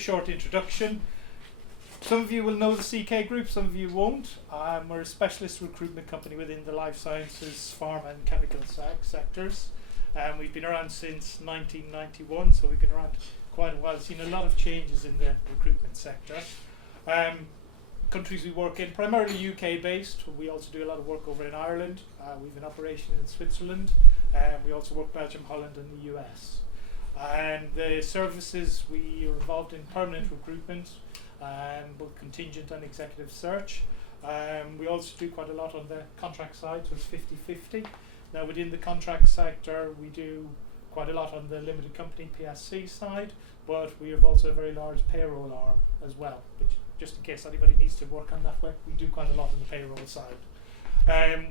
short introduction. Some of you will know the CK Group, some of you won't. We're a specialist recruitment company within the life sciences, pharma and chemical sectors. We've been around since 1991, so we've been around quite a while, seen a lot of changes in the recruitment sector. Countries we work in, primarily UK based. We also do a lot of work over in Ireland. We've an operation in Switzerland. We also work Belgium, Holland and the US. And the services, we are involved in permanent recruitment, both contingent and executive search. We also do quite a lot on the contract side, so it's 50-50. Now within the contract sector, we do quite a lot on the limited company PSC side, but we have also a very large payroll arm as well, which just in case anybody needs to work on that, we do quite a lot on the payroll side.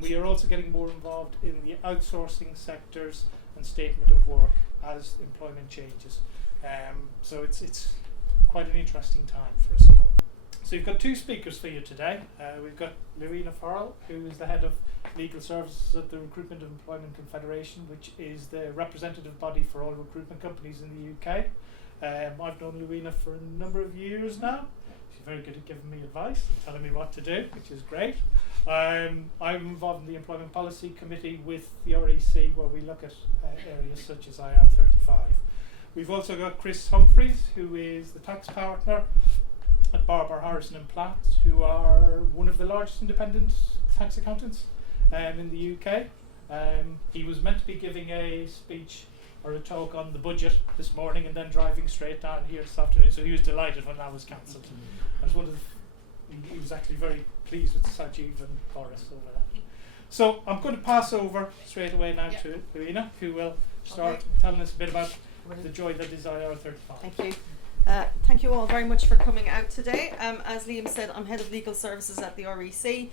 We are also getting more involved in the outsourcing sectors and statement of work as employment changes. So it's quite an interesting time for us all. So you've got two speakers for you today. We've got Lewina Farrell, who is the head of legal services at the Recruitment and Employment Confederation, which is the representative body for all recruitment companies in the UK. I've known Lewina for a number of years now. She's very good at giving me advice and telling me what to do, which is great. I'm involved in the Employment Policy Committee with the REC, where we look at areas such as IR35. We've also got Chris Humphreys, who is the tax partner at Barber, Harrison and Platt, who are one of the largest independent tax accountants in the UK. He was meant to be giving a speech or a talk on the budget this morning and then driving straight down here this afternoon, so he was delighted when that was cancelled. He was actually very pleased with Sajiv and Boris over that. So I'm going to pass over straight away now to Lewina, who will start telling us a bit about the joy that is IR35. Thank you. Thank you all very much for coming out today. As Liam said, I'm Head of Legal Services at the REC.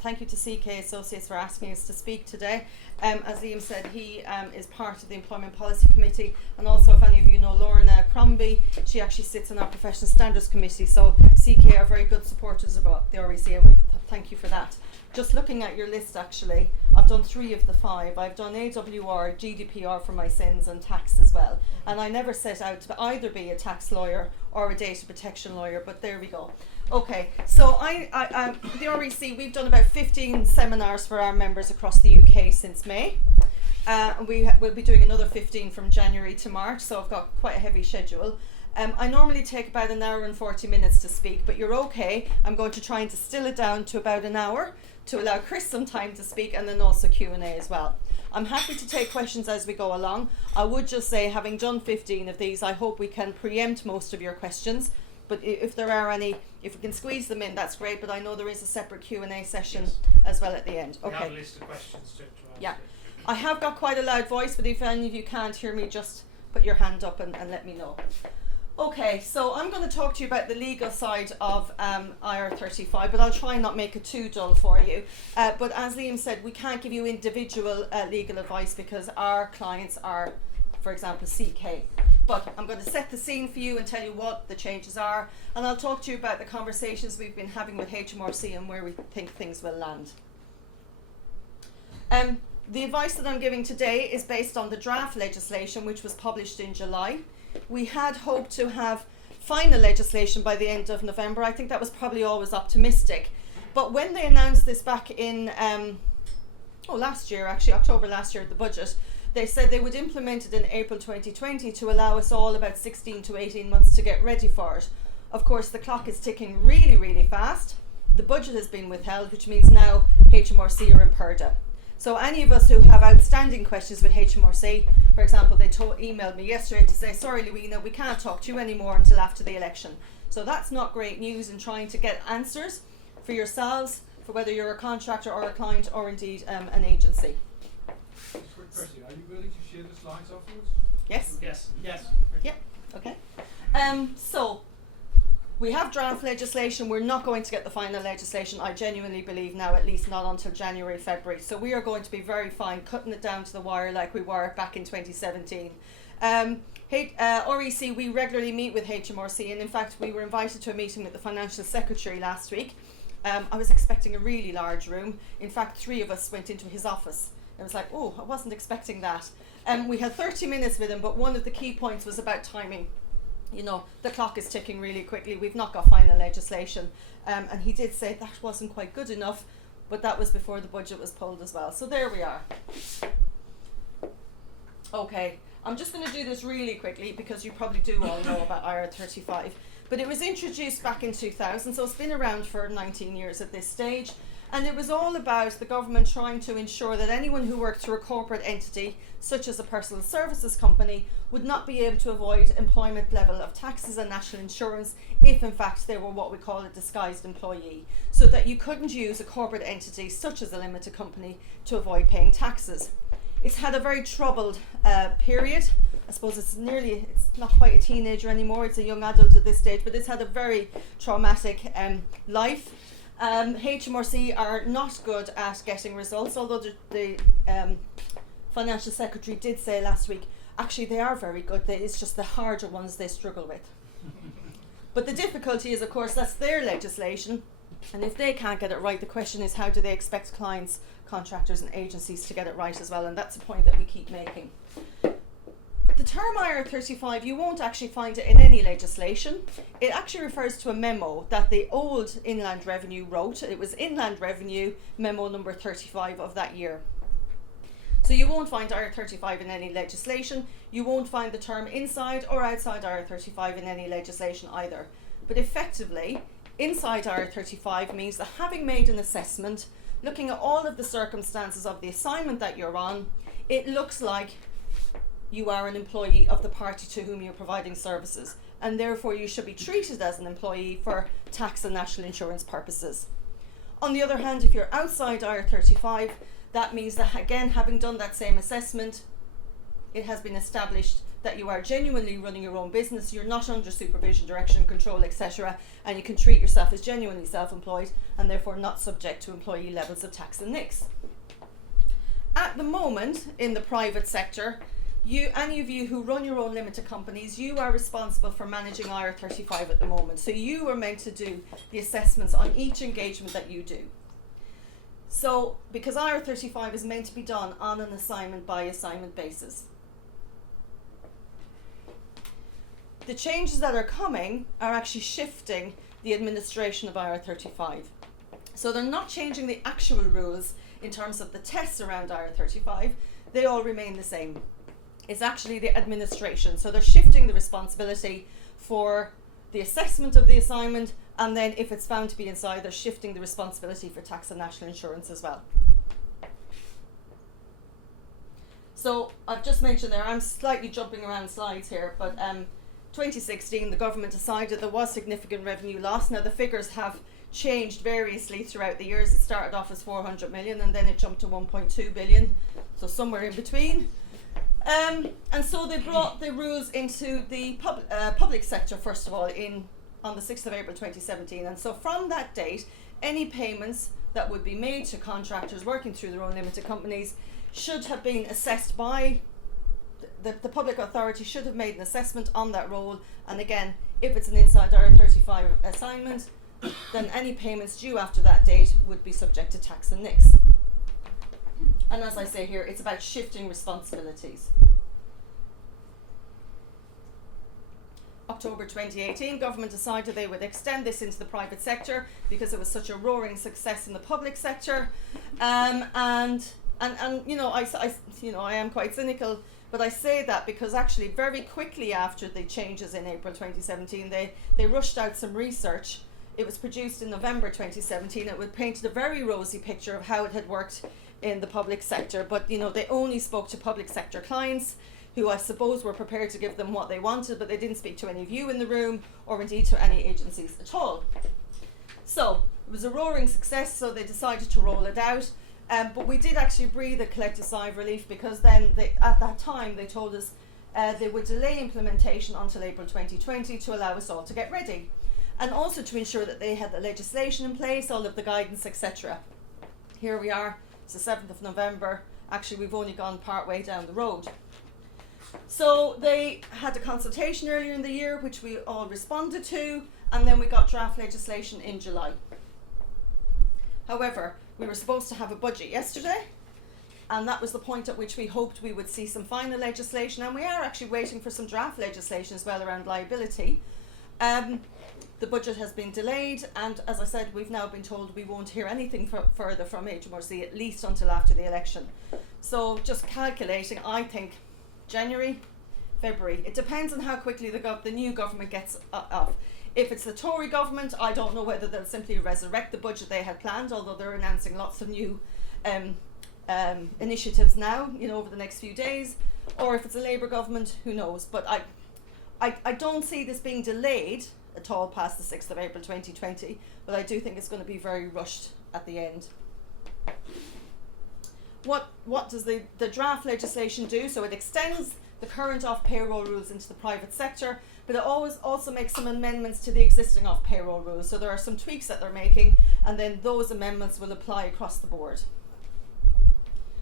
Thank you to CK Associates for asking us to speak today. As Liam said, he is part of the Employment Policy Committee, and also, if any of you know Lorna Crombie, she actually sits on our Professional Standards Committee, so CK are very good supporters of the REC, and thank you for that. Just looking at your list, actually, I've done 3 of the 5. I've done AWR, GDPR for my sins, and tax as well. And I never set out to either be a tax lawyer or a data protection lawyer, but there we go. Okay, so the REC, we've done about 15 seminars for our members across the UK since May. We'll be doing another 15 from January to March, so I've got quite a heavy schedule. I normally take about an hour and 40 minutes to speak, but you're okay. I'm going to try and distill it down to about an hour to allow Chris some time to speak, and then also Q&A as well. I'm happy to take questions as we go along. I would just say, having done 15 of these, I hope we can preempt most of your questions. But if there are any, if we can squeeze them in, that's great. But I know there is a separate Q&A session as well at the end. Okay. We have a list of questions to ask. Yeah. I have got quite a loud voice, but if any of you can't hear me, just put your hand up and let me know. Okay, so I'm going to talk to you about the legal side of IR35, but I'll try and not make it too dull for you. But as Liam said, we can't give you individual legal advice because our clients are, for example, CK. But I'm going to set the scene for you and tell you what the changes are, and I'll talk to you about the conversations we've been having with HMRC and where we think things will land. The advice that I'm giving today is based on the draft legislation which was published in July. We had hoped to have final legislation by the end of November. I think that was probably always optimistic. But when they announced this back in last year, actually October last year at the budget, they said they would implement it in April 2020 to allow us all about 16 to 18 months to get ready for it. Of course, the clock is ticking really, really fast. The budget has been withheld, which means now HMRC are in purdah. So any of us who have outstanding questions with HMRC, for example, they emailed me yesterday to say, sorry Lewina, we can't talk to you anymore until after the election. So that's not great news in trying to get answers for yourselves, for whether you're a contractor or a client or indeed an agency. Just a quick question, are you willing to share the slides afterwards? Yes? Yes. Yep, okay. So we have draft legislation. We're not going to get the final legislation, I genuinely believe now, at least not until January, February. So we are going to be very fine, cutting it down to the wire like we were back in 2017. REC, we regularly meet with HMRC, and in fact we were invited to a meeting with the Financial Secretary last week. I was expecting a really large room. In fact, 3 of us went into his office. It was like, oh, I wasn't expecting that. We had 30 minutes with him, but one of the key points was about timing. the clock is ticking really quickly. We've not got final legislation. And he did say that wasn't quite good enough, but that was before the budget was pulled as well. So there we are. Okay, I'm just going to do this really quickly because you probably do all know about IR35. But it was introduced back in 2000, so it's been around for 19 years at this stage. And it was all about the government trying to ensure that anyone who worked through a corporate entity, such as a personal services company, would not be able to avoid employment level of taxes and national insurance if in fact they were what we call a disguised employee. So that you couldn't use a corporate entity, such as a limited company, to avoid paying taxes. It's had a very troubled period. I suppose it's not quite a teenager anymore, it's a young adult at this stage, but it's had a very traumatic life. HMRC are not good at getting results, although the Financial Secretary did say last week, actually they are very good, it's just the harder ones they struggle with. But the difficulty is, of course, that's their legislation, and if they can't get it right, the question is how do they expect clients, contractors and agencies to get it right as well, and that's a point that we keep making. The term IR35, you won't actually find it in any legislation. It actually refers to a memo that the old Inland Revenue wrote. It was Inland Revenue memo number 35 of that year. So you won't find IR35 in any legislation. You won't find the term inside or outside IR35 in any legislation either. But effectively, inside IR35 means that having made an assessment, looking at all of the circumstances of the assignment that you're on, it looks like you are an employee of the party to whom you're providing services, and therefore you should be treated as an employee for tax and national insurance purposes. On the other hand, if you're outside IR35, that means that, again, having done that same assessment, it has been established that you are genuinely running your own business, you're not under supervision, direction, control, etc., and you can treat yourself as genuinely self-employed and therefore not subject to employee levels of tax and NICs. At the moment, in the private sector, any of you who run your own limited companies, you are responsible for managing IR35 at the moment. So you are meant to do the assessments on each engagement that you do. So, because IR35 is meant to be done on an assignment by assignment basis. The changes that are coming are actually shifting the administration of IR35. So they're not changing the actual rules in terms of the tests around IR35, they all remain the same. It's actually the administration. So they're shifting the responsibility for the assessment of the assignment, and then if it's found to be inside, they're shifting the responsibility for tax and national insurance as well. So I've just mentioned there, I'm slightly jumping around slides here, but 2016 the government decided there was significant revenue loss. Now the figures have changed variously throughout the years. It started off as 400 million and then it jumped to 1.2 billion, so somewhere in between. And so they brought the rules into the public sector, first of all, on the 6th of April 2017. And so from that date, any payments that would be made to contractors working through their own limited companies should have been assessed by the public authority, should have made an assessment on that role. And again, if it's an inside IR35 assignment, then any payments due after that date would be subject to tax and NICs. And as I say here, it's about shifting responsibilities. October 2018, government decided they would extend this into the private sector because it was such a roaring success in the public sector. And you know, I am quite cynical, but I say that because actually very quickly after the changes in April 2017, they rushed out some research. It was produced in November 2017. It would paint a very rosy picture of how it had worked in the public sector, but you know, they only spoke to public sector clients who I suppose were prepared to give them what they wanted, but they didn't speak to any of you in the room or indeed to any agencies at all. So it was a roaring success, so they decided to roll it out. But we did actually breathe a collective sigh of relief, because then at that time they told us they would delay implementation until April 2020 to allow us all to get ready, and also to ensure that they had the legislation in place, all of the guidance, etc. Here we are, it's the 7th of November. Actually, we've only gone part way down the road. So they had a consultation earlier in the year, which we all responded to, and then we got draft legislation in July. However, we were supposed to have a budget yesterday, and that was the point at which we hoped we would see some final legislation, and we are actually waiting for some draft legislation as well around liability. The budget has been delayed, and as I said, we've now been told we won't hear anything further from HMRC at least until after the election. So just calculating, I think January, February. It depends on how quickly the new government gets off. If it's the Tory government, I don't know whether they'll simply resurrect the budget they had planned, although they're announcing lots of new initiatives now, over the next few days. Or if it's a Labour government, who knows? But I don't see this being delayed at all past the 6th of April 2020, but I do think it's going to be very rushed at the end. What does the draft legislation do? So it extends the current off-payroll rules into the private sector, but it also makes some amendments to the existing off-payroll rules. So there are some tweaks that they're making, and then those amendments will apply across the board.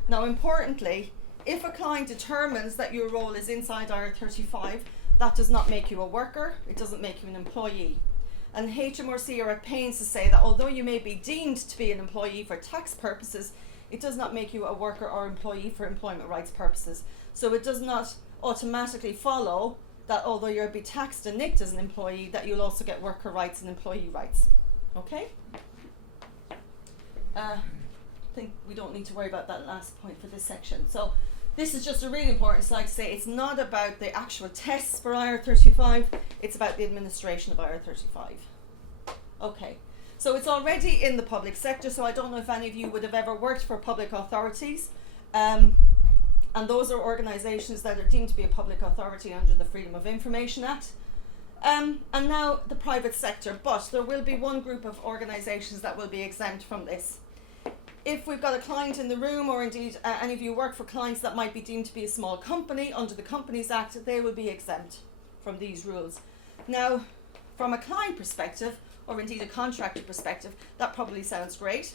Now, importantly, if a client determines that your role is inside IR35, that does not make you a worker, it doesn't make you an employee. And HMRC are at pains to say that although you may be deemed to be an employee for tax purposes, it does not make you a worker or employee for employment rights purposes. So it does not automatically follow that although you'll be taxed and nicked as an employee, that you'll also get worker rights and employee rights. Okay? I think we don't need to worry about that last point for this section. So this is just a really important slide to say it's not about the actual tests for IR35, it's about the administration of IR35. Okay, so it's already in the public sector, so I don't know if any of you would have ever worked for public authorities. And those are organisations that are deemed to be a public authority under the Freedom of Information Act. And now the private sector, but there will be one group of organisations that will be exempt from this. If we've got a client in the room, or indeed any of you work for clients that might be deemed to be a small company under the Companies Act, they will be exempt from these rules. Now, from a client perspective, or indeed a contractor perspective, that probably sounds great.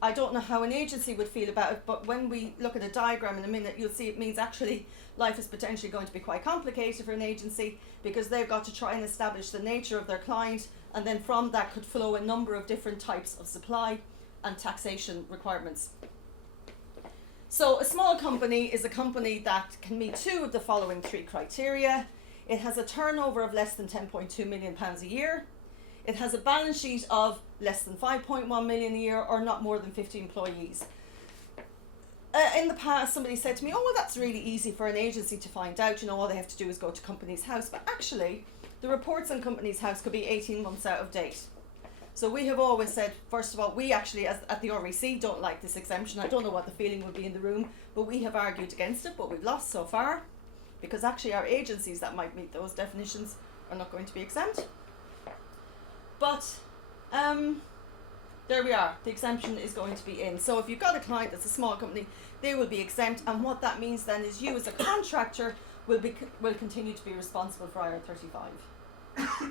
I don't know how an agency would feel about it, but when we look at a diagram in a minute, you'll see it means actually life is potentially going to be quite complicated for an agency, because they've got to try and establish the nature of their client, and then from that could flow a number of different types of supply and taxation requirements. So a small company is a company that can meet two of the following three criteria. It has a turnover of less than £10.2 million a year. It has a balance sheet of less than 5.1 million a year, or not more than 50 employees. In the past, somebody said to me, oh, well, that's really easy for an agency to find out. All they have to do is go to Companies House. But actually, the reports on Companies House could be 18 months out of date. So we have always said, first of all, we actually, as at the REC, don't like this exemption. I don't know what the feeling would be in the room, but we have argued against it, but we've lost so far, because actually our agencies that might meet those definitions are not going to be exempt. But there we are, the exemption is going to be in. So if you've got a client that's a small company, they will be exempt, and what that means then is you as a contractor will continue to be responsible for IR35.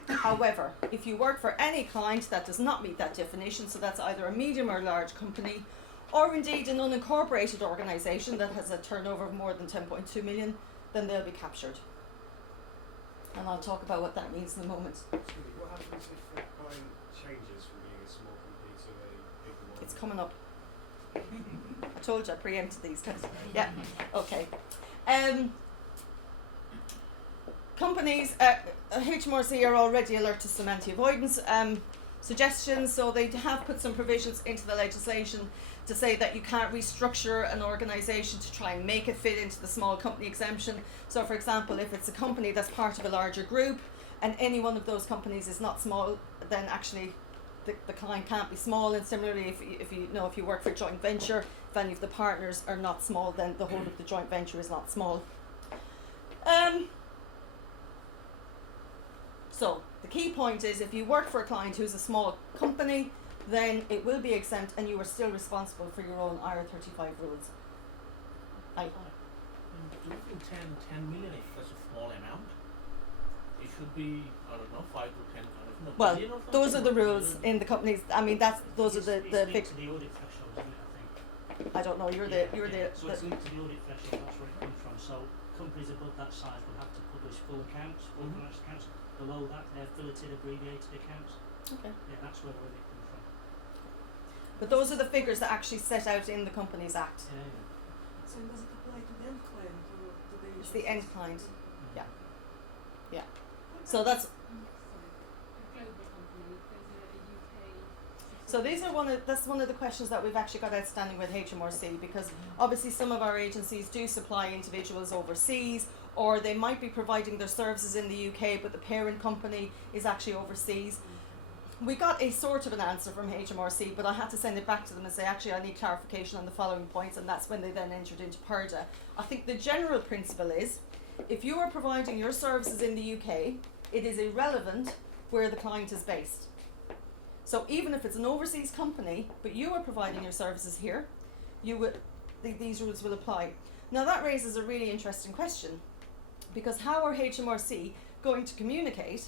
However, if you work for any client that does not meet that definition, so that's either a medium or large company, or indeed an unincorporated organisation that has a turnover of more than 10.2 million, then they'll be captured. And I'll talk about what that means in a moment. What happens if the client changes from being a small company to a big one? It's coming up. I told you I preempted these guys. Yeah, okay. Companies, HMRC are already alert to some anti-avoidance suggestions, so they have put some provisions into the legislation to say that you can't restructure an organisation to try and make it fit into the small company exemption. So for example, if it's a company that's part of a larger group and any one of those companies is not small, then actually the client can't be small. And similarly, if you work for a joint venture, if any of the partners are not small, then the whole of the joint venture is not small. So the key point is, if you work for a client who's a small company, then it will be exempt and you are still responsible for your own IR35 rules. Do you think 10 million, if that's a small amount? It should be, I don't know, 5 to 10 kind of. Well, those are the rules in the companies. I mean, those are the linked to the audit threshold, isn't it, I think? I don't know. You're the. So it's linked to the audit threshold. That's where it comes from. So companies above that size will have to publish full accounts, full financial accounts. Below that, they're bulleted abbreviated accounts. Okay. Yeah, that's where it comes from. But those are the figures that actually set out in the Companies Act. Yeah. So does it apply to the end client or to the It's the end client. Mm. Yeah. Yeah. So that's So these are that's one of the questions that we've actually got outstanding with HMRC, because obviously some of our agencies do supply individuals overseas, or they might be providing their services in the UK but the parent company is actually overseas. We got a sort of an answer from HMRC, but I had to send it back to them and say, actually, I need clarification on the following points, and that's when they then entered into PERDA. I think the general principle is, if you are providing your services in the UK, it is irrelevant where the client is based. So even if it's an overseas company, but you are providing your services here, these rules will apply. Now that raises a really interesting question, because how are HMRC going to communicate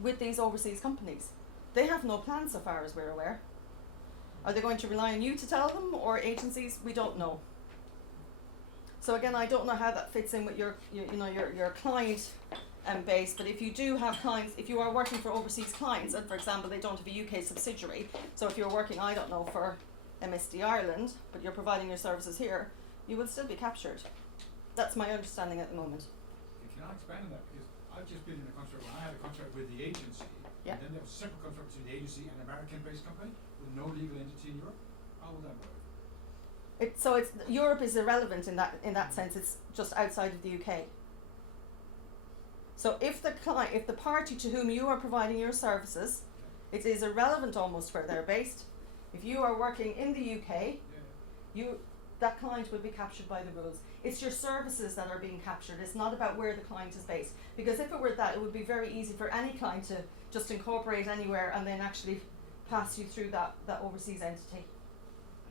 with these overseas companies? They have no plan so far as we're aware. Are they going to rely on you to tell them, or agencies? We don't know. So again, I don't know how that fits in with your client base, but if you do have clients, if you are working for overseas clients, and for example they don't have a UK subsidiary, so if you're working, I don't know, for MSD Ireland, but you're providing your services here, you will still be captured. That's my understanding at the moment. Can I expand on that? Because I've just been in a contract where I had a contract with the agency, Yeah. and then there was a separate contract between the agency and an American-based company with no legal entity in Europe. How would that work? Europe is irrelevant in that sense. It's just outside of the UK. So if the party to whom you are providing your services, it is irrelevant almost where they're based. If you are working in the UK, that client will be captured by the rules. It's your services that are being captured. It's not about where the client is based. Because if it were that, it would be very easy for any client to just incorporate anywhere and then actually pass you through that overseas entity.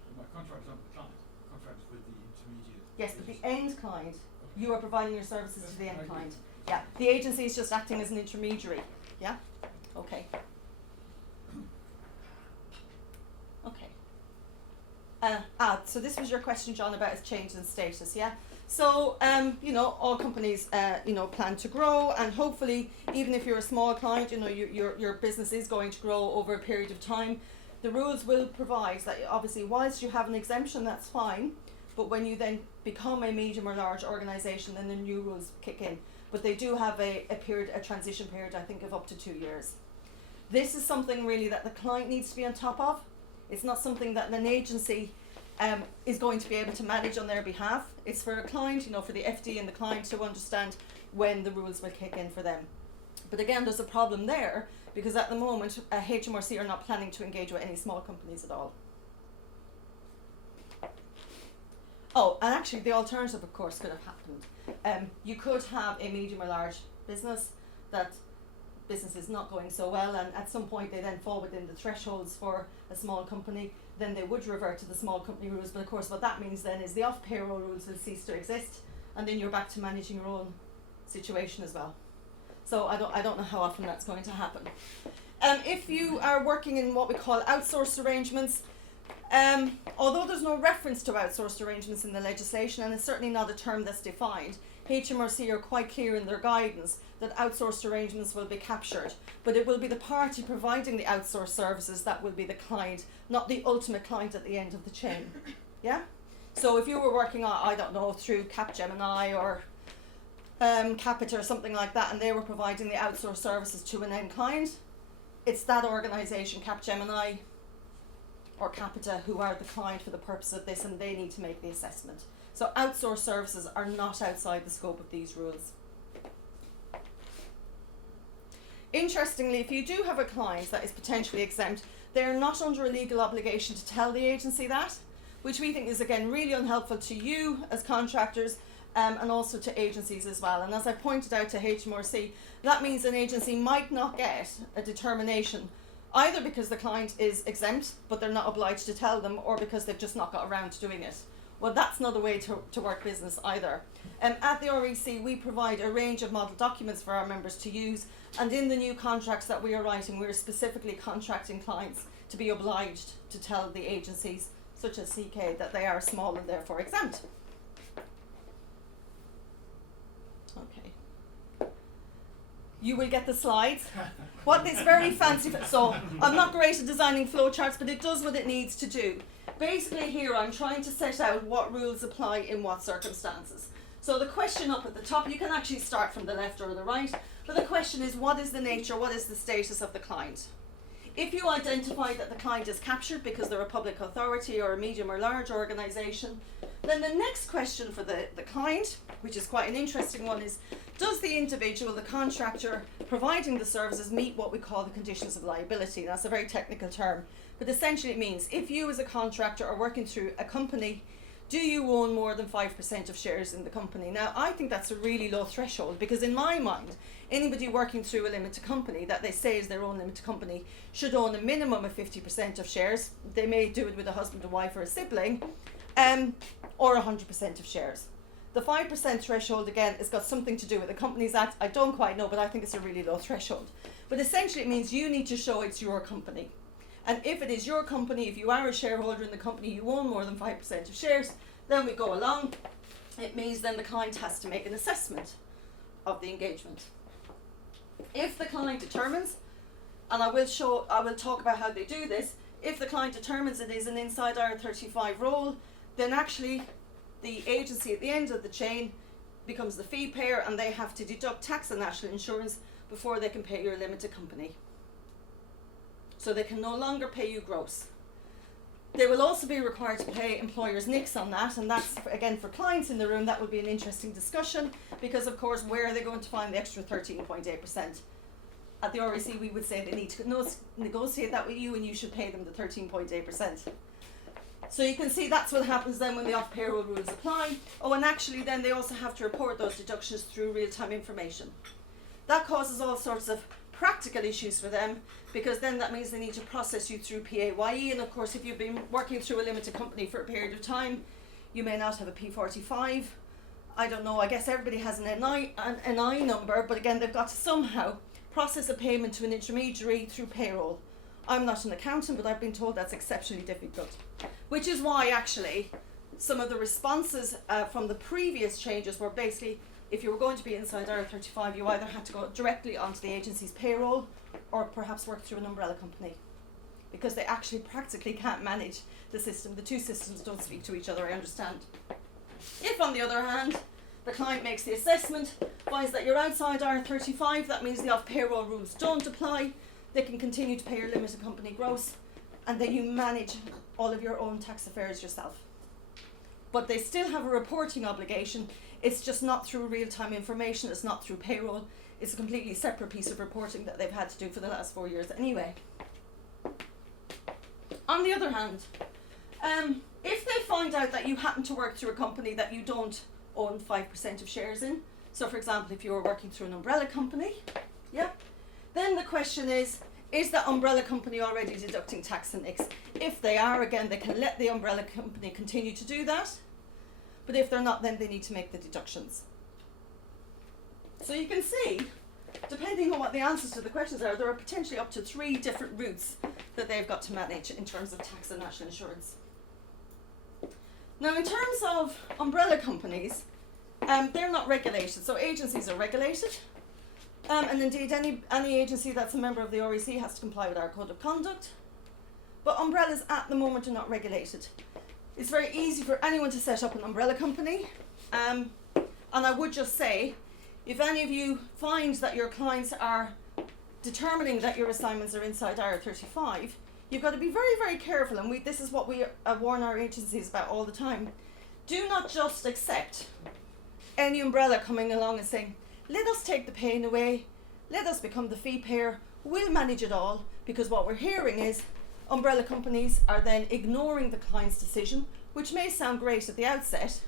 So my contract is not with the client. The contract is with the intermediate. Yes, but the agency. end client, you are providing your services to the I end agree. client. Yeah, the agency is just acting as an intermediary. Yeah? Okay. Okay. So this was your question, John, about its change in status, yeah? So, all companies, plan to grow, and hopefully, even if you're a small client, your business is going to grow over a period of time. The rules will provide that, obviously, whilst you have an exemption, that's fine, but when you then become a medium or large organisation, then the new rules kick in. But they do have a transition period, I think, of up to 2 years. This is something really that the client needs to be on top of. It's not something that an agency is going to be able to manage on their behalf. It's for a client, for the FD and the client to understand when the rules will kick in for them. But again, there's a problem there, because at the moment, HMRC are not planning to engage with any small companies at all. Oh, and actually the alternative, of course, could have happened. You could have a medium or large business that business is not going so well, and at some point they then fall within the thresholds for a small company. Then they would revert to the small company rules, but of course what that means then is the off-payroll rules will cease to exist, and then you're back to managing your own situation as well. So I don't know how often that's going to happen. If you are working in what we call outsourced arrangements, although there's no reference to outsourced arrangements in the legislation, and it's certainly not a term that's defined, HMRC are quite clear in their guidance that outsourced arrangements will be captured, but it will be the party providing the outsourced services that will be the client, not the ultimate client at the end of the chain. Yeah? So if you were working on, I don't know, through Capgemini or Capita or something like that, and they were providing the outsourced services to an end client, it's that organisation, Capgemini or Capita, who are the client for the purpose of this, and they need to make the assessment. So outsourced services are not outside the scope of these rules. Interestingly, if you do have a client that is potentially exempt, they are not under a legal obligation to tell the agency that, which we think is, again, really unhelpful to you as contractors, and also to agencies as well. And as I pointed out to HMRC, that means an agency might not get a determination, either because the client is exempt but they're not obliged to tell them, or because they've just not got around to doing it. Well, that's not a way to work business either. At the REC, we provide a range of model documents for our members to use, and in the new contracts that we are writing, we are specifically contracting clients to be obliged to tell the agencies, such as CK, that they are small and therefore exempt. Okay. You will get the slides. What is very fancy, so I'm not great at designing flowcharts, but it does what it needs to do. basically here I'm trying to set out what rules apply in what circumstances. So the question up at the top, you can actually start from the left or the right, but the question is, what is the nature, what is the status of the client? If you identify that the client is captured because they're a public authority or a medium or large organisation, then the next question for the client, which is quite an interesting one, is does the individual, the contractor providing the services, meet what we call the conditions of liability? That's a very technical term, but essentially it means if you as a contractor are working through a company, do you own more than 5% of shares in the company? Now, I think that's a really low threshold, because in my mind, anybody working through a limited company that they say is their own limited company should own a minimum of 50% of shares. They may do it with a husband, a wife or a sibling, or 100% of shares. The 5% threshold, again, has got something to do with the Companies Act. I don't quite know, but I think it's a really low threshold. But essentially it means you need to show it's your company. And if it is your company, if you are a shareholder in the company, you own more than 5% of shares, then we go along. It means then the client has to make an assessment of the engagement. If the client determines, and I will talk about how they do this, if the client determines it is an inside IR35 role, then actually the agency at the end of the chain becomes the fee payer, and they have to deduct tax and national insurance before they can pay your limited company. So they can no longer pay you gross. They will also be required to pay employers' NICs on that, and that's, again, for clients in the room, that would be an interesting discussion, because of course, where are they going to find the extra 13.8%? At the REC, we would say they need to negotiate that with you, and you should pay them the 13.8%. So you can see that's what happens then when the off-payroll rules apply. Oh, and actually then they also have to report those deductions through real-time information. That causes all sorts of practical issues for them, because then that means they need to process you through PAYE, and of course if you've been working through a limited company for a period of time, you may not have a P45. I don't know, I guess everybody has an NI number, but again they've got to somehow process a payment to an intermediary through payroll. I'm not an accountant, but I've been told that's exceptionally difficult, which is why actually some of the responses from the previous changes were basically, if you were going to be inside IR35, you either had to go directly onto the agency's payroll or perhaps work through an umbrella company, because they actually practically can't manage the system. The two systems don't speak to each other, I understand. If, on the other hand, the client makes the assessment, finds that you're outside IR35, that means the off-payroll rules don't apply, they can continue to pay your limited company gross, and then you manage all of your own tax affairs yourself. But they still have a reporting obligation. It's just not through real-time information, it's not through payroll, it's a completely separate piece of reporting that they've had to do for the last 4 years anyway. On the other hand, if they find out that you happen to work through a company that you don't own 5% of shares in, so for example if you were working through an umbrella company, then the question is that umbrella company already deducting tax and NICs? If they are, again, they can let the umbrella company continue to do that, but if they're not, then they need to make the deductions. So you can see, depending on what the answers to the questions are, there are potentially up to 3 different routes that they've got to manage in terms of tax and national insurance. Now, in terms of umbrella companies, they're not regulated, so agencies are regulated. And indeed, any agency that's a member of the REC has to comply with our code of conduct. But umbrellas at the moment are not regulated. It's very easy for anyone to set up an umbrella company. And I would just say, if any of you find that your clients are determining that your assignments are inside IR35, you've got to be very, very careful. And this is what we warn our agencies about all the time. Do not just accept any umbrella coming along and saying, let us take the pain away, let us become the fee payer, we'll manage it all, because what we're hearing is umbrella companies are then ignoring the client's decision, which may sound great at the outset,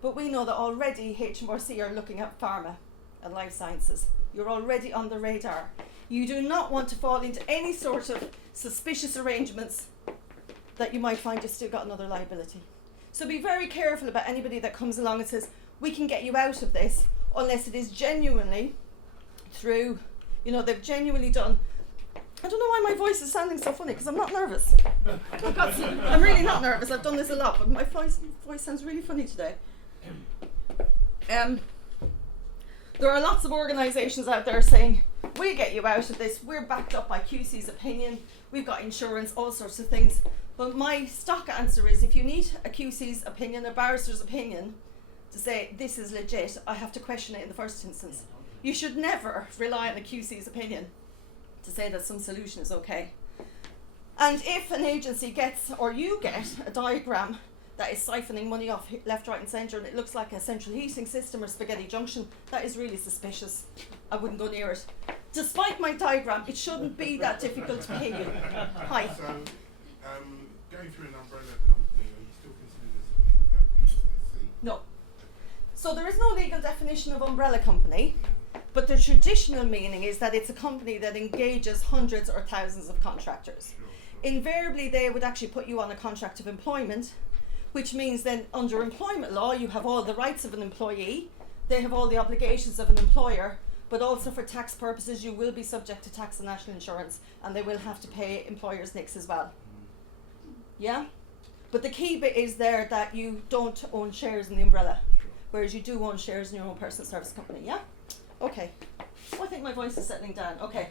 but we know that already HMRC are looking at pharma and life sciences. You're already on the radar. You do not want to fall into any sort of suspicious arrangements that you might find you've still got another liability. So be very careful about anybody that comes along and says, we can get you out of this, unless it is genuinely through, they've genuinely done. I don't know why my voice is sounding so funny, because I'm not nervous. I'm really not nervous. I've done this a lot, but my voice sounds really funny today. There are lots of organisations out there saying, we'll get you out of this. We're backed up by QC's opinion. We've got insurance, all sorts of things. But my stock answer is, if you need a QC's opinion, a barrister's opinion, to say this is legit, I have to question it in the first instance. You should never rely on a QC's opinion to say that some solution is okay. And if an agency gets, or you get, a diagram that is siphoning money off left, right and centre, and it looks like a central heating system or spaghetti junction, that is really suspicious. I wouldn't go near it. Despite my diagram, it shouldn't be that difficult to pay you. Hi. So, going through an umbrella company, are you still considered as a BSC? No. So there is no legal definition of umbrella company, but the traditional meaning is that it's a company that engages hundreds or thousands of contractors. Sure. Invariably, they would actually put you on a contract of employment, which means then under employment law, you have all the rights of an employee, they have all the obligations of an employer, but also for tax purposes, you will be subject to tax and national insurance, and they will have to pay employers' NICs as well. Yeah? But the key bit is there that you don't own shares in the umbrella, whereas you do own shares in your own personal service company, yeah? Okay. Oh, I think my voice is settling down. Okay.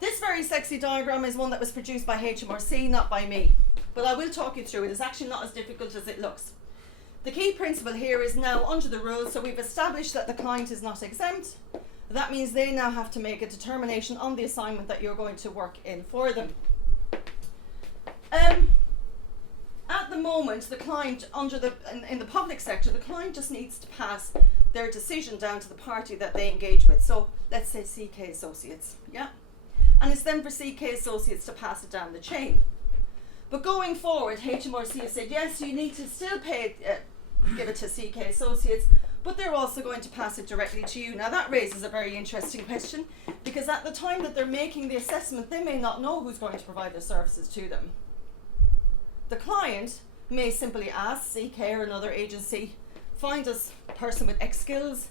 This very sexy diagram is one that was produced by HMRC, not by me. But I will talk you through it. It's actually not as difficult as it looks. The key principle here is now under the rules, so we've established that the client is not exempt. That means they now have to make a determination on the assignment that you're going to work in for them. At the moment, the client, in the public sector, the client just needs to pass their decision down to the party that they engage with. So let's say CK Associates, yeah? And it's then for CK Associates to pass it down the chain. But going forward, HMRC has said, yes, you need to still pay it, give it to CK Associates, but they're also going to pass it directly to you. Now that raises a very interesting question, because at the time that they're making the assessment, they may not know who's going to provide their services to them. The client may simply ask CK or another agency, find us a person with X skills,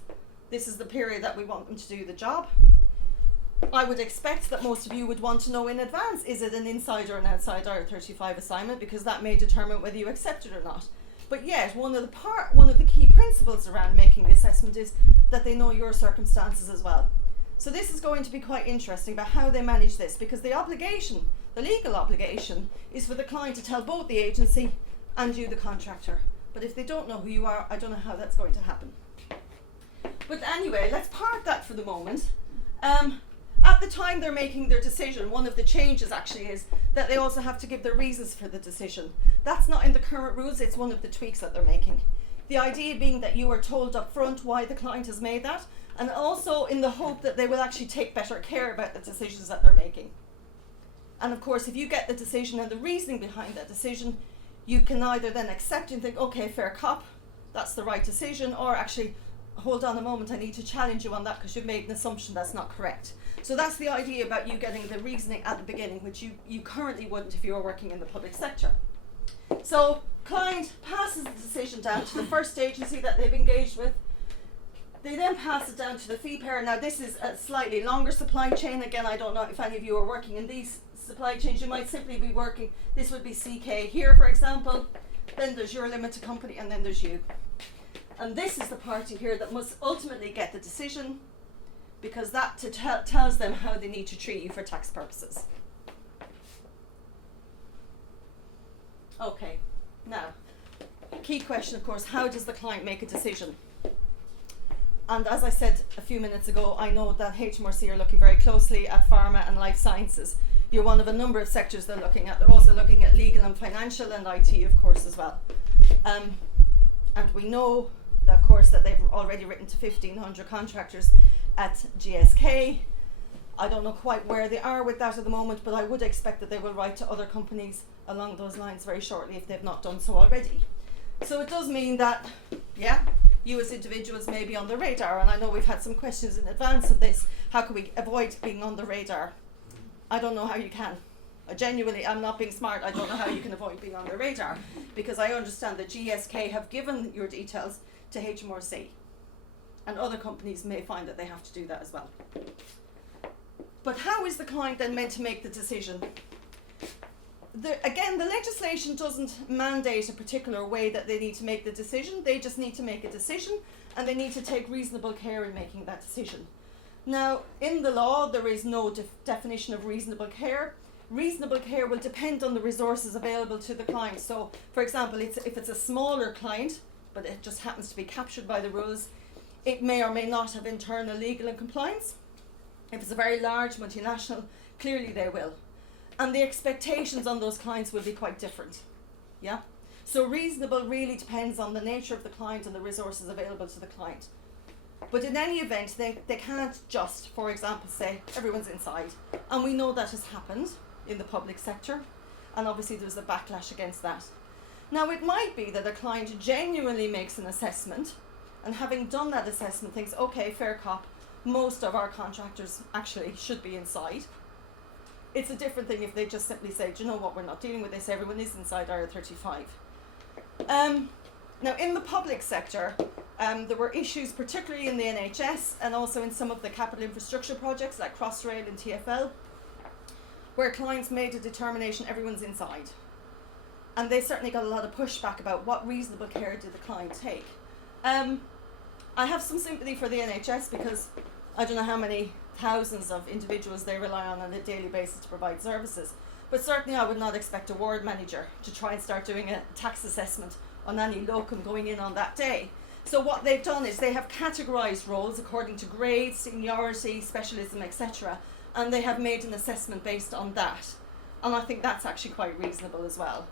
this is the period that we want them to do the job. I would expect that most of you would want to know in advance, is it an inside or an outside IR35 assignment, because that may determine whether you accept it or not. But yet, one of the key principles around making the assessment is that they know your circumstances as well. So this is going to be quite interesting about how they manage this, because the obligation, the legal obligation, is for the client to tell both the agency and you, the contractor. But if they don't know who you are, I don't know how that's going to happen. But anyway, let's park that for the moment. At the time they're making their decision, one of the changes actually is that they also have to give their reasons for the decision. That's not in the current rules, it's one of the tweaks that they're making. The idea being that you are told up front why the client has made that, and also in the hope that they will actually take better care about the decisions that they're making. And of course, if you get the decision and the reasoning behind that decision, you can either then accept and think, okay, fair cop, that's the right decision, or actually, hold on a moment, I need to challenge you on that because you've made an assumption that's not correct. So that's the idea about you getting the reasoning at the beginning, which you currently wouldn't if you were working in the public sector. So client passes the decision down to the first agency that they've engaged with. They then pass it down to the fee payer. Now this is a slightly longer supply chain. Again, I don't know if any of you are working in these supply chains. You might simply be working, this would be CK here, for example. Then there's your limited company, and then there's you. And this is the party here that must ultimately get the decision, because that tells them how they need to treat you for tax purposes. Okay, now, key question, of course, how does the client make a decision? And as I said a few minutes ago, I know that HMRC are looking very closely at pharma and life sciences. You're one of a number of sectors they're looking at. They're also looking at legal and financial and IT, of course, as well. And we know, of course, that they've already written to 1,500 contractors at GSK. I don't know quite where they are with that at the moment, but I would expect that they will write to other companies along those lines very shortly if they've not done so already. So it does mean that, yeah, you as individuals may be on the radar, and I know we've had some questions in advance of this. How can we avoid being on the radar? I don't know how you can. Genuinely, I'm not being smart. I don't know how you can avoid being on the radar, because I understand that GSK have given your details to HMRC, and other companies may find that they have to do that as well. But how is the client then meant to make the decision? Again, the legislation doesn't mandate a particular way that they need to make the decision. They just need to make a decision, and they need to take reasonable care in making that decision. Now, in the law, there is no definition of reasonable care. Reasonable care will depend on the resources available to the client. So, for example, if it's a smaller client, but it just happens to be captured by the rules, it may or may not have internal legal and compliance. If it's a very large multinational, clearly they will. And the expectations on those clients will be quite different. Yeah? So reasonable really depends on the nature of the client and the resources available to the client. But in any event, they can't just, for example, say everyone's inside. And we know that has happened in the public sector. And obviously there's a backlash against that. Now it might be that a client genuinely makes an assessment, and having done that assessment thinks, okay, fair cop, most of our contractors actually should be inside. It's a different thing if they just simply say, do you know what, we're not dealing with this, everyone is inside IR35. Now in the public sector, there were issues particularly in the NHS and also in some of the capital infrastructure projects like Crossrail and TfL, where clients made a determination everyone's inside. And they certainly got a lot of pushback about what reasonable care did the client take. I have some sympathy for the NHS because I don't know how many thousands of individuals they rely on a daily basis to provide services. But certainly I would not expect a ward manager to try and start doing a tax assessment on any locum going in on that day. So what they've done is they have categorised roles according to grade, seniority, specialism, etc. And they have made an assessment based on that. And I think that's actually quite reasonable as well.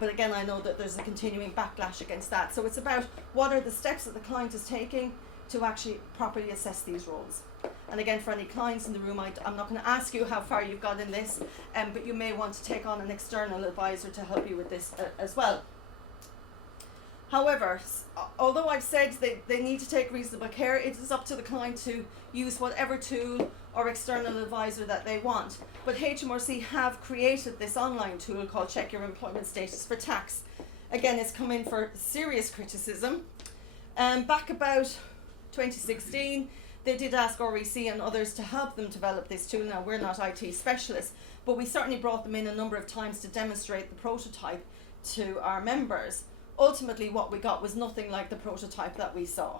But again, I know that there's a continuing backlash against that. So it's about what are the steps that the client is taking to actually properly assess these roles. And again, for any clients in the room, I'm not going to ask you how far you've got in this, but you may want to take on an external advisor to help you with this as well. However, although I've said they need to take reasonable care, it is up to the client to use whatever tool or external advisor that they want. But HMRC have created this online tool called Check Your Employment Status for Tax. Again, it's come in for serious criticism. Back about 2016, they did ask REC and others to help them develop this tool. Now, we're not IT specialists, but we certainly brought them in a number of times to demonstrate the prototype to our members. Ultimately, what we got was nothing like the prototype that we saw.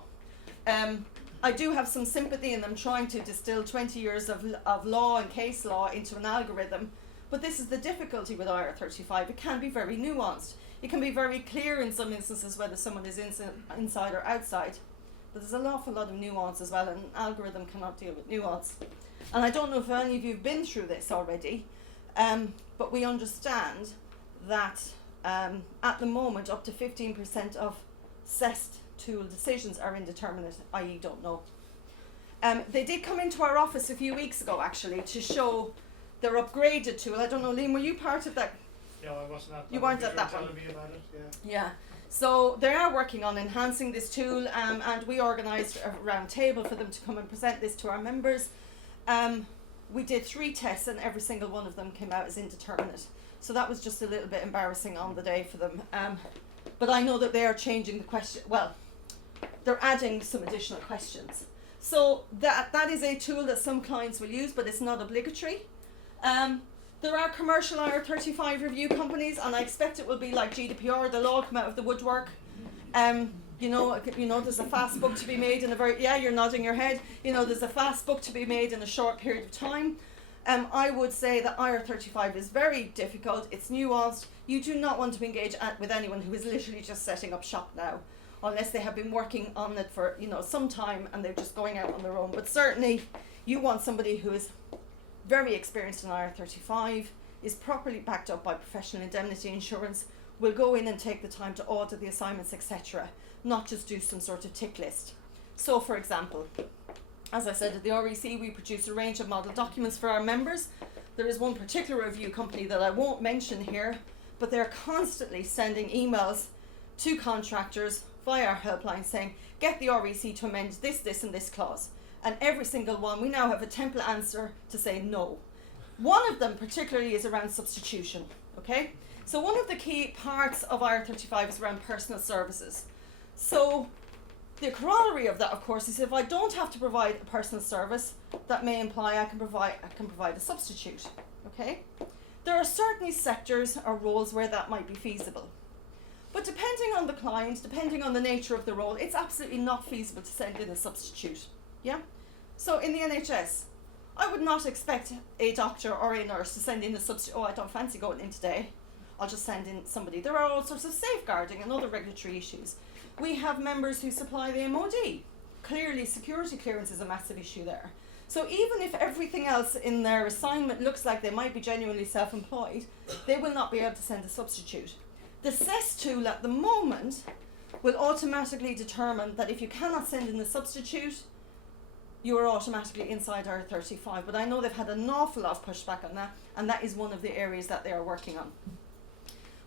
I do have some sympathy in them trying to distill 20 years of law and case law into an algorithm, but this is the difficulty with IR35. It can be very nuanced. It can be very clear in some instances whether someone is inside or outside, but there's an awful lot of nuance as well, and an algorithm cannot deal with nuance. And I don't know if any of you have been through this already, but we understand that at the moment up to 15% of CEST tool decisions are indeterminate, i.e. don't know. They did come into our office a few weeks ago actually to show their upgraded tool. I don't know, Liam, were you part of that? Yeah, I wasn't at that. You weren't at that one. Telling me about it, yeah. Yeah. So they are working on enhancing this tool, and we organised a round table for them to come and present this to our members. We did 3 tests and every single one of them came out as indeterminate. So that was just a little bit embarrassing on the day for them. But I know that they are changing the question. Well, they're adding some additional questions. So that is a tool that some clients will use, but it's not obligatory. There are commercial IR35 review companies, and I expect it will be like GDPR. They'll all come out of the woodwork. You know, there's a fast book to be made in a very, yeah, you're nodding your head. You know, there's a fast book to be made in a short period of time. I would say that IR35 is very difficult. It's nuanced. You do not want to engage with anyone who is literally just setting up shop now, unless they have been working on it for, you know, some time and they're just going out on their own. But certainly you want somebody who is very experienced in IR35, is properly backed up by professional indemnity insurance, will go in and take the time to audit the assignments, etc., not just do some sort of tick list. So for example, as I said, at the REC we produce a range of model documents for our members. There is one particular review company that I won't mention here, but they're constantly sending emails to contractors via our helpline saying, get the REC to amend this, this and this clause. And every single one, we now have a template answer to say no. One of them particularly is around substitution, okay? So one of the key parts of IR35 is around personal services. So the corollary of that, of course, is if I don't have to provide a personal service, that may imply I can provide a substitute, okay? There are certainly sectors or roles where that might be feasible. But depending on the client, depending on the nature of the role, it's absolutely not feasible to send in a substitute, yeah? So in the NHS, I would not expect a doctor or a nurse to send in a substitute. Oh, I don't fancy going in today. I'll just send in somebody. There are all sorts of safeguarding and other regulatory issues. We have members who supply the MOD. Clearly, security clearance is a massive issue there. So even if everything else in their assignment looks like they might be genuinely self-employed, they will not be able to send a substitute. The CES tool at the moment will automatically determine that if you cannot send in the substitute, you are automatically inside IR35. But I know they've had an awful lot of pushback on that, and that is one of the areas that they are working on.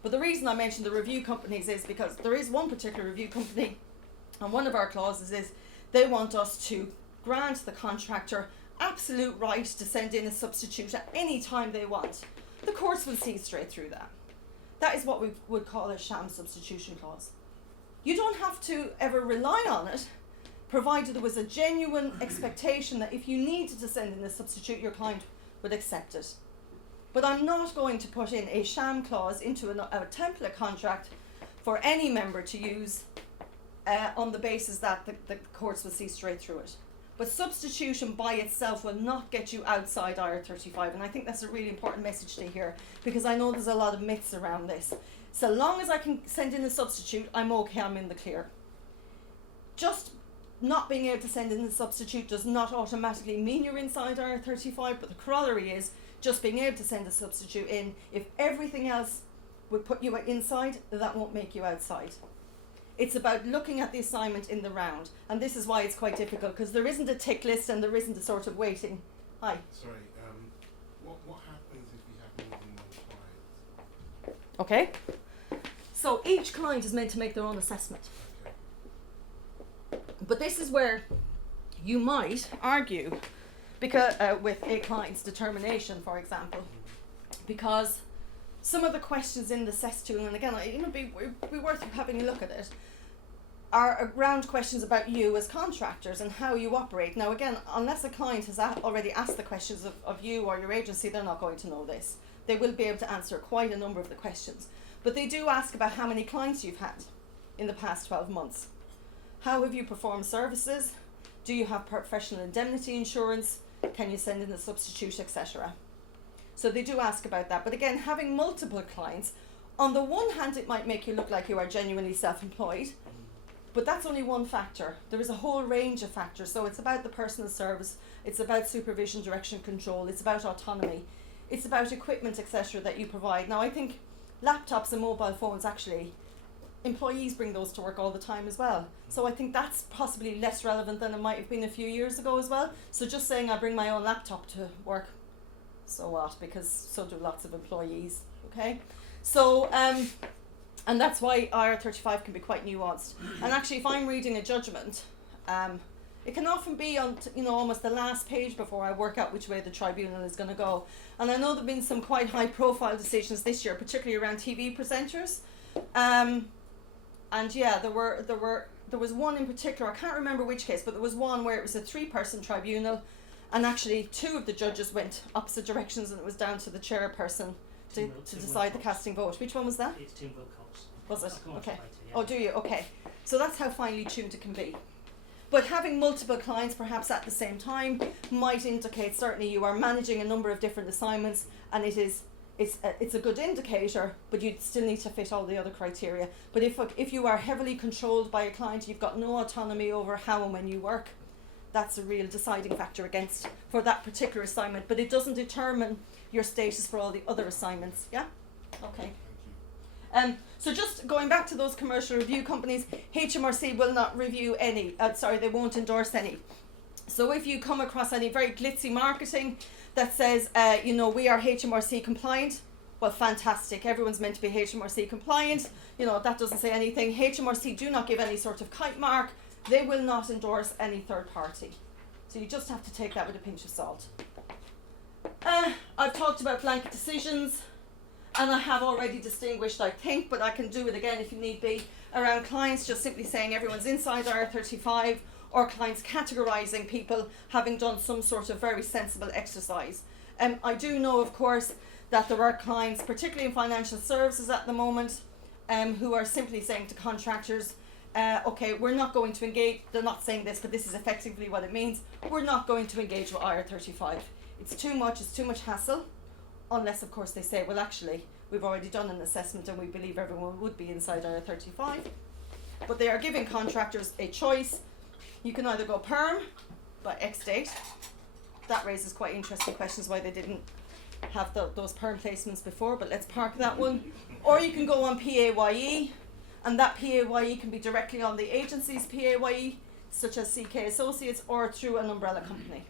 But the reason I mentioned the review companies is because there is one particular review company, and one of our clauses is they want us to grant the contractor absolute right to send in a substitute at any time they want. The courts will see straight through that. That is what we would call a sham substitution clause. You don't have to ever rely on it, provided there was a genuine expectation that if you needed to send in a substitute, your client would accept it. But I'm not going to put in a sham clause into a template contract for any member to use on the basis that the courts will see straight through it. But substitution by itself will not get you outside IR35, and I think that's a really important message to hear, because I know there's a lot of myths around this. So long as I can send in a substitute, I'm okay, I'm in the clear. Just not being able to send in the substitute does not automatically mean you're inside IR35, but the corollary is just being able to send a substitute in, if everything else would put you inside, that won't make you outside. It's about looking at the assignment in the round, and this is why it's quite difficult, because there isn't a tick list and there isn't a sort of waiting. Hi. Sorry, what happens if we have more than one client? Okay. So each client is meant to make their own assessment. Okay. But this is where you might argue because with a client's determination, for example, because some of the questions in the CES tool, and again, it'd be worth having a look at it, are around questions about you as contractors and how you operate. Now again, unless a client has already asked the questions of you or your agency, they're not going to know this. They will be able to answer quite a number of the questions. But they do ask about how many clients you've had in the past 12 months. How have you performed services? Do you have professional indemnity insurance? Can you send in a substitute, etc.? So they do ask about that. But again, having multiple clients, on the one hand, it might make you look like you are genuinely self-employed, but that's only one factor. There is a whole range of factors. So it's about the personal service, it's about supervision, direction, control, it's about autonomy, it's about equipment, etc. that you provide. Now I think laptops and mobile phones, actually, employees bring those to work all the time as well. So I think that's possibly less relevant than it might have been a few years ago as well. So just saying I bring my own laptop to work, so what? Because so do lots of employees, okay? So, and that's why IR35 can be quite nuanced. And actually, if I'm reading a judgment, it can often be on, almost the last page before I work out which way the tribunal is going to go. And I know there've been some quite high-profile decisions this year, particularly around TV presenters. And yeah, there was one in particular. I can't remember which case, but there was one where it was a 3-person tribunal. And actually, 2 of the judges went opposite directions, and it was down to the chairperson to decide the casting vote. Which one was that? It's Tim Wilcox. Was it? Okay. Later, yeah. Oh, do you? Okay. So that's how finely tuned it can be. But having multiple clients, perhaps at the same time, might indicate certainly you are managing a number of different assignments, and it's a good indicator, but you still need to fit all the other criteria. But if you are heavily controlled by a client, you've got no autonomy over how and when you work, that's a real deciding factor against for that particular assignment, but it doesn't determine your status for all the other assignments. Yeah? Okay. So just going back to those commercial review companies, HMRC will not review any, they won't endorse any. So if you come across any very glitzy marketing that says, we are HMRC compliant, well, fantastic, everyone's meant to be HMRC compliant, that doesn't say anything. HMRC do not give any sort of kite mark. They will not endorse any third party. So you just have to take that with a pinch of salt. I've talked about blanket decisions, and I have already distinguished, I think, but I can do it again if you need be, around clients just simply saying everyone's inside IR35, or clients categorising people having done some sort of very sensible exercise. I do know, of course, that there are clients, particularly in financial services at the moment, who are simply saying to contractors, okay, we're not going to engage, they're not saying this, but this is effectively what it means, we're not going to engage with IR35. It's too much hassle, unless of course they say, well actually, we've already done an assessment and we believe everyone would be inside IR35. But they are giving contractors a choice. You can either go perm by X date. That raises quite interesting questions why they didn't have those perm placements before, but let's park that one. Or you can go on PAYE, and that PAYE can be directly on the agency's PAYE, such as CK Associates, or through an umbrella company.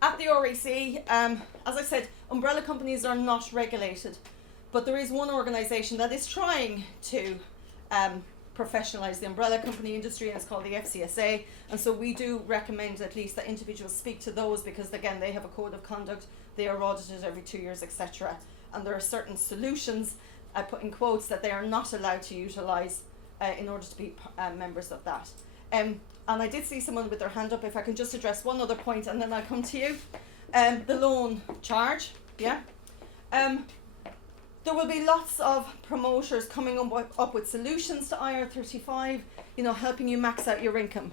At the REC, as I said, umbrella companies are not regulated, but there is one organisation that is trying to professionalise the umbrella company industry, and it's called the FCSA, and so we do recommend at least that individuals speak to those, because again they have a code of conduct, they are audited every 2 years, etc., and there are certain solutions, I put in quotes, that they are not allowed to utilise in order to be members of that. And I did see someone with their hand up. If I can just address one other point and then I'll come to you. The loan charge, yeah. There will be lots of promoters coming up with solutions to IR35, helping you max out your income.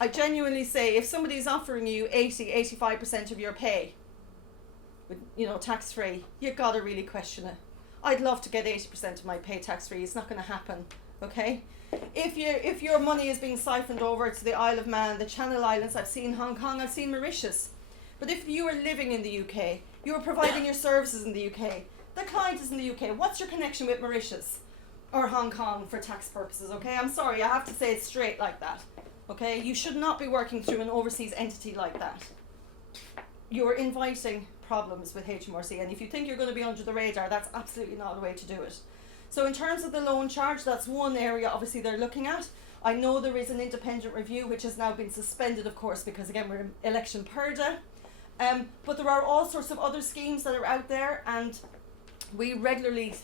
I genuinely say, if somebody is offering you 85% of your pay, with, tax-free, you've got to really question it. I'd love to get 80% of my pay tax-free. It's not going to happen, okay? If your money is being siphoned over to the Isle of Man, the Channel Islands, I've seen Hong Kong, I've seen Mauritius. But if you are living in the UK, you are providing your services in the UK, the client is in the UK, what's your connection with Mauritius or Hong Kong for tax purposes, okay? I'm sorry, I have to say it straight like that, okay? You should not be working through an overseas entity like that. You're inviting problems with HMRC, and if you think you're going to be under the radar, that's absolutely not the way to do it. So in terms of the loan charge, that's one area obviously they're looking at. I know there is an independent review which has now been suspended, of course, because again we're in election purdah. But there are all sorts of other schemes that are out there, and we regularly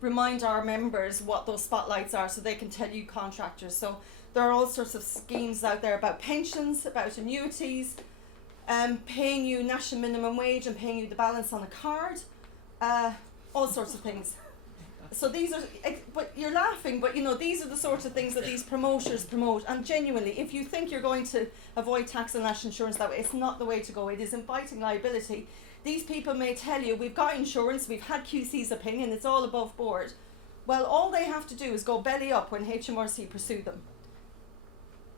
remind our members what those spotlights are so they can tell you contractors. So there are all sorts of schemes out there about pensions, about annuities, paying you national minimum wage and paying you the balance on a card, all sorts of things. So these are, but you're laughing, but these are the sorts of things that these promoters promote. And genuinely, if you think you're going to avoid tax and national insurance that way, it's not the way to go. It is inviting liability. These people may tell you, we've got insurance, we've had QC's opinion, it's all above board. Well, all they have to do is go belly up when HMRC pursue them.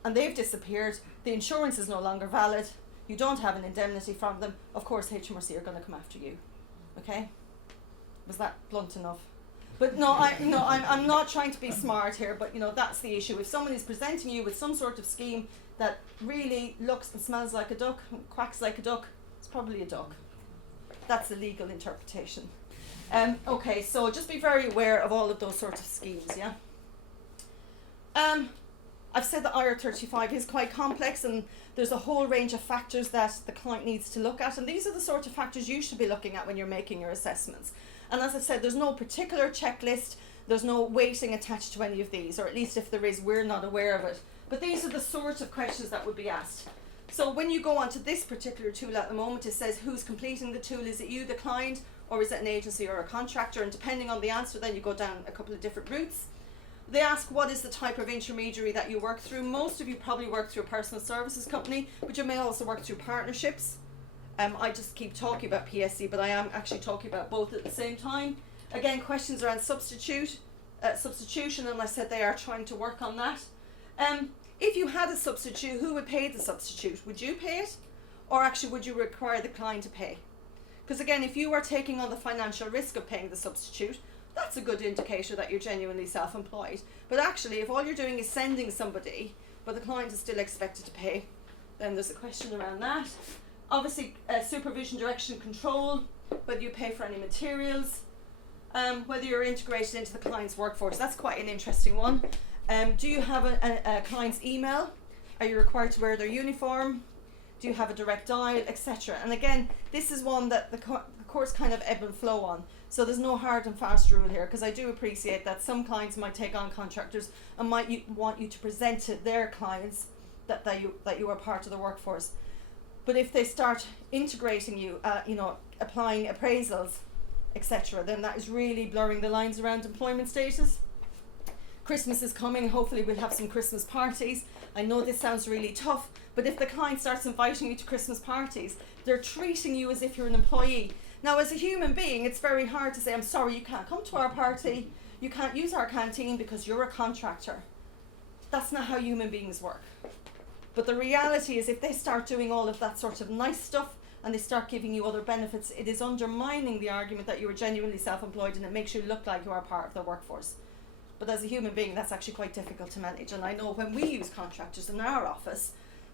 And they've disappeared, the insurance is no longer valid, you don't have an indemnity from them, of course HMRC are going to come after you. Okay? Was that blunt enough? But no, I'm not trying to be smart here, but that's the issue. If someone is presenting you with some sort of scheme that really looks and smells like a duck, quacks like a duck, it's probably a duck. That's the legal interpretation. Okay, so just be very aware of all of those sorts of schemes, yeah? I've said that IR35 is quite complex, and there's a whole range of factors that the client needs to look at, and these are the sort of factors you should be looking at when you're making your assessments. And as I said, there's no particular checklist, there's no weighting attached to any of these, or at least if there is, we're not aware of it. But these are the sort of questions that would be asked. So when you go onto this particular tool at the moment, it says who's completing the tool. Is it you, the client, or is it an agency or a contractor? And depending on the answer, then you go down a couple of different routes. They ask what is the type of intermediary that you work through. Most of you probably work through a personal services company, but you may also work through partnerships. I just keep talking about PSC, but I am actually talking about both at the same time. Again, questions around substitution, and I said they are trying to work on that. If you had a substitute, who would pay the substitute? Would you pay it? Or actually would you require the client to pay? Because again, if you are taking on the financial risk of paying the substitute, that's a good indicator that you're genuinely self-employed. But actually, if all you're doing is sending somebody, but the client is still expected to pay, then there's a question around that. Obviously, supervision, direction, control, whether you pay for any materials, whether you're integrated into the client's workforce. That's quite an interesting one. Do you have a client's email? Are you required to wear their uniform? Do you have a direct dial, etc.? And again, this is one that the course kind of ebb and flow on. So there's no hard and fast rule here, because I do appreciate that some clients might take on contractors and might want you to present to their clients that you are part of the workforce. But if they start integrating you, applying appraisals, etc., then that is really blurring the lines around employment status. Christmas is coming, hopefully we'll have some Christmas parties. I know this sounds really tough, but if the client starts inviting you to Christmas parties, they're treating you as if you're an employee. Now, as a human being, it's very hard to say, I'm sorry, you can't come to our party, you can't use our canteen because you're a contractor. That's not how human beings work. But the reality is, if they start doing all of that sort of nice stuff and they start giving you other benefits, it is undermining the argument that you are genuinely self-employed, and it makes you look like you are part of the workforce. But as a human being, that's actually quite difficult to manage. And I know when we use contractors in our office,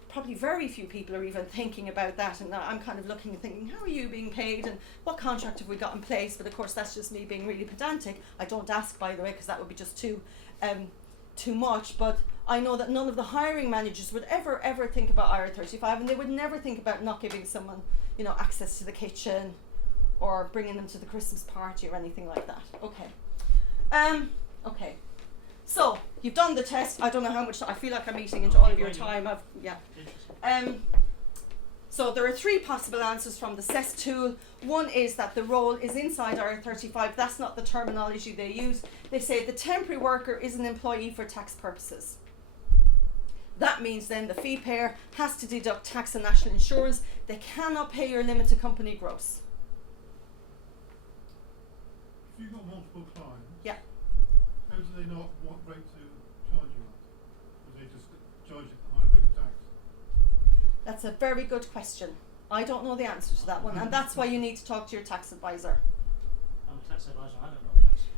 probably very few people are even thinking about that. And I'm kind of looking and thinking, how are you being paid and what contract have we got in place? But of course, that's just me being really pedantic. I don't ask, by the way, because that would be just too much. But I know that none of the hiring managers would ever think about IR35, and they would never think about not giving someone, access to the kitchen or bringing them to the Christmas party or anything like that. Okay. Okay. So you've done the test. I don't know how much. I feel like I'm eating into all of your time. So there are 3 possible answers from the CES tool. One is that the role is inside IR35. That's not the terminology they use. They say the temporary worker is an employee for tax purposes. That means then the fee payer has to deduct tax and national insurance. They cannot pay your limited company gross. If you've got multiple clients, yeah, how do they know what rate to charge you at? Or do they just charge at the higher rate of tax? That's a very good question. I don't know the answer to that one, and that's why you need to talk to your tax advisor. I'm a tax advisor, I don't know the answer.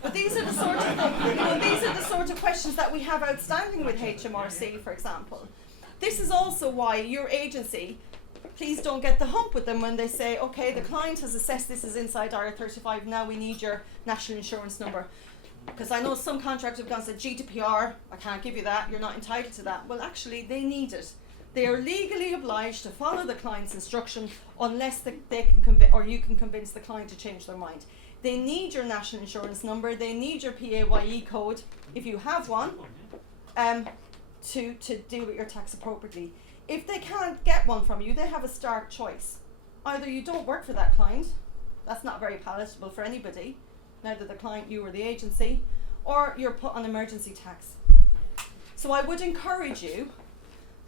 But these are the sort of questions that we have outstanding with HMRC, for example. This is also why your agency, please don't get the hump with them when they say, okay, the client has assessed this is inside IR35, now we need your national insurance number. Because I know some contractors have gone and said, GDPR, I can't give you that, you're not entitled to that. Well, actually, they need it. They are legally obliged to follow the client's instruction unless they can or you can convince the client to change their mind. They need your national insurance number, they need your PAYE code, if you have one, to deal with your tax appropriately. If they can't get one from you, they have a stark choice. Either you don't work for that client, that's not very palatable for anybody, neither the client, you or the agency, or you're put on emergency tax. So I would encourage you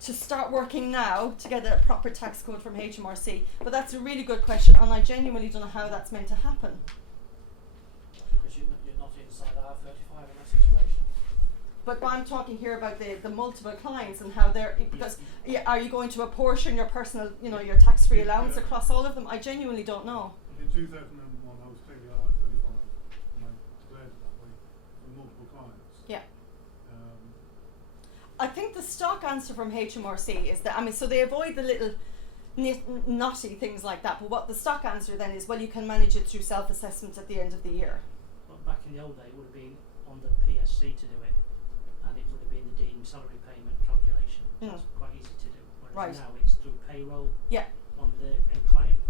to start working now to get a proper tax code from HMRC. But that's a really good question, and I genuinely don't know how that's meant to happen. Because you're not inside IR35 in that situation. But I'm talking here about the multiple clients and how they're, because are you going to apportion your personal, your tax-free allowance across all of them? I genuinely don't know. In 2001, I was clearly IR35, and I declared it that way for multiple clients. Yeah. I think the stock answer from HMRC is that, so they avoid the little knotty things like that, but what the stock answer then is, well, you can manage it through self-assessment at the end of the year. Well, back in the old day, it would have been on the PSC to do it, and it would have been the deemed salary payment calculation. That's quite easy to do. Whereas now it's through payroll on the end client.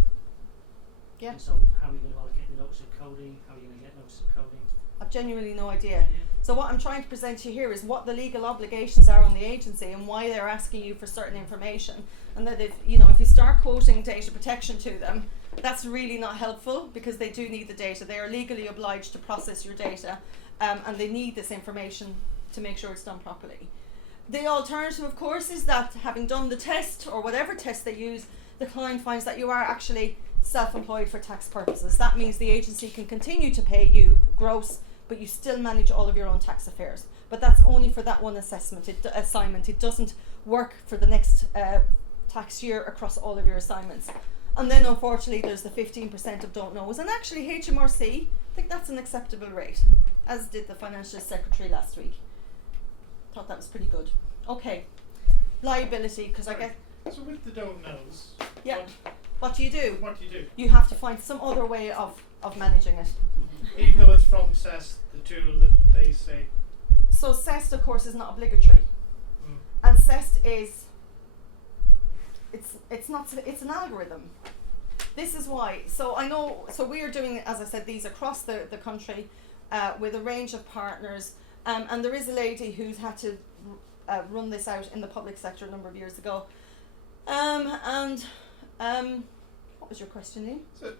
Yeah. And so how are you going to allocate the notice of coding? How are you going to get notice of coding? I've genuinely no idea. So what I'm trying to present to you here is what the legal obligations are on the agency and why they're asking you for certain information. And that if you start quoting data protection to them, that's really not helpful, because they do need the data. They are legally obliged to process your data, and they need this information to make sure it's done properly. The alternative, of course, is that having done the test, or whatever test they use, the client finds that you are actually self-employed for tax purposes. That means the agency can continue to pay you gross, but you still manage all of your own tax affairs. But that's only for that one assignment. It doesn't work for the next tax year across all of your assignments. And then unfortunately there's the 15% of don't knows, and actually HMRC think that's an acceptable rate, as did the Financial Secretary last week. Thought that was pretty good. Okay, liability, because I guess... So with the don't knows, what do you do? What do you do? You have to find some other way of managing it. Even though it's from CES, the tool that they say. So CEST, of course, is not obligatory, and CEST is it's an algorithm. This is why. So I know. So we are doing, as I said, these across the country with a range of partners, and there is a lady who's had to run this out in the public sector a number of years ago. What was your question, Liam? So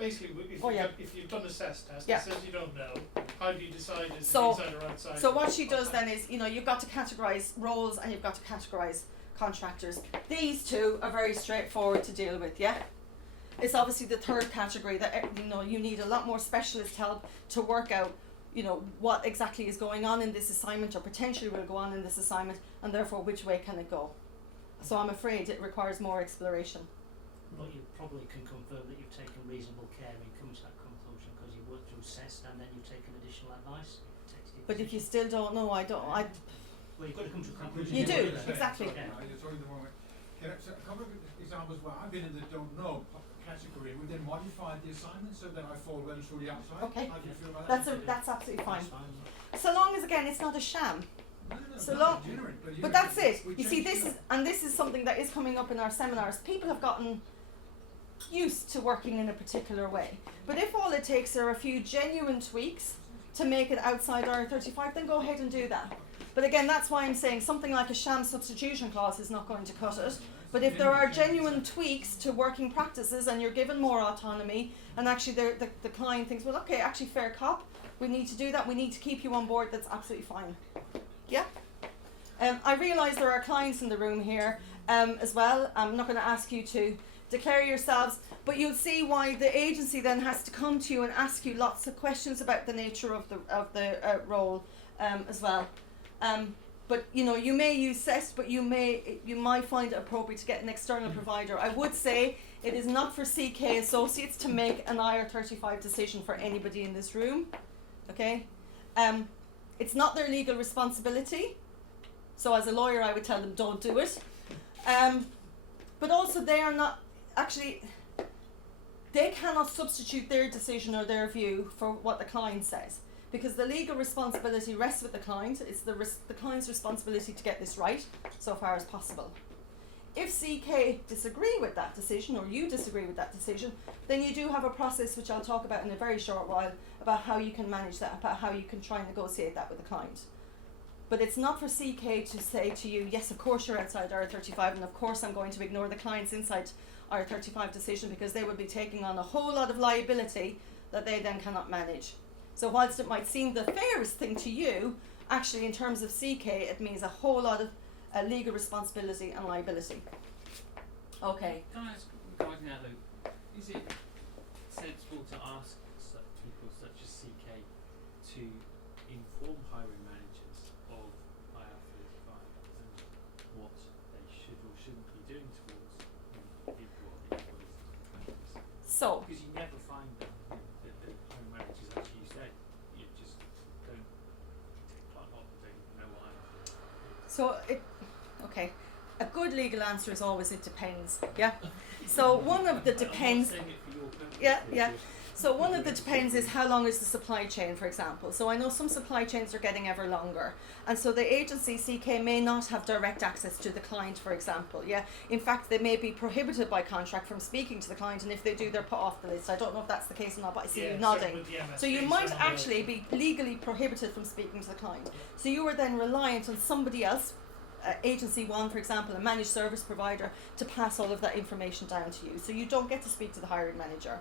basically, if, Oh, yeah. if you've done a CES test, Yeah. it says you don't know, how do you decide it's So- inside or outside? So what she does then is, you've got to categorise roles and you've got to categorise contractors. These two are very straightforward to deal with, yeah? It's obviously the third category that, you need a lot more specialist help to work out, what exactly is going on in this assignment or potentially will go on in this assignment, and therefore which way can it go. So I'm afraid it requires more exploration. But you probably can confirm that you've taken reasonable care in coming to that conclusion because you've worked through CEST and then you've taken additional advice. But if you still don't know, well, you've got to come to a conclusion. You do, Yeah. exactly. Yeah. It's only the moment. So a couple of examples where I've been in the don't know category, we then modified the assignment so that I fall well and truly outside. Okay. How do you feel about that? That's absolutely fine. That's fine. So long as, again, it's not a sham. No, So not long- degenerate, But that's it. we You see, changed this is something that is coming up in our seminars. People have gotten used to working in a particular way. But if all it takes are a few genuine tweaks to make it outside IR35, then go ahead and do that. But again, that's why I'm saying something like a sham substitution clause is not going to cut it. But if there are genuine tweaks to working practices and you're given more autonomy, and actually the client thinks, well, okay, actually fair cop, we need to do that, we need to keep you on board, that's absolutely fine. Yeah? I realise there are clients in the room here as well. I'm not going to ask you to declare yourselves, but you'll see why the agency then has to come to you and ask you lots of questions about the nature of the role as well. But you may use CEST, but you might find it appropriate to get an external provider. I would say it is not for CK Associates to make an IR35 decision for anybody in this room. Okay, it's not their legal responsibility. So as a lawyer, I would tell them don't do it. But also they are not actually. They cannot substitute their decision or their view for what the client says. Because the legal responsibility rests with the client. It's the client's responsibility to get this right, so far as possible. If CK disagree with that decision, or you disagree with that decision, then you do have a process which I'll talk about in a very short while, about how you can manage that, about how you can try and negotiate that with the client. But it's not for CK to say to you, yes, of course you're outside IR35, and of course I'm going to ignore the client's inside IR35 decision, because they would be taking on a whole lot of liability that they then cannot manage. So whilst it might seem the fairest thing to you, actually in terms of CK it means a whole lot of legal responsibility and liability. Okay. Can I ask regarding that though, is it sensible to ask people such as CK to inform hiring managers of IR35 and what they should or shouldn't be doing towards people or employees and contractors? So Because you never find that the hiring managers, as you say, you just don't know what I'm. okay. A good legal answer is always it depends. Yeah. So one of the depends. I'm not saying it for your purpose. Yeah. So one of the depends is how long is the supply chain, for example. So I know some supply chains are getting ever longer, and so the agency CK may not have direct access to the client, for example. Yeah. In fact, they may be prohibited by contract from speaking to the client, and if they do, they're put off the list. I don't know if that's the case or not, but I see you nodding. So you might actually be legally prohibited from speaking to the client. So you are then reliant on somebody else, agency one, for example, a managed service provider, to pass all of that information down to you. So you don't get to speak to the hiring manager.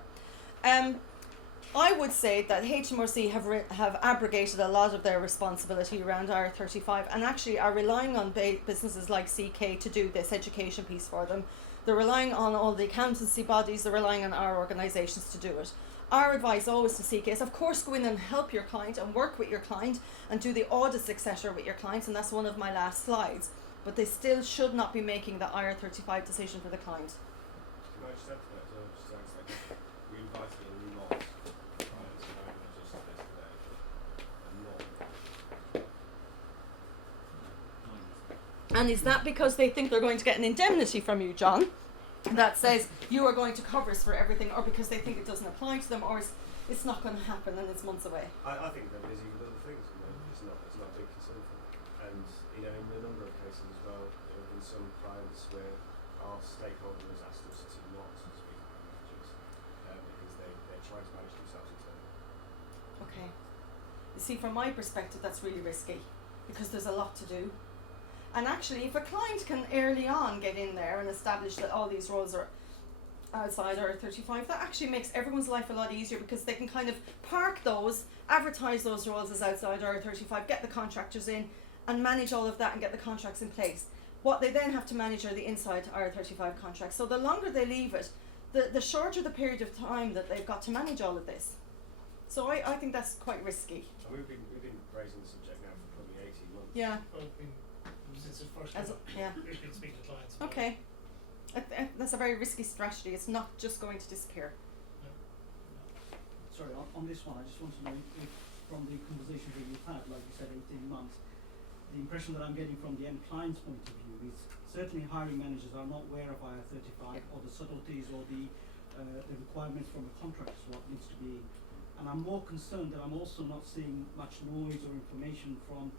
I would say that HMRC have abrogated a lot of their responsibility around IR35, and actually are relying on businesses like CK to do this education piece for them. They're relying on all the accountancy bodies, they're relying on our organisations to do it. Our advice always to CK is, of course, go in and help your client and work with your client and do the audits, etc. with your clients, and that's one of my last slides. But they still should not be making the IR35 decision for the client. Can I just add to that as well? Just to answer that, we invited a lot of clients and I just yesterday. A lot. And is that because they think they're going to get an indemnity from you, John, that says you are going to cover us for everything, or because they think it doesn't apply to them, or it's not going to happen and it's months away? I think they're busy with other things. It's not a big concern for them. And in a number of cases as well, there have been some clients where our stakeholder has asked us to not speak to managers because they're trying to manage themselves internally. Okay. You see, from my perspective, that's really risky, because there's a lot to do. And actually, if a client can early on get in there and establish that all these roles are outside IR35, that actually makes everyone's life a lot easier, because they can kind of park those, advertise those roles as outside IR35, get the contractors in and manage all of that and get the contracts in place. What they then have to manage are the inside IR35 contracts. So the longer they leave it, the shorter the period of time that they've got to manage all of this. So I think that's quite risky. And we've been raising the subject now for probably 18 months. Yeah. Well, since it first As came up, yeah. we've been speaking to clients about Okay. That's a very risky strategy. It's not just going to disappear. Sorry, on this one, I just want to know if from the conversation that you've had, like you said, 18 months, the impression that I'm getting from the end client's point of view is certainly hiring managers are not aware of IR35 or the subtleties or the requirements from a contract is what needs to be. And I'm more concerned that I'm also not seeing much noise or information from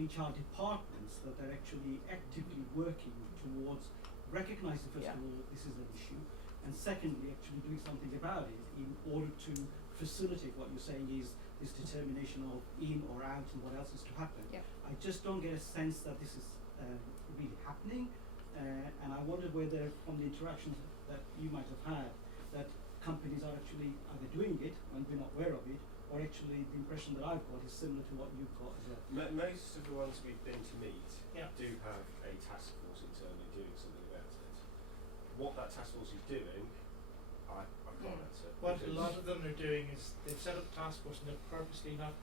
HR departments that they're actually actively working towards recognizing, first of all, this is an issue, and secondly, actually doing something about it in order to facilitate what you're saying is this determination of in or out and what else is to happen. Yeah. I just don't get a sense that this is really happening, and I wondered whether from the interactions that you might have had, that companies are actually either doing it and we're not aware of it, or actually the impression that I've got is similar to what you've got as well. Most of the ones we've been to meet do have a task force internally doing something about it. What that task force is doing, I can't answer. what a lot of them are doing is they've set up a task force and they're purposely not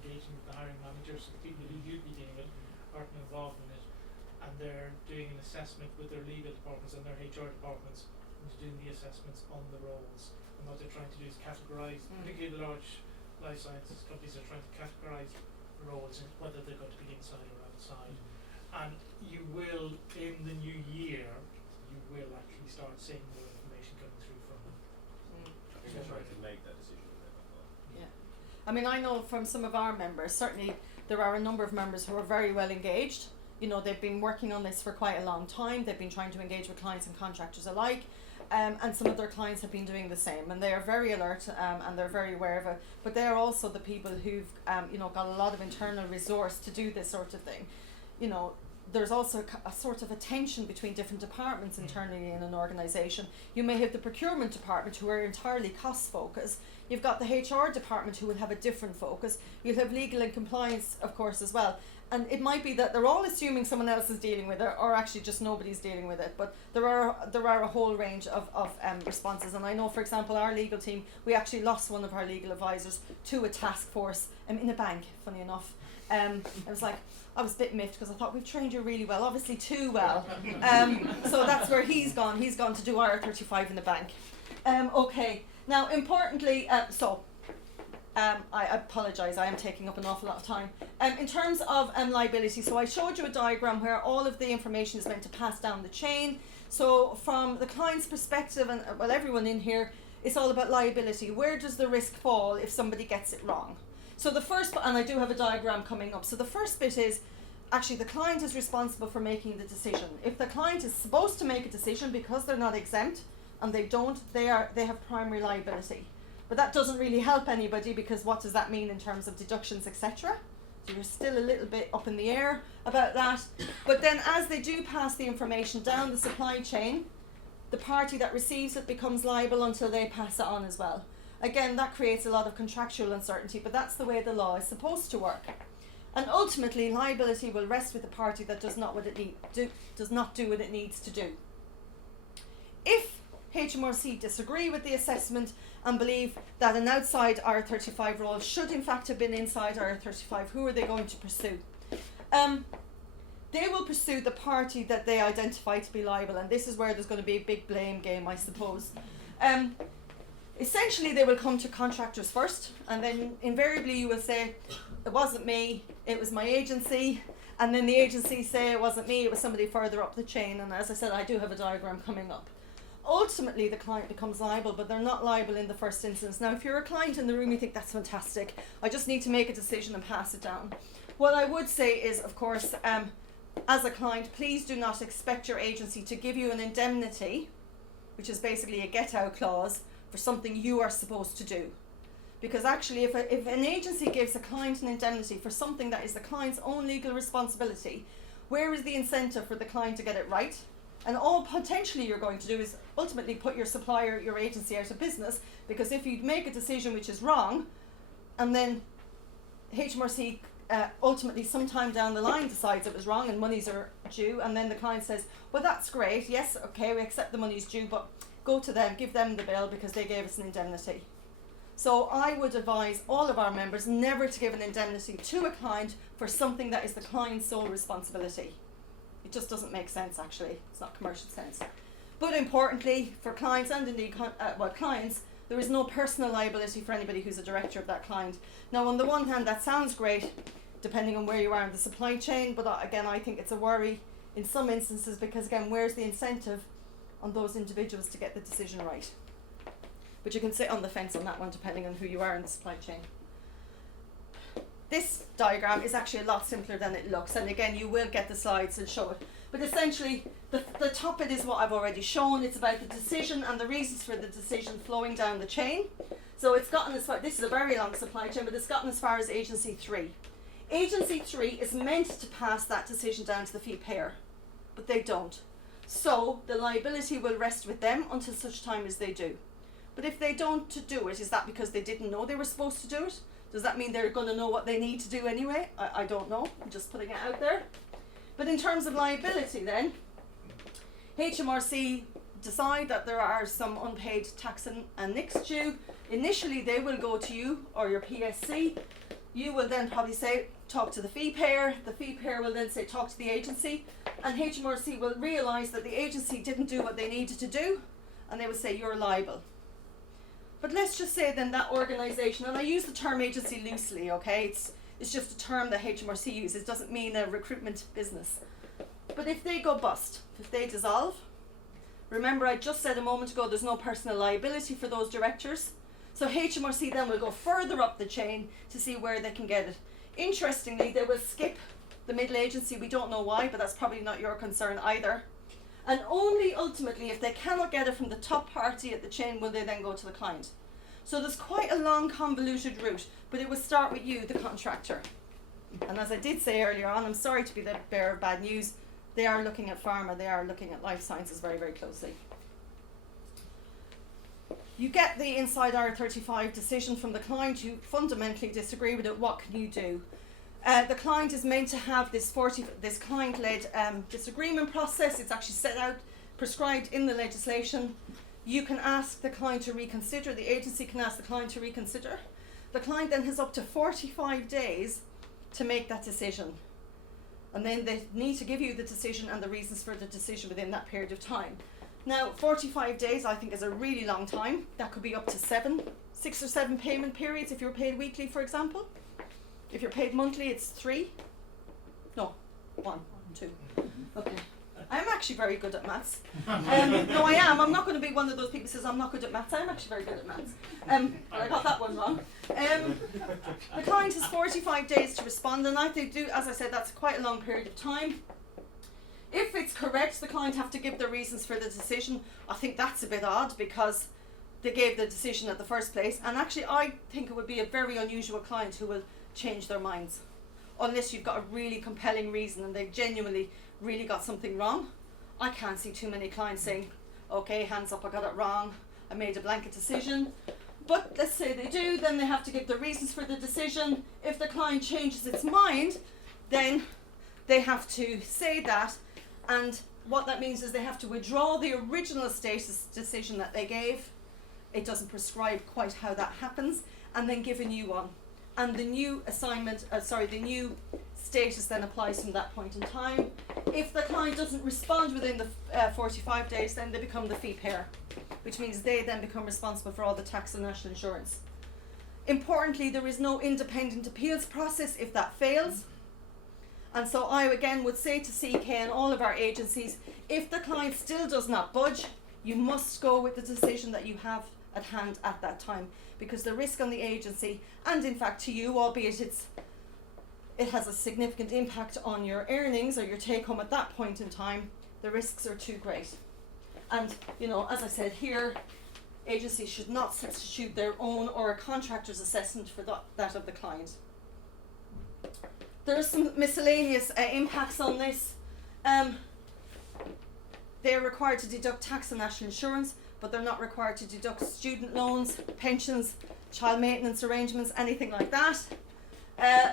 engaging with the hiring managers, so the people who you'd be dealing with aren't involved in it, and they're doing an assessment with their legal departments and their HR departments, and doing the assessments on the roles. And what they're trying to do is categorise, particularly the large life sciences companies are trying to categorise the roles in whether they're going to be inside or outside. And you will, in the new year, you will actually start seeing more information coming through from them. I think they're trying to make that decision in their back. Yeah. I mean, I know from some of our members, certainly there are a number of members who are very well engaged. You know, they've been working on this for quite a long time. They've been trying to engage with clients and contractors alike. And some of their clients have been doing the same, and they are very alert and they're very aware of it. But they are also the people who've got a lot of internal resource to do this sort of thing. You know, there's also a sort of a tension between different departments internally in an organisation. You may have the procurement department who are entirely cost focused. You've got the HR department who will have a different focus. You'll have legal and compliance, of course, as well. And it might be that they're all assuming someone else is dealing with it, or actually just nobody's dealing with it. But there are a whole range of responses. And I know, for example, our legal team, we actually lost one of our legal advisors to a task force in a bank, funny enough. It was like, I was a bit miffed because I thought we've trained you really well, obviously too well. So that's where he's gone. He's gone to do IR35 in the bank. Okay. Now, importantly, I apologise, I am taking up an awful lot of time. In terms of liability, so I showed you a diagram where all of the information is meant to pass down the chain. So from the client's perspective, and well, everyone in here, it's all about liability. Where does the risk fall if somebody gets it wrong? So the first, and I do have a diagram coming up, so the first bit is, actually the client is responsible for making the decision. If the client is supposed to make a decision because they're not exempt, and they don't, they have primary liability. But that doesn't really help anybody, because what does that mean in terms of deductions, etc.? So you're still a little bit up in the air about that. But then as they do pass the information down the supply chain, the party that receives it becomes liable until they pass it on as well. Again, that creates a lot of contractual uncertainty, but that's the way the law is supposed to work. And ultimately, liability will rest with the party that does not do what it needs to do. If HMRC disagree with the assessment and believe that an outside IR35 role should in fact have been inside IR35, who are they going to pursue? They will pursue the party that they identify to be liable, and this is where there's going to be a big blame game, I suppose. Essentially, they will come to contractors first, and then invariably you will say, it wasn't me, it was my agency, and then the agency say it wasn't me, it was somebody further up the chain, and as I said, I do have a diagram coming up. Ultimately, the client becomes liable, but they're not liable in the first instance. Now, if you're a client in the room, you think, that's fantastic, I just need to make a decision and pass it down. What I would say is, of course, as a client, please do not expect your agency to give you an indemnity, which is basically a get-out clause, for something you are supposed to do. Because actually, if an agency gives a client an indemnity for something that is the client's own legal responsibility, where is the incentive for the client to get it right? And all potentially you're going to do is ultimately put your supplier, your agency out of business, because if you make a decision which is wrong, and then HMRC ultimately sometime down the line decides it was wrong and monies are due, and then the client says, well, that's great, yes, okay, we accept the money's due, but go to them, give them the bill because they gave us an indemnity. So I would advise all of our members never to give an indemnity to a client for something that is the client's sole responsibility. It just doesn't make sense, actually. It's not commercial sense. But importantly, for clients and indeed clients, there is no personal liability for anybody who's a director of that client. Now, on the one hand, that sounds great, depending on where you are in the supply chain, but again, I think it's a worry in some instances because, again, where's the incentive on those individuals to get the decision right? But you can sit on the fence on that one, depending on who you are in the supply chain. This diagram is actually a lot simpler than it looks, and again, you will get the slides and show it. But essentially, the top bit is what I've already shown. It's about the decision and the reasons for the decision flowing down the chain. So it's gotten as far, this is a very long supply chain, but it's gotten as far as Agency 3. Agency 3 is meant to pass that decision down to the fee payer, but they don't. So the liability will rest with them until such time as they do. But if they don't do it, is that because they didn't know they were supposed to do it? Does that mean they're going to know what they need to do anyway? I don't know. I'm just putting it out there. But in terms of liability then, HMRC decide that there are some unpaid tax and NICs due. Initially they will go to you or your PSC. You will then probably say, talk to the fee payer. The fee payer will then say, talk to the agency. And HMRC will realise that the agency didn't do what they needed to do, and they will say, you're liable. But let's just say then that organisation, and I use the term agency loosely, okay? It's just a term that HMRC uses. It doesn't mean a recruitment business. But if they go bust, if they dissolve, remember I just said a moment ago there's no personal liability for those directors. So HMRC then will go further up the chain to see where they can get it. Interestingly, they will skip the middle agency. We don't know why, but that's probably not your concern either. And only ultimately, if they cannot get it from the top party at the chain, will they then go to the client. So there's quite a long, convoluted route, but it will start with you, the contractor. And as I did say earlier on, I'm sorry to be the bearer of bad news, they are looking at pharma, they are looking at life sciences very, very closely. You get the inside IR35 decision from the client, you fundamentally disagree with it, what can you do? The client is meant to have this client-led disagreement process. It's actually set out, prescribed in the legislation. You can ask the client to reconsider. The agency can ask the client to reconsider. The client then has up to 45 days to make that decision. And then they need to give you the decision and the reasons for the decision within that period of time. Now, 45 days I think is a really long time. That could be up to 6 or 7 payment periods if you're paid weekly, for example. If you're paid monthly, it's 3. No, 1, 2. Okay. I'm actually very good at maths. No, I am. I'm not going to be one of those people who says I'm not good at maths. I'm actually very good at maths. But I got that one wrong. The client has 45 days to respond, and I think, as I said, that's quite a long period of time. If it's correct, the client have to give the reasons for the decision. I think that's a bit odd because they gave the decision at the first place, and actually I think it would be a very unusual client who will change their minds unless you've got a really compelling reason and they've genuinely really got something wrong. I can't see too many clients saying, okay, hands up, I got it wrong, I made a blanket decision. But let's say they do, then they have to give the reasons for the decision. If the client changes its mind, then they have to say that, and what that means is they have to withdraw the original status decision that they gave. It doesn't prescribe quite how that happens, and then give a new one. And the new the new status then applies from that point in time. If the client doesn't respond within the 45 days, then they become the fee payer, which means they then become responsible for all the tax and national insurance. Importantly, there is no independent appeals process if that fails. And so I again would say to CK and all of our agencies, if the client still does not budge, you must go with the decision that you have at hand at that time, because the risk on the agency, and in fact to you, albeit it has a significant impact on your earnings or your take home at that point in time, the risks are too great. And as I said here, agencies should not substitute their own or a contractor's assessment for that of the client. There are some miscellaneous impacts on this. they're required to deduct tax and national insurance, but they're not required to deduct student loans, pensions, child maintenance arrangements, anything like that.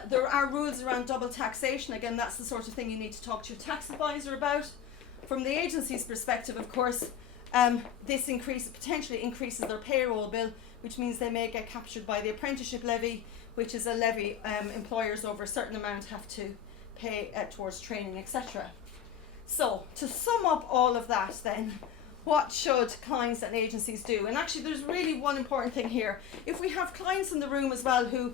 There are rules around double taxation. Again, that's the sort of thing you need to talk to your tax advisor about. From the agency's perspective, of course, this potentially increases their payroll bill, which means they may get captured by the apprenticeship levy, which is a levy employers over a certain amount have to pay towards training, etc. So, to sum up all of that then, what should clients and agencies do? And actually there's really one important thing here. If we have clients in the room as well who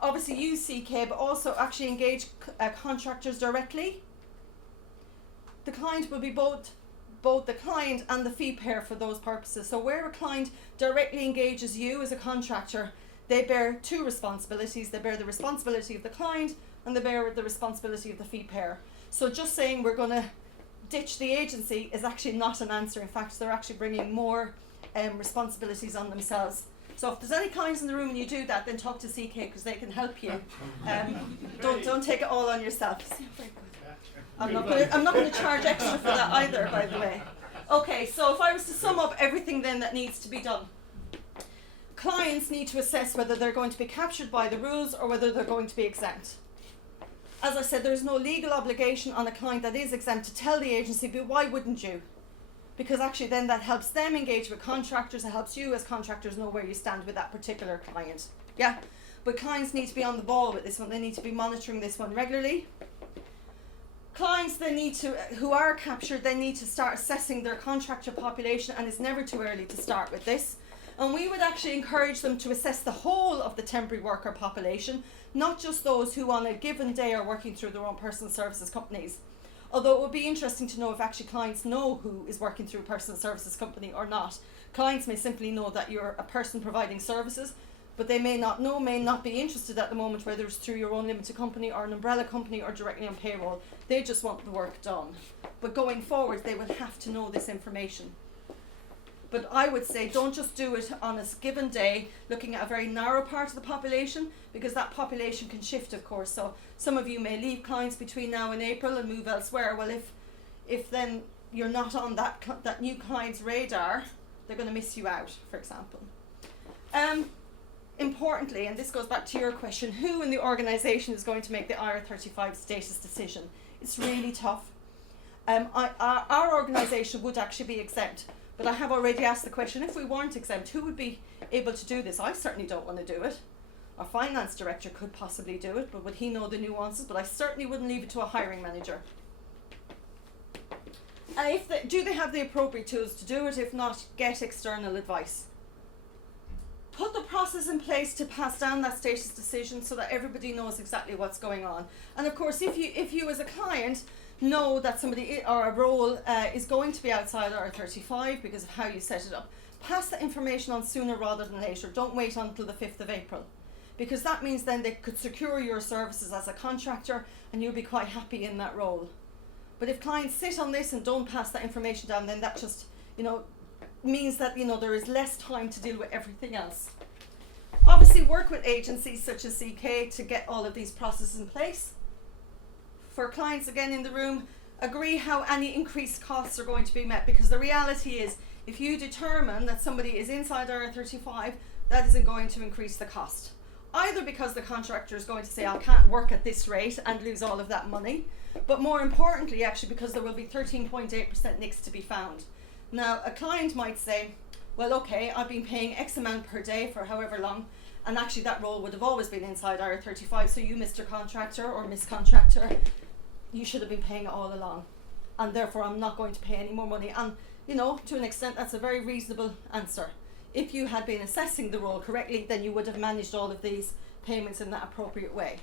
obviously use CK but also actually engage contractors directly, the client will be both the client and the fee payer for those purposes. So where a client directly engages you as a contractor, they bear two responsibilities. They bear the responsibility of the client and they bear the responsibility of the fee payer. So just saying we're going to ditch the agency is actually not an answer. In fact, they're actually bringing more responsibilities on themselves. So if there's any clients in the room and you do that, then talk to CK because they can help you. Don't take it all on yourself. I'm not going to charge extra for that either, by the way. Okay, so if I was to sum up everything then that needs to be done. Clients need to assess whether they're going to be captured by the rules or whether they're going to be exempt. As I said, there's no legal obligation on a client that is exempt to tell the agency, but why wouldn't you? Because actually then that helps them engage with contractors, it helps you as contractors know where you stand with that particular client. Yeah, but clients need to be on the ball with this one, they need to be monitoring this one regularly. Clients who are captured, they need to start assessing their contractor population, and it's never too early to start with this. And we would actually encourage them to assess the whole of the temporary worker population, not just those who on a given day are working through their own personal services companies. Although it would be interesting to know if actually clients know who is working through a personal services company or not. Clients may simply know that you're a person providing services, but they may not know, may not be interested at the moment whether it's through your own limited company or an umbrella company or directly on payroll. They just want the work done. But going forward, they will have to know this information. But I would say don't just do it on a given day, looking at a very narrow part of the population, because that population can shift, of course. So some of you may leave clients between now and April and move elsewhere. Well, if then you're not on that new client's radar, they're going to miss you out, for example. Importantly, and this goes back to your question, who in the organisation is going to make the IR35 status decision? It's really tough. Our organisation would actually be exempt. But I have already asked the question, if we weren't exempt, who would be able to do this? I certainly don't want to do it. Our finance director could possibly do it, but would he know the nuances? But I certainly wouldn't leave it to a hiring manager. Do they have the appropriate tools to do it? If not, get external advice. Put the process in place to pass down that status decision so that everybody knows exactly what's going on. And of course, if you as a client know that somebody or a role is going to be outside IR35 because of how you set it up, pass that information on sooner rather than later. Don't wait until the 5th of April, because that means then they could secure your services as a contractor and you'll be quite happy in that role. But if clients sit on this and don't pass that information down, then that just means that there is less time to deal with everything else. Obviously work with agencies such as CK to get all of these processes in place. For clients again in the room, agree how any increased costs are going to be met, because the reality is if you determine that somebody is inside IR35, that isn't going to increase the cost. Either because the contractor is going to say I can't work at this rate and lose all of that money, but more importantly actually because there will be 13.8% nicks to be found. Now a client might say, well okay, I've been paying X amount per day for however long, and actually that role would have always been inside IR35, so you Mr. Contractor or Miss Contractor, you should have been paying it all along, and therefore I'm not going to pay any more money. And to an extent that's a very reasonable answer. If you had been assessing the role correctly, then you would have managed all of these payments in that appropriate way.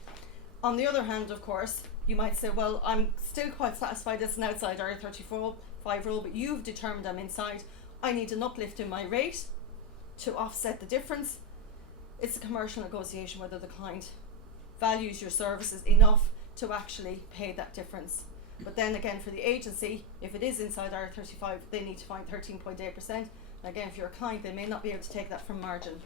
On the other hand, of course, you might say, well, I'm still quite satisfied as an outside IR35 role, but you've determined I'm inside. I need an uplift in my rate to offset the difference. It's a commercial negotiation whether the client values your services enough to actually pay that difference. But then again, for the agency, if it is inside IR35, they need to find 13.8%. Again, if you're a client, they may not be able to take that from margin.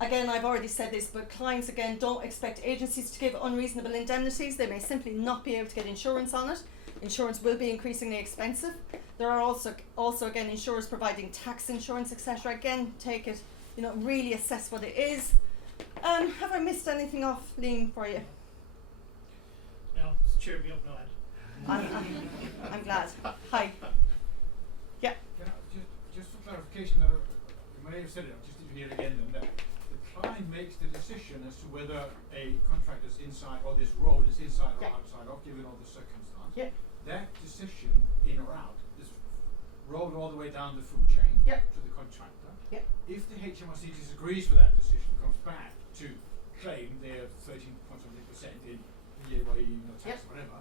again, I've already said this, but clients again don't expect agencies to give unreasonable indemnities. They may simply not be able to get insurance on it. Insurance will be increasingly expensive. There are also again insurers providing tax insurance, etc. Again, take it, really assess what it is. Have I missed anything off, Liam, for you? No, it's cheered me up now, Ed. I'm glad. Hi. Yeah. Just for clarification, you may have said it, I'll just need to hear it again then, that the client makes the decision as to whether a contract is inside, or this road is inside or outside of, given all the circumstances. Yeah. That decision, in or out, is rolled all the way down the food chain to the contractor. Yep. If the HMRC disagrees with that decision, comes back to claim their 13.something% in PAYE, tax, whatever,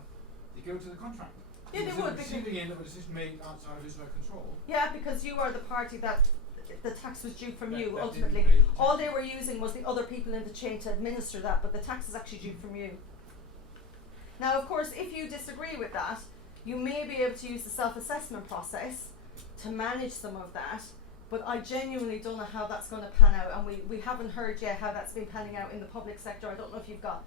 they go to the contractor. Yeah, they would. Receiving end of a decision made outside of his or her control. Yeah, because you are the party that the tax was due from you, that ultimately. didn't pay the All tax. they were using was the other people in the chain to administer that, but the tax is actually due from you. Now, of course, if you disagree with that, you may be able to use the self-assessment process to manage some of that, but I genuinely don't know how that's going to pan out, and we haven't heard yet how that's been panning out in the public sector. I don't know if you've got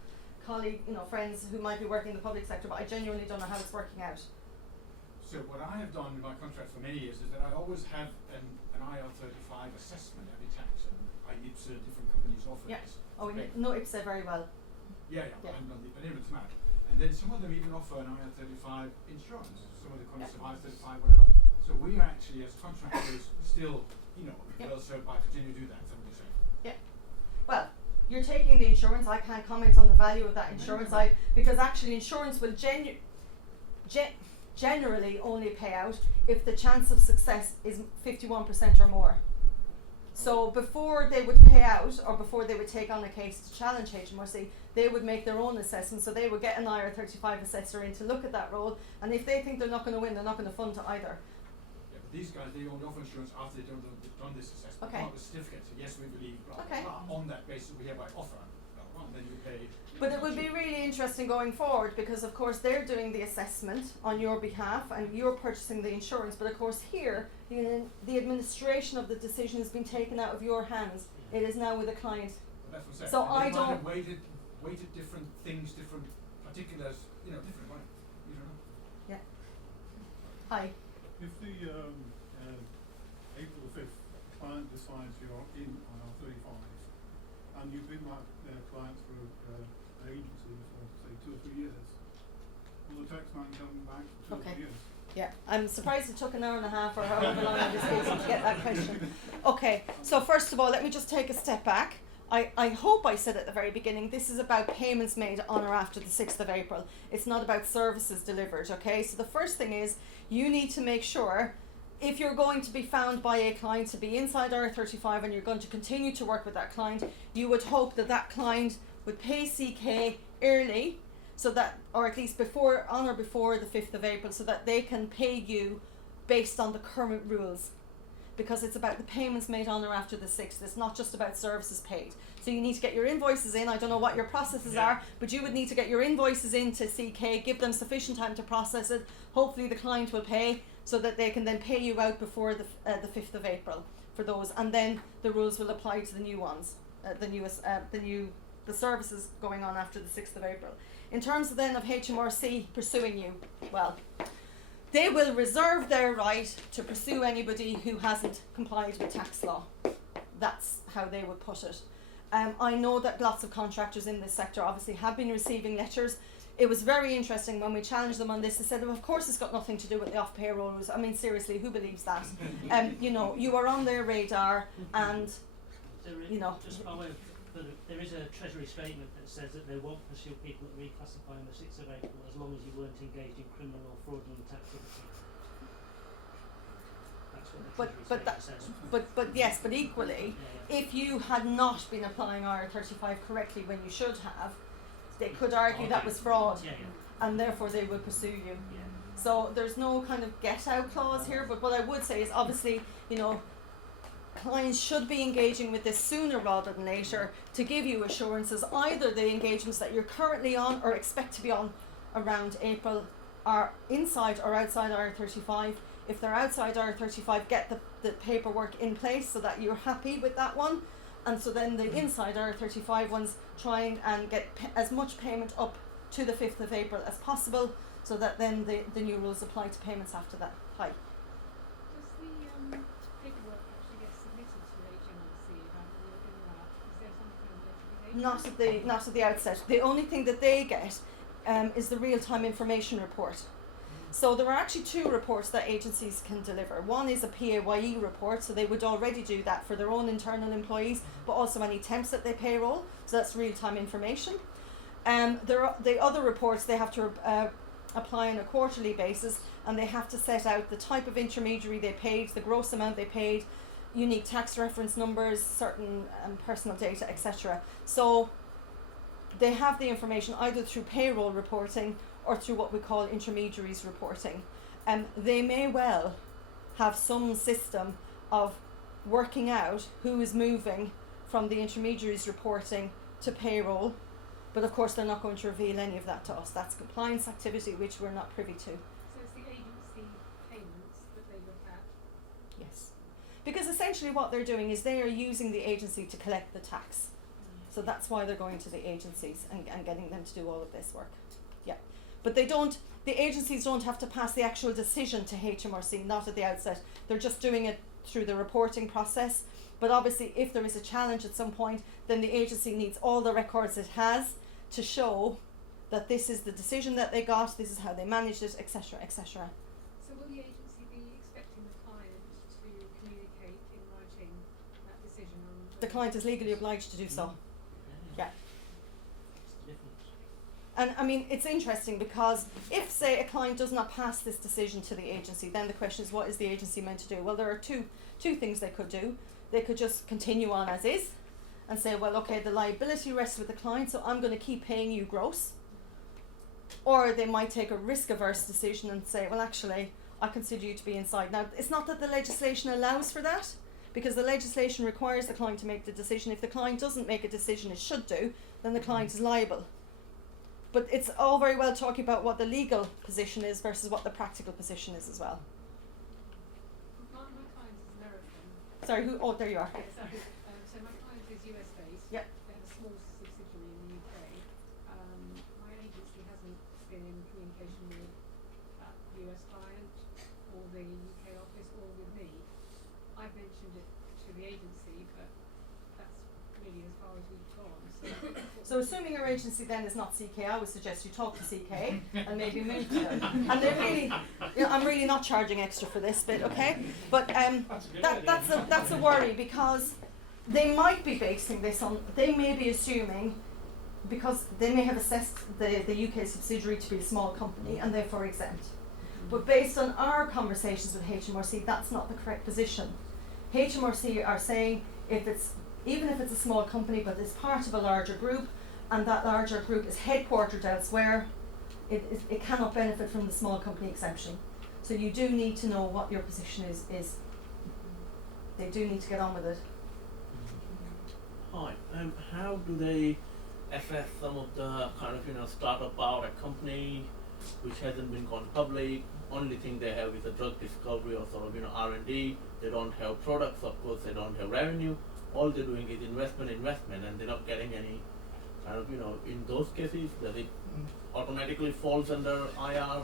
friends who might be working in the public sector, but I genuinely don't know how it's working out. So what I have done in my contract for many years is that I always have an IR35 assessment every tax, and IPSA, different companies offer this. Oh, we know IPSA very well. I haven't done it, but anyway, it's matter. And then some of them even offer an IR35 insurance, some of the contracts of IR35, whatever. So we are actually, as contractors, still, well served by continuing to do that, is that what you're saying? Yeah. Well, you're taking the insurance. I can't comment on the value of that insurance, because actually insurance will generally only pay out if the chance of success is 51% or more. So before they would pay out, or before they would take on a case to challenge HMRC, they would make their own assessment. So they would get an IR35 assessor in to look at that role, and if they think they're not going to win, they're not going to fund it either. Yeah, but these guys, they only offer insurance after they've done this assessment. Okay. Not the certificate. So yes, we believe, blah, Okay. blah, blah. On that basis, we hereby offer, and then you pay. But it would be really interesting going forward, because of course they're doing the assessment on your behalf and you're purchasing the insurance, but of course here the administration of the decision has been taken out of your hands. It is now with the client. Well, that's what I'm saying. So and I they don't might have weighted different things, different particulars, different, right? You don't know. Yeah. Hi. If the April 5th client decides you're in IR35 and you've been that client through an agency for say 2 or 3 years, will the tax man come back for 2 or 3 years? Yeah, I'm surprised it took an hour and a half or however long it was taking to get that question. Okay, so first of all, let me just take a step back. I hope I said at the very beginning, this is about payments made on or after the 6th of April. It's not about services delivered, okay? So the first thing is, you need to make sure, if you're going to be found by a client to be inside IR35 and you're going to continue to work with that client, you would hope that that client would pay CK early, so that, or at least on or before the 5th of April, so that they can pay you based on the current rules. Because it's about the payments made on or after the 6th. It's not just about services paid. So you need to get your invoices in. I don't know what your processes are, but you would need to get your invoices into CK, give them sufficient time to process it. Hopefully the client will pay, so that they can then pay you out before the 5th of April for those. And then the rules will apply to the new ones, the services going on after the 6th of April. In terms of then of HMRC pursuing you, well, they will reserve their right to pursue anybody who hasn't complied with tax law. That's how they would put it. I know that lots of contractors in this sector obviously have been receiving letters. It was very interesting when we challenged them on this. They said, well, of course it's got nothing to do with the off-payroll rules. I mean, seriously, who believes that? You are on their radar, and, Just by way of, there is a Treasury statement that says that they won't pursue people that reclassify on the 6th of April as long as you weren't engaged in criminal or fraudulent activity. That's what the Treasury statement says. But equally, if you had not been applying IR35 correctly when you should have, they could argue that was fraud, and therefore they will pursue you. So there's no kind of get-out clause here, but what I would say is obviously, clients should be engaging with this sooner rather than later to give you assurances. Either the engagements that you're currently on or expect to be on around April are inside or outside IR35. If they're outside IR35, get the paperwork in place so that you're happy with that one. and so then the inside IR35 ones try and get as much payment up to the 5th of April as possible, so that then the new rules apply to payments after that. Hi. Does the paperwork actually get submitted to HMRC about doing that? Is there some kind of notification? Not at the outset. The only thing that they get is the real-time information report. So there are actually 2 reports that agencies can deliver. One is a PAYE report, so they would already do that for their own internal employees, but also any temps that they payroll. So that's real-time information. The other reports they have to apply on a quarterly basis, and they have to set out the type of intermediary they paid, the gross amount they paid, unique tax reference numbers, certain personal data, etc. So they have the information either through payroll reporting or through what we call intermediaries reporting. They may well have some system of working out who is moving from the intermediaries reporting to payroll, but of course they're not going to reveal any of that to us. That's compliance activity which we're not privy to. So it's the agency payments that they look at? Yes. Because essentially what they're doing is they are using the agency to collect the tax. So that's why they're going to the agencies and getting them to do all of this work. Yeah. But the agencies don't have to pass the actual decision to HMRC, not at the outset. They're just doing it through the reporting process. But obviously if there is a challenge at some point, then the agency needs all the records it has to show that this is the decision that they got, this is how they managed it, etc., etc. So will the agency be expecting the client to communicate in writing that decision on The client is legally obliged to do so. Yeah. What's the difference? And I mean, it's interesting because if, say, a client does not pass this decision to the agency, then the question is, what is the agency meant to do? Well, there are two things they could do. They could just continue on as is and say, well, okay, the liability rests with the client, so I'm going to keep paying you gross. Or they might take a risk-averse decision and say, well, actually, I consider you to be inside. Now, it's not that the legislation allows for that, because the legislation requires the client to make the decision. If the client doesn't make a decision it should do, then the client is liable. But it's all very well talking about what the legal position is versus what the practical position is as well. My client is American. Sorry, who? Oh, there you are. Yeah, sorry. So my client is US based. Yep. They have a small subsidiary in the UK. My agency hasn't been in communication with that US client or the UK office or with me. I've mentioned it to the agency, but that's really as far as we've gone. So assuming your agency then is not CK, I would suggest you talk to CK and maybe move to them. And they're really, I'm really not charging extra for this bit, okay? But that's a worry, because they might be basing this on, they may be assuming, because they may have assessed the UK subsidiary to be a small company and therefore exempt. But based on our conversations with HMRC, that's not the correct position. HMRC are saying even if it's a small company but it's part of a larger group, and that larger group is headquartered elsewhere, it cannot benefit from the small company exemption. So you do need to know what your position is. They do need to get on with it. Hi. How do they assess some of the kind of startup or a company which hasn't been gone public? Only thing they have is a drug discovery or sort of R&D. They don't have products, of course. They don't have revenue. All they're doing is investment, and they're not getting any kind of in those cases, does it automatically falls under IR?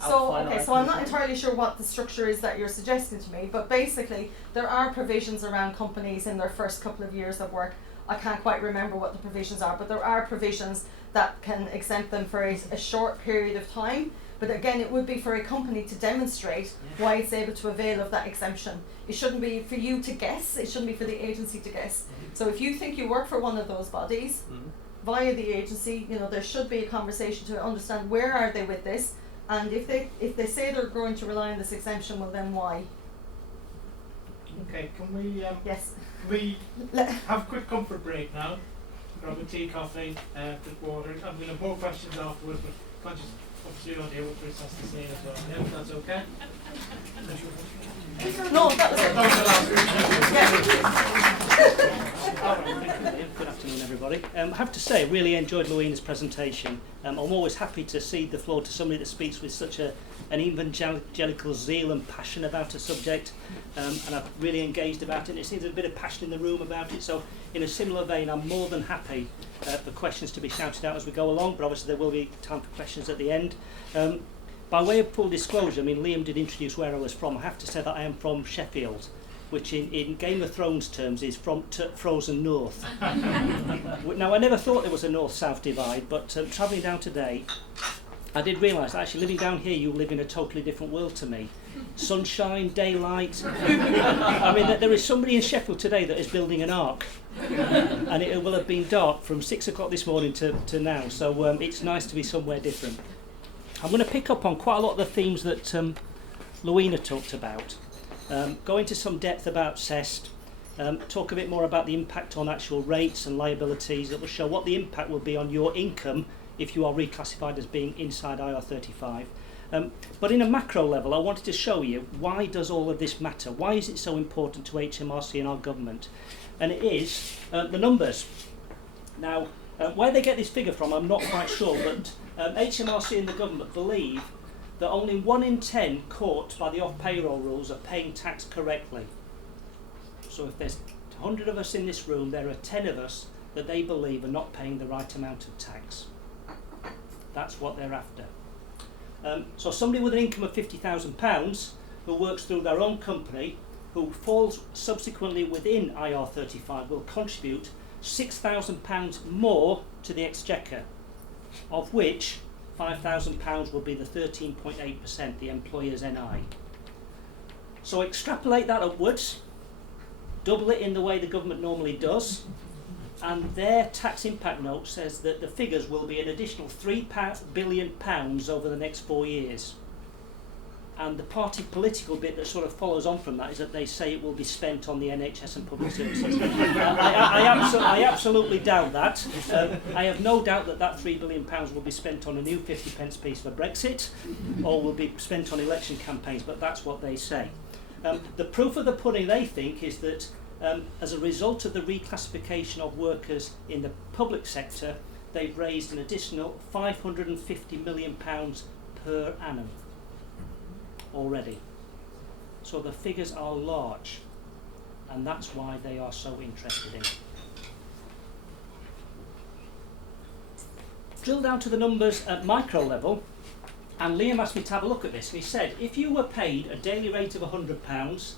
So I'm not entirely sure what the structure is that you're suggesting to me, but basically there are provisions around companies in their first couple of years of work. I can't quite remember what the provisions are, but there are provisions that can exempt them for a short period of time. But again, it would be for a company to demonstrate why it's able to avail of that exemption. It shouldn't be for you to guess, it shouldn't be for the agency to guess. So if you think you work for one of those bodies, via the agency, there should be a conversation to understand where are they with this, and if they say they're going to rely on this exemption, well then why? Okay, can we yes. Can we have a quick comfort break now? Grab a tea, coffee, quick water. I'm going to have more questions afterwards, but conscious obviously you don't hear what Chris has to say as well. Yeah, if that's okay. No, that was it. That was the last question. Yeah. Good afternoon, everybody. I have to say, I really enjoyed Lewina's presentation. I'm always happy to cede the floor to somebody that speaks with such an evangelical zeal and passion about a subject, and I've really engaged about it. And it seems there's a bit of passion in the room about it, so in a similar vein, I'm more than happy for questions to be shouted out as we go along, but obviously there will be time for questions at the end. By way of full disclosure, I mean, Liam did introduce where I was from. I have to say that I am from Sheffield, which in Game of Thrones terms is from frozen north. Now, I never thought there was a north-south divide, but travelling down today, I did realise that actually living down here, you live in a totally different world to me. Sunshine, daylight. I mean, there is somebody in Sheffield today that is building an ark, and it will have been dark from 6 o'clock this morning to now, so it's nice to be somewhere different. I'm going to pick up on quite a lot of the themes that Lewina talked about. Go into some depth about CEST, talk a bit more about the impact on actual rates and liabilities that will show what the impact will be on your income if you are reclassified as being inside IR35. But in a macro level, I wanted to show you why does all of this matter? Why is it so important to HMRC and our government? And it is the numbers. Now, where they get this figure from, I'm not quite sure, but HMRC and the government believe that only 1 in 10 caught by the off-payroll rules are paying tax correctly. So if there's 100 of us in this room, there are 10 of us that they believe are not paying the right amount of tax. That's what they're after. So somebody with an income of £50,000 who works through their own company, who falls subsequently within IR35, will contribute £6,000 more to the exchequer, of which £5,000 will be the 13.8%, the employer's NI. So extrapolate that upwards, double it in the way the government normally does, and their tax impact note says that the figures will be an additional £3 billion over the next 4 years. And the party political bit that sort of follows on from that is that they say it will be spent on the NHS and public services. I absolutely doubt that. I have no doubt that that £3 billion will be spent on a new 50p piece for Brexit, or will be spent on election campaigns, but that's what they say. The proof of the pudding, they think, is that as a result of the reclassification of workers in the public sector, they've raised an additional £550 million per annum already. So the figures are large, and that's why they are so interested in it. Drill down to the numbers at micro level, and Liam asked me to have a look at this, and he said if you were paid a daily rate of £100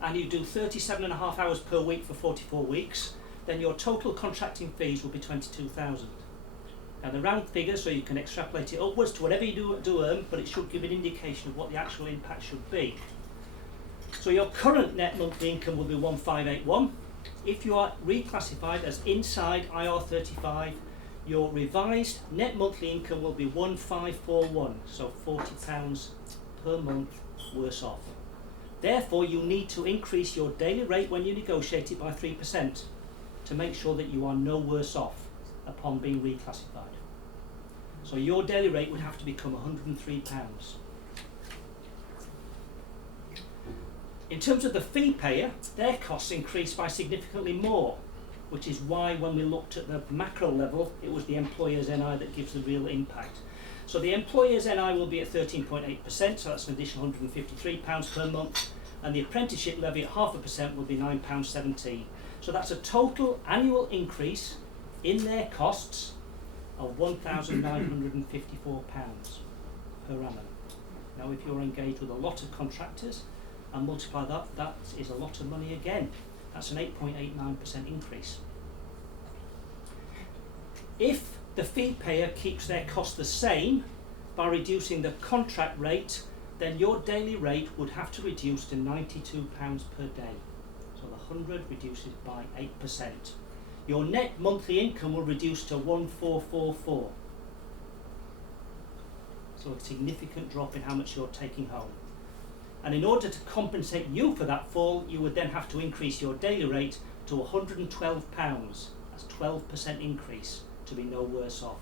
and you do 37.5 hours per week for 44 weeks, then your total contracting fees will be £22,000. Now the round figure, so you can extrapolate it upwards to whatever you do earn, but it should give an indication of what the actual impact should be. So your current net monthly income will be 1581. If you are reclassified as inside IR35, your revised net monthly income will be 1541, so £40 per month worse off. Therefore, you need to increase your daily rate when you negotiate it by 3% to make sure that you are no worse off upon being reclassified. So your daily rate would have to become £103. In terms of the fee payer, their costs increased by significantly more, which is why when we looked at the macro level, it was the employer's NI that gives the real impact. So the employer's NI will be at 13.8%, so that's an additional £153 per month, and the apprenticeship levy at 0.5% will be £9.17. So that's a total annual increase in their costs of £1,954 per annum. Now if you're engaged with a lot of contractors and multiply that, that is a lot of money again. That's an 8.89% increase. If the fee payer keeps their cost the same by reducing the contract rate, then your daily rate would have to reduce to £92 per day. So the 100 reduces by 8%. Your net monthly income will reduce to 1444. So a significant drop in how much you're taking home. And in order to compensate you for that fall, you would then have to increase your daily rate to £112. That's 12% increase to be no worse off.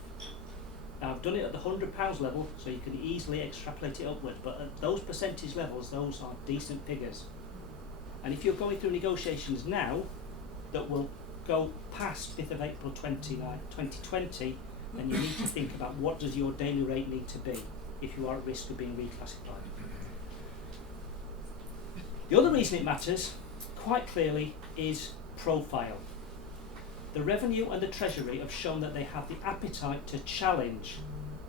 Now I've done it at the £100 level, so you can easily extrapolate it upwards, but at those percentage levels, those are decent figures. And if you're going through negotiations now that will go past 5th of April 2020, then you need to think about what does your daily rate need to be if you are at risk of being reclassified. The other reason it matters, quite clearly, is profile. The Revenue and the Treasury have shown that they have the appetite to challenge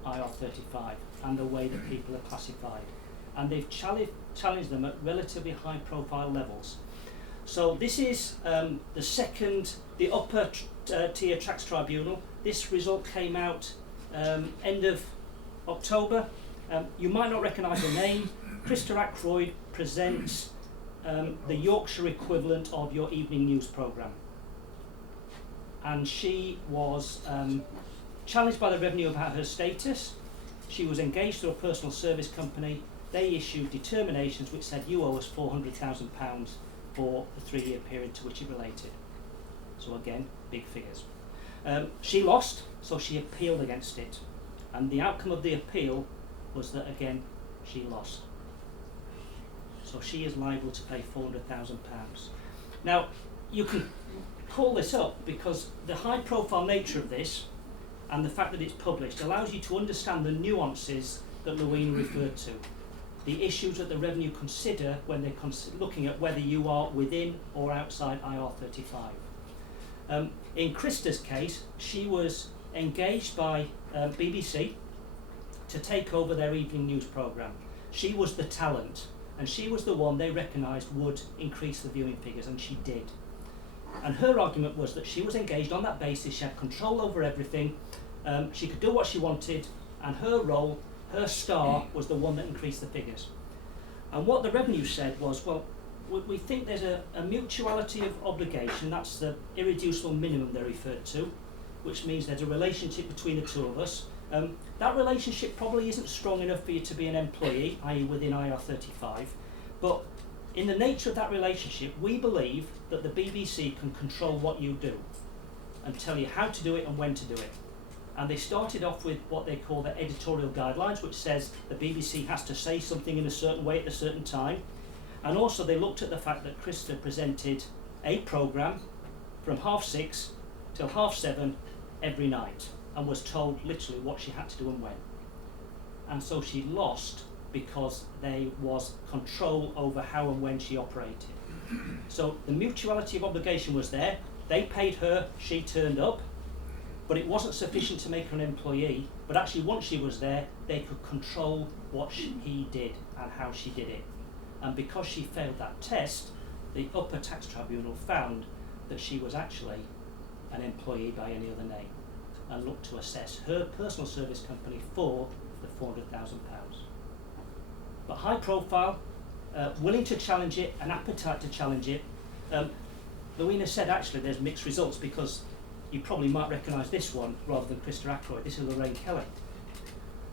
IR35 and the way that people are classified. And they've challenged them at relatively high profile levels. So this is the upper tier tax tribunal. This result came out end of October. You might not recognise the name. Krista Ackroyd presents the Yorkshire equivalent of your evening news programme. And she was challenged by the Revenue about her status. She was engaged through a personal service company. They issued determinations which said you owe us £400,000 for the 3-year period to which it related. So again, big figures. She lost, so she appealed against it. And the outcome of the appeal was that, again, she lost. So she is liable to pay £400,000. Now, you can call this up because the high-profile nature of this and the fact that it's published allows you to understand the nuances that Lewina referred to, the issues that the Revenue consider when they're looking at whether you are within or outside IR35. In Krista's case, she was engaged by BBC to take over their evening news programme. She was the talent, and she was the one they recognised would increase the viewing figures, and she did. And her argument was that she was engaged on that basis, she had control over everything, she could do what she wanted, and her role, her star, was the one that increased the figures. And what the Revenue said was, well, we think there's a mutuality of obligation, that's the irreducible minimum they referred to, which means there's a relationship between the two of us. That relationship probably isn't strong enough for you to be an employee, i.e. within IR35, but in the nature of that relationship, we believe that the BBC can control what you do and tell you how to do it and when to do it. And they started off with what they call the editorial guidelines, which says the BBC has to say something in a certain way at a certain time. And also they looked at the fact that Krista presented a programme from 6:30 till 7:30 every night and was told literally what she had to do and when. And so she lost because there was control over how and when she operated. So the mutuality of obligation was there. They paid her, she turned up, but it wasn't sufficient to make her an employee. But actually once she was there, they could control what he did and how she did it. And because she failed that test, the upper tax tribunal found that she was actually an employee by any other name and looked to assess her personal service company for the £400,000. But high profile, willing to challenge it, an appetite to challenge it. Lewina said actually there's mixed results because you probably might recognise this one rather than Krista Ackroyd. This is Lorraine Kelly.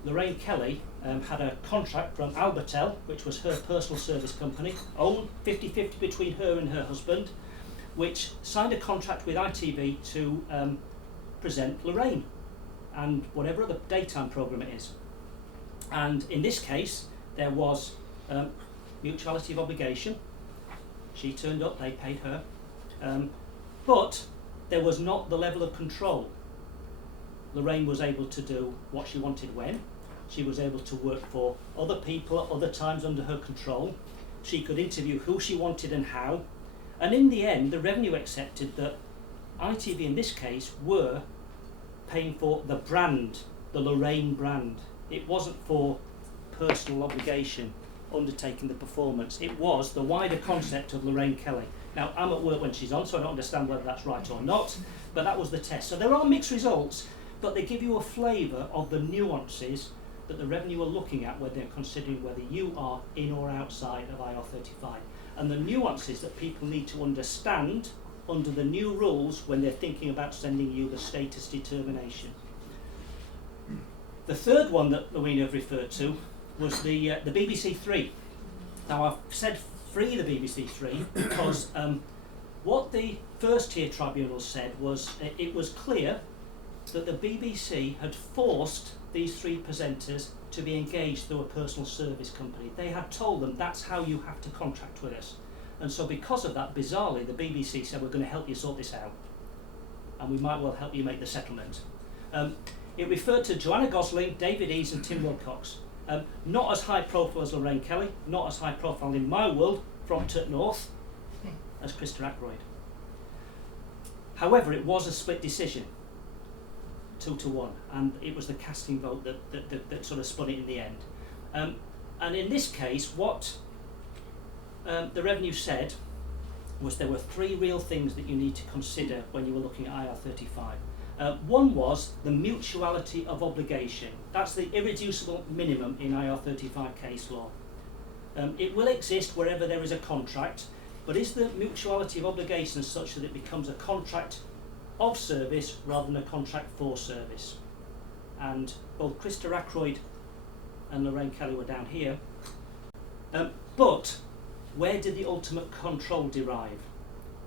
Lorraine Kelly had a contract from Albertel, which was her personal service company, owned 50-50 between her and her husband, which signed a contract with ITV to present Lorraine and whatever other daytime programme it is. And in this case, there was mutuality of obligation. She turned up, they paid her. But there was not the level of control. Lorraine was able to do what she wanted when. She was able to work for other people at other times under her control. She could interview who she wanted and how. And in the end, the Revenue accepted that ITV in this case were paying for the brand, the Lorraine brand. It wasn't for personal obligation undertaking the performance. It was the wider concept of Lorraine Kelly. Now, I'm at work when she's on, so I don't understand whether that's right or not, but that was the test. So there are mixed results, but they give you a flavour of the nuances that the Revenue are looking at when they're considering whether you are in or outside of IR35, and the nuances that people need to understand under the new rules when they're thinking about sending you the status determination. The third one that Lewina referred to was the BBC Three. Now I've said free the BBC Three because what the first tier tribunal said was it was clear that the BBC had forced these three presenters to be engaged through a personal service company. They had told them that's how you have to contract with us. And so because of that, bizarrely, the BBC said we're going to help you sort this out. and we might well help you make the settlement. It referred to Joanna Gosling, David Eads and Tim Wilcox. Not as high profile as Lorraine Kelly, not as high profile in my world, from Tut North, as Krista Ackroyd. However, it was a split decision, 2-1, and it was the casting vote that sort of spun it in the end. And in this case, what the revenue said was there were 3 real things that you need to consider when you were looking at IR35. One was the mutuality of obligation. That's the irreducible minimum in IR35 case law. It will exist wherever there is a contract, but is the mutuality of obligation such that it becomes a contract of service rather than a contract for service? And both Krista Ackroyd and Lorraine Kelly were down here. But where did the ultimate control derive?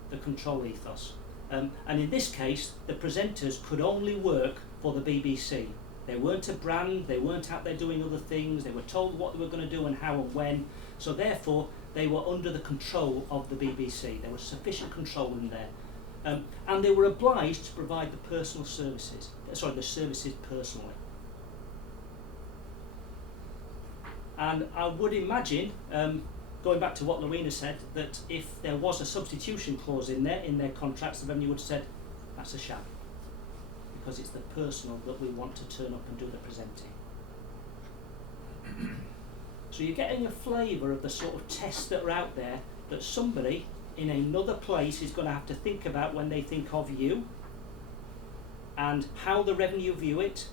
The control ethos. And in this case, the presenters could only work for the BBC. They weren't a brand, they weren't out there doing other things, they were told what they were going to do and how and when, so therefore they were under the control of the BBC. There was sufficient control in there. And they were obliged to provide the services personally. And I would imagine, going back to what Lewina said, that if there was a substitution clause in their contracts, the revenue would have said, that's a sham, because it's the personal that we want to turn up and do the presenting. So you're getting a flavour of the sort of tests that are out there that somebody in another place is going to have to think about when they think of you, and how the revenue view it,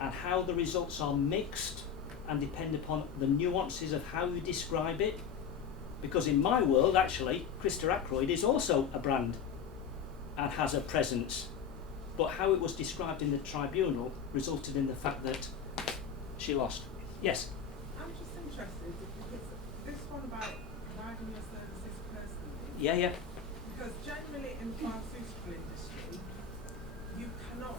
and how the results are mixed and depend upon the nuances of how you describe it. Because in my world, actually, Krista Ackroyd is also a brand and has a presence. But how it was described in the tribunal resulted in the fact that she lost. Yes? I'm just interested because this one about providing your services personally. Yeah. Because generally in the pharmaceutical industry, you cannot,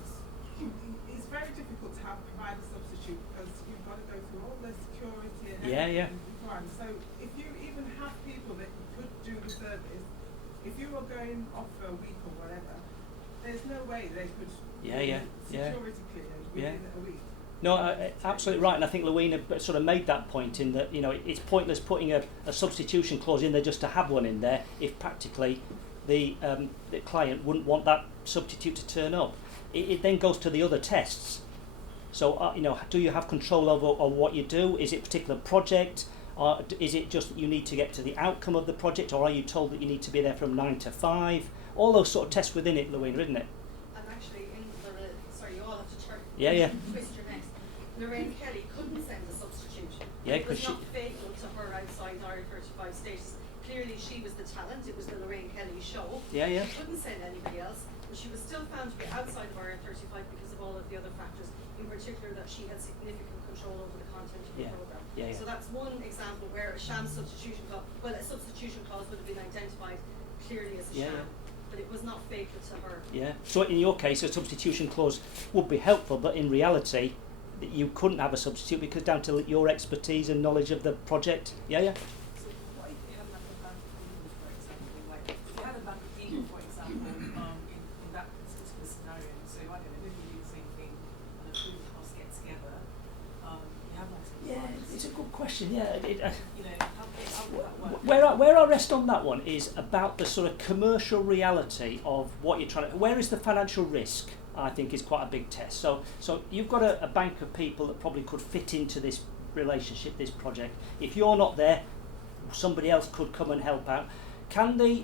it's very difficult to provide a substitute because you've got to go through all the security and everything required. So if you even have people that could do the service, if you were going off for a week or whatever, there's no way they could security cleared within a week. No, absolutely right, and I think Lewina sort of made that point in that, it's pointless putting a substitution clause in there just to have one in there if practically the client wouldn't want that substitute to turn up. It then goes to the other tests. So, do you have control over what you do? Is it a particular project? Or is it just that you need to get to the outcome of the project, or are you told that you need to be there from 9 to 5? All those sort of tests within it, Lewina, isn't it? I'm actually in sorry, you all have to turn. Twist your necks. Lorraine Kelly couldn't send a substitute. Yeah, it was not fatal to her outside IR35 status. Clearly, she was the talent. It was the Lorraine Kelly show. She couldn't send anybody else, but she was still found to be outside of IR35 because of all of the other factors, in particular that she had significant control over the content of the programme. So that's one example where a sham substitution clause, well, a substitution clause would have been identified clearly as a sham, but it was not fatal to her. So in your case, a substitution clause would be helpful, but in reality, you couldn't have a substitute because down to your expertise and knowledge of the project. So what if you had like a bank of people, for example? Like if you had a bank of people, for example, in that particular scenario, so I don't know, maybe you do the same thing and a group of us get together, you have like some It's a good question. how would that work? Where I rest on that one is about the sort of commercial reality of what you're trying to. Where is the financial risk? I think is quite a big test. So you've got a bank of people that probably could fit into this relationship, this project. If you're not there, somebody else could come and help out. Can the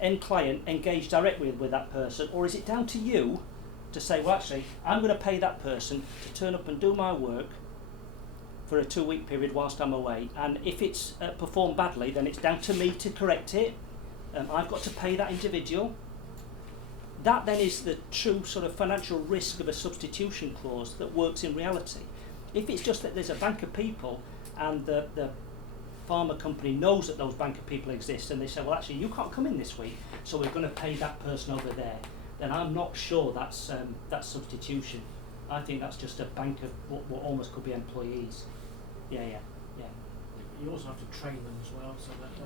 end client engage directly with that person, or is it down to you to say, well, actually, I'm going to pay that person to turn up and do my work for a 2-week period whilst I'm away, and if it's performed badly, then it's down to me to correct it. I've got to pay that individual. That then is the true sort of financial risk of a substitution clause that works in reality. If it's just that there's a bank of people and the pharma company knows that those bank of people exist and they say, well, actually, you can't come in this week, so we're going to pay that person over there, then I'm not sure that's substitution. I think that's just a bank of what almost could be employees. You also have to train them as well, so that's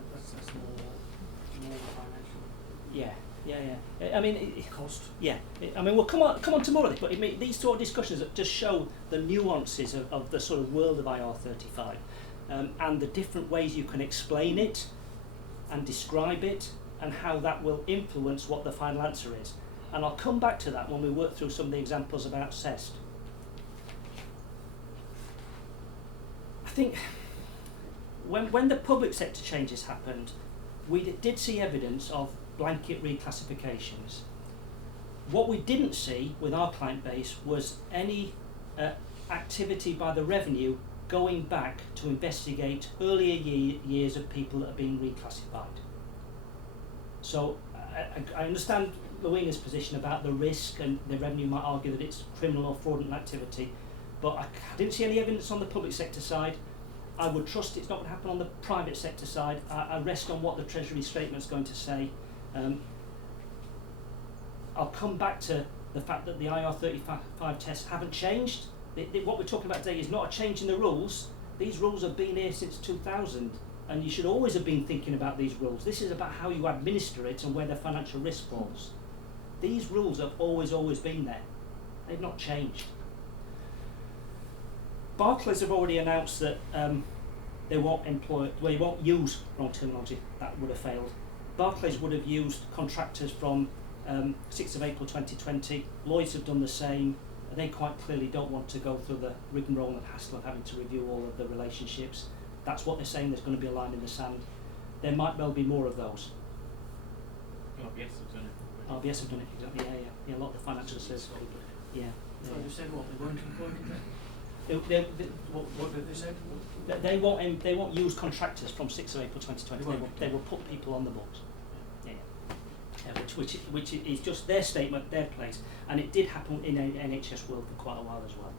more financial. I mean, cost. I mean, we'll come on to more of this, but these sort of discussions just show the nuances of the sort of world of IR35, and the different ways you can explain it and describe it, and how that will influence what the final answer is. And I'll come back to that when we work through some of the examples about CEST. I think when the public sector changes happened, we did see evidence of blanket reclassifications. What we didn't see with our client base was any activity by the revenue going back to investigate earlier years of people that are being reclassified. So I understand Lewina's position about the risk, and the revenue might argue that it's criminal or fraudulent activity, but I didn't see any evidence on the public sector side. I would trust it's not going to happen on the private sector side. I rest on what the Treasury statement's going to say. I'll come back to the fact that the IR35 tests haven't changed. What we're talking about today is not a change in the rules. These rules have been here since 2000, and you should always have been thinking about these rules. This is about how you administer it and where the financial risk falls. These rules have always been there. They've not changed. Barclays have already announced that they won't use, wrong terminology, that would have failed. Barclays would have used contractors from 6th of April 2020. Lloyds have done the same. They quite clearly don't want to go through the rigmarole and hassle of having to review all of the relationships. That's what they're saying, there's going to be a line in the sand. There might well be more of those. RBS have done it. RBS have done it, exactly, yeah, a lot of the financial services people. Yeah. So you said what, they weren't employed then? What did they say? They won't use contractors from 6th of April 2020. They will put people on the books. Which is just their statement, their place, and it did happen in NHS world for quite a while as well.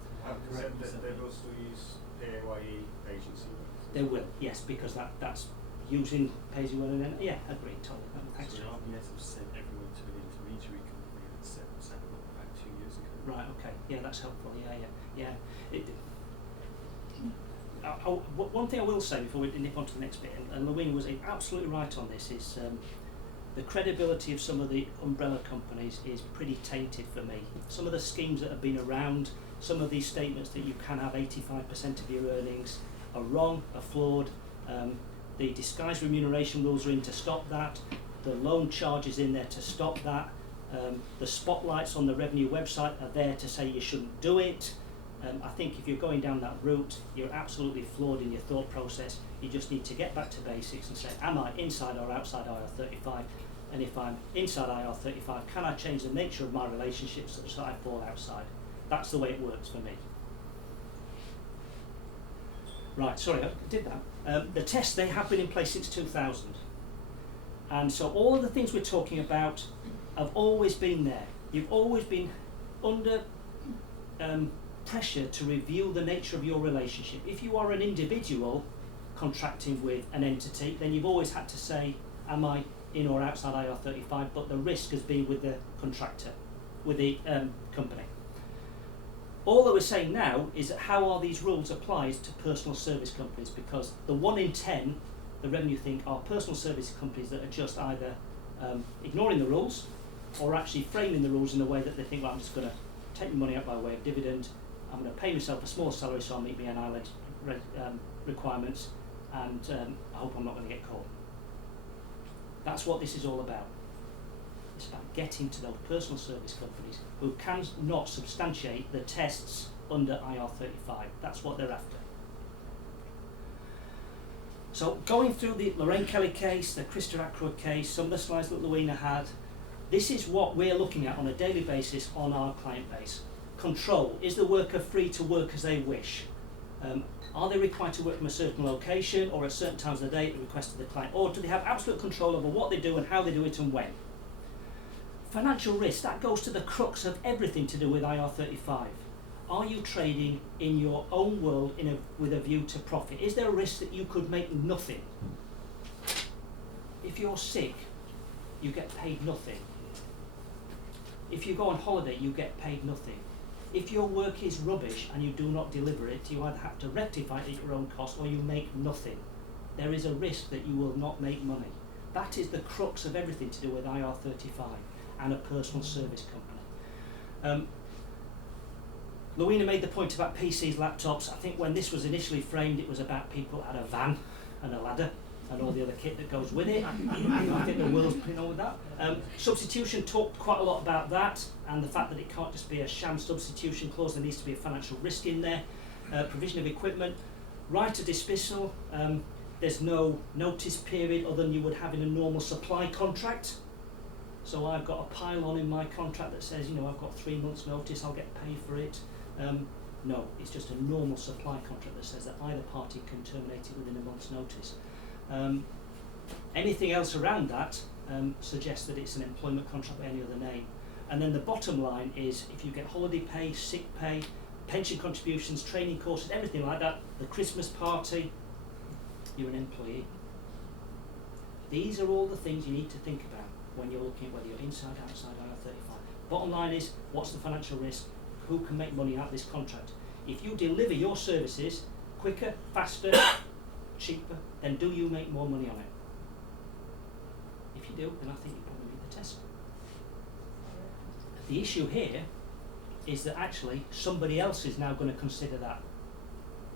They will still use PAYE agency. They will, yes, because that's using pay-as-you-earn, and then agreed, totally. Thanks. So RBS have sent everyone to an intermediary company and set them up about 2 years ago. Right. Okay. Yeah, that's helpful. Yeah. One thing I will say before we nip on to the next bit, and Lewina was absolutely right on this, is the credibility of some of the umbrella companies is pretty tainted for me. Some of the schemes that have been around, some of these statements that you can have 85% of your earnings are wrong, are flawed. The disguised remuneration rules are in to stop that. The loan charge is in there to stop that. The spotlights on the revenue website are there to say you shouldn't do it. I think if you're going down that route, you're absolutely flawed in your thought process. You just need to get back to basics and say, am I inside or outside IR35? And if I'm inside IR35, can I change the nature of my relationships such that I fall outside? That's the way it works for me. Right, sorry, I did that. The tests, they have been in place since 2000. And so all of the things we're talking about have always been there. You've always been under pressure to review the nature of your relationship. If you are an individual contracting with an entity, then you've always had to say, am I in or outside IR35, but the risk has been with the contractor, with the company. All that we're saying now is that how are these rules applied to personal service companies, because the 1 in 10, the revenue think, are personal service companies that are just either ignoring the rules or actually framing the rules in a way that they think, well, I'm just going to take my money out by way of dividend, I'm going to pay myself a small salary so I'll meet my NI requirements, and I hope I'm not going to get caught. That's what this is all about. It's about getting to those personal service companies who cannot substantiate the tests under IR35. That's what they're after. So going through the Lorraine Kelly case, the Krista Ackroyd case, some of the slides that Lewina had, this is what we're looking at on a daily basis on our client base. Control. Is the worker free to work as they wish? Are they required to work from a certain location or at certain times of the day at the request of the client? Or do they have absolute control over what they do and how they do it and when? Financial risk, that goes to the crux of everything to do with IR35. Are you trading in your own world with a view to profit? Is there a risk that you could make nothing? If you're sick, you get paid nothing. If you go on holiday, you get paid nothing. If your work is rubbish and you do not deliver it, you either have to rectify it at your own cost or you make nothing. There is a risk that you will not make money. That is the crux of everything to do with IR35 and a personal service company. Lewina made the point about PCs, laptops. I think when this was initially framed, it was about people that had a van and a ladder and all the other kit that goes with it. I think the world's pretty on with that. Substitution talked quite a lot about that, and the fact that it can't just be a sham substitution clause, there needs to be a financial risk in there. Provision of equipment, right of dismissal, there's no notice period other than you would have in a normal supply contract. So I've got a pile-on in my contract that says, you know, I've got 3 months notice, I'll get paid for it. No, it's just a normal supply contract that says that either party can terminate it within a month's notice. Anything else around that suggests that it's an employment contract by any other name. And then the bottom line is if you get holiday pay, sick pay, pension contributions, training courses, everything like that, the Christmas party, you're an employee. These are all the things you need to think about when you're looking at whether you're inside, outside IR35. Bottom line is, what's the financial risk? Who can make money out of this contract? If you deliver your services quicker, faster, cheaper, then do you make more money on it? If you do, then I think you probably meet the test. The issue here is that actually somebody else is now going to consider that.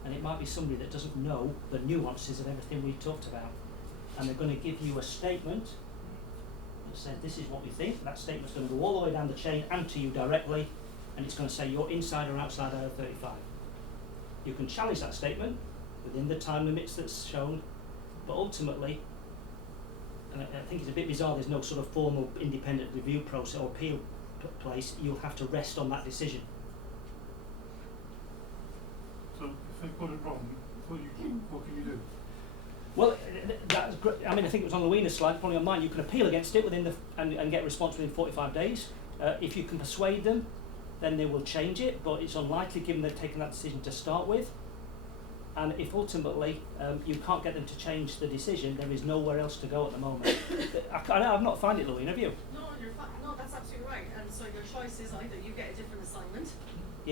And it might be somebody that doesn't know the nuances of everything we've talked about. And they're going to give you a statement that says this is what we think. That statement's going to go all the way down the chain and to you directly, and it's going to say you're inside or outside IR35. You can challenge that statement within the time limits that's shown, but ultimately, and I think it's a bit bizarre, there's no sort of formal independent review process or appeal place, you'll have to rest on that decision. So if they put it wrong, what can you do? Well, that's great. I mean, I think it was on Lewina's slide, probably on mine. You can appeal against it within the and get a response within 45 days. If you can persuade them, then they will change it, but it's unlikely given they've taken that decision to start with. And if ultimately you can't get them to change the decision, there is nowhere else to go at the moment. I've not found it, Lewina, have you? No, you're fine. No, that's absolutely right. And so your choice is either you get a different assignment,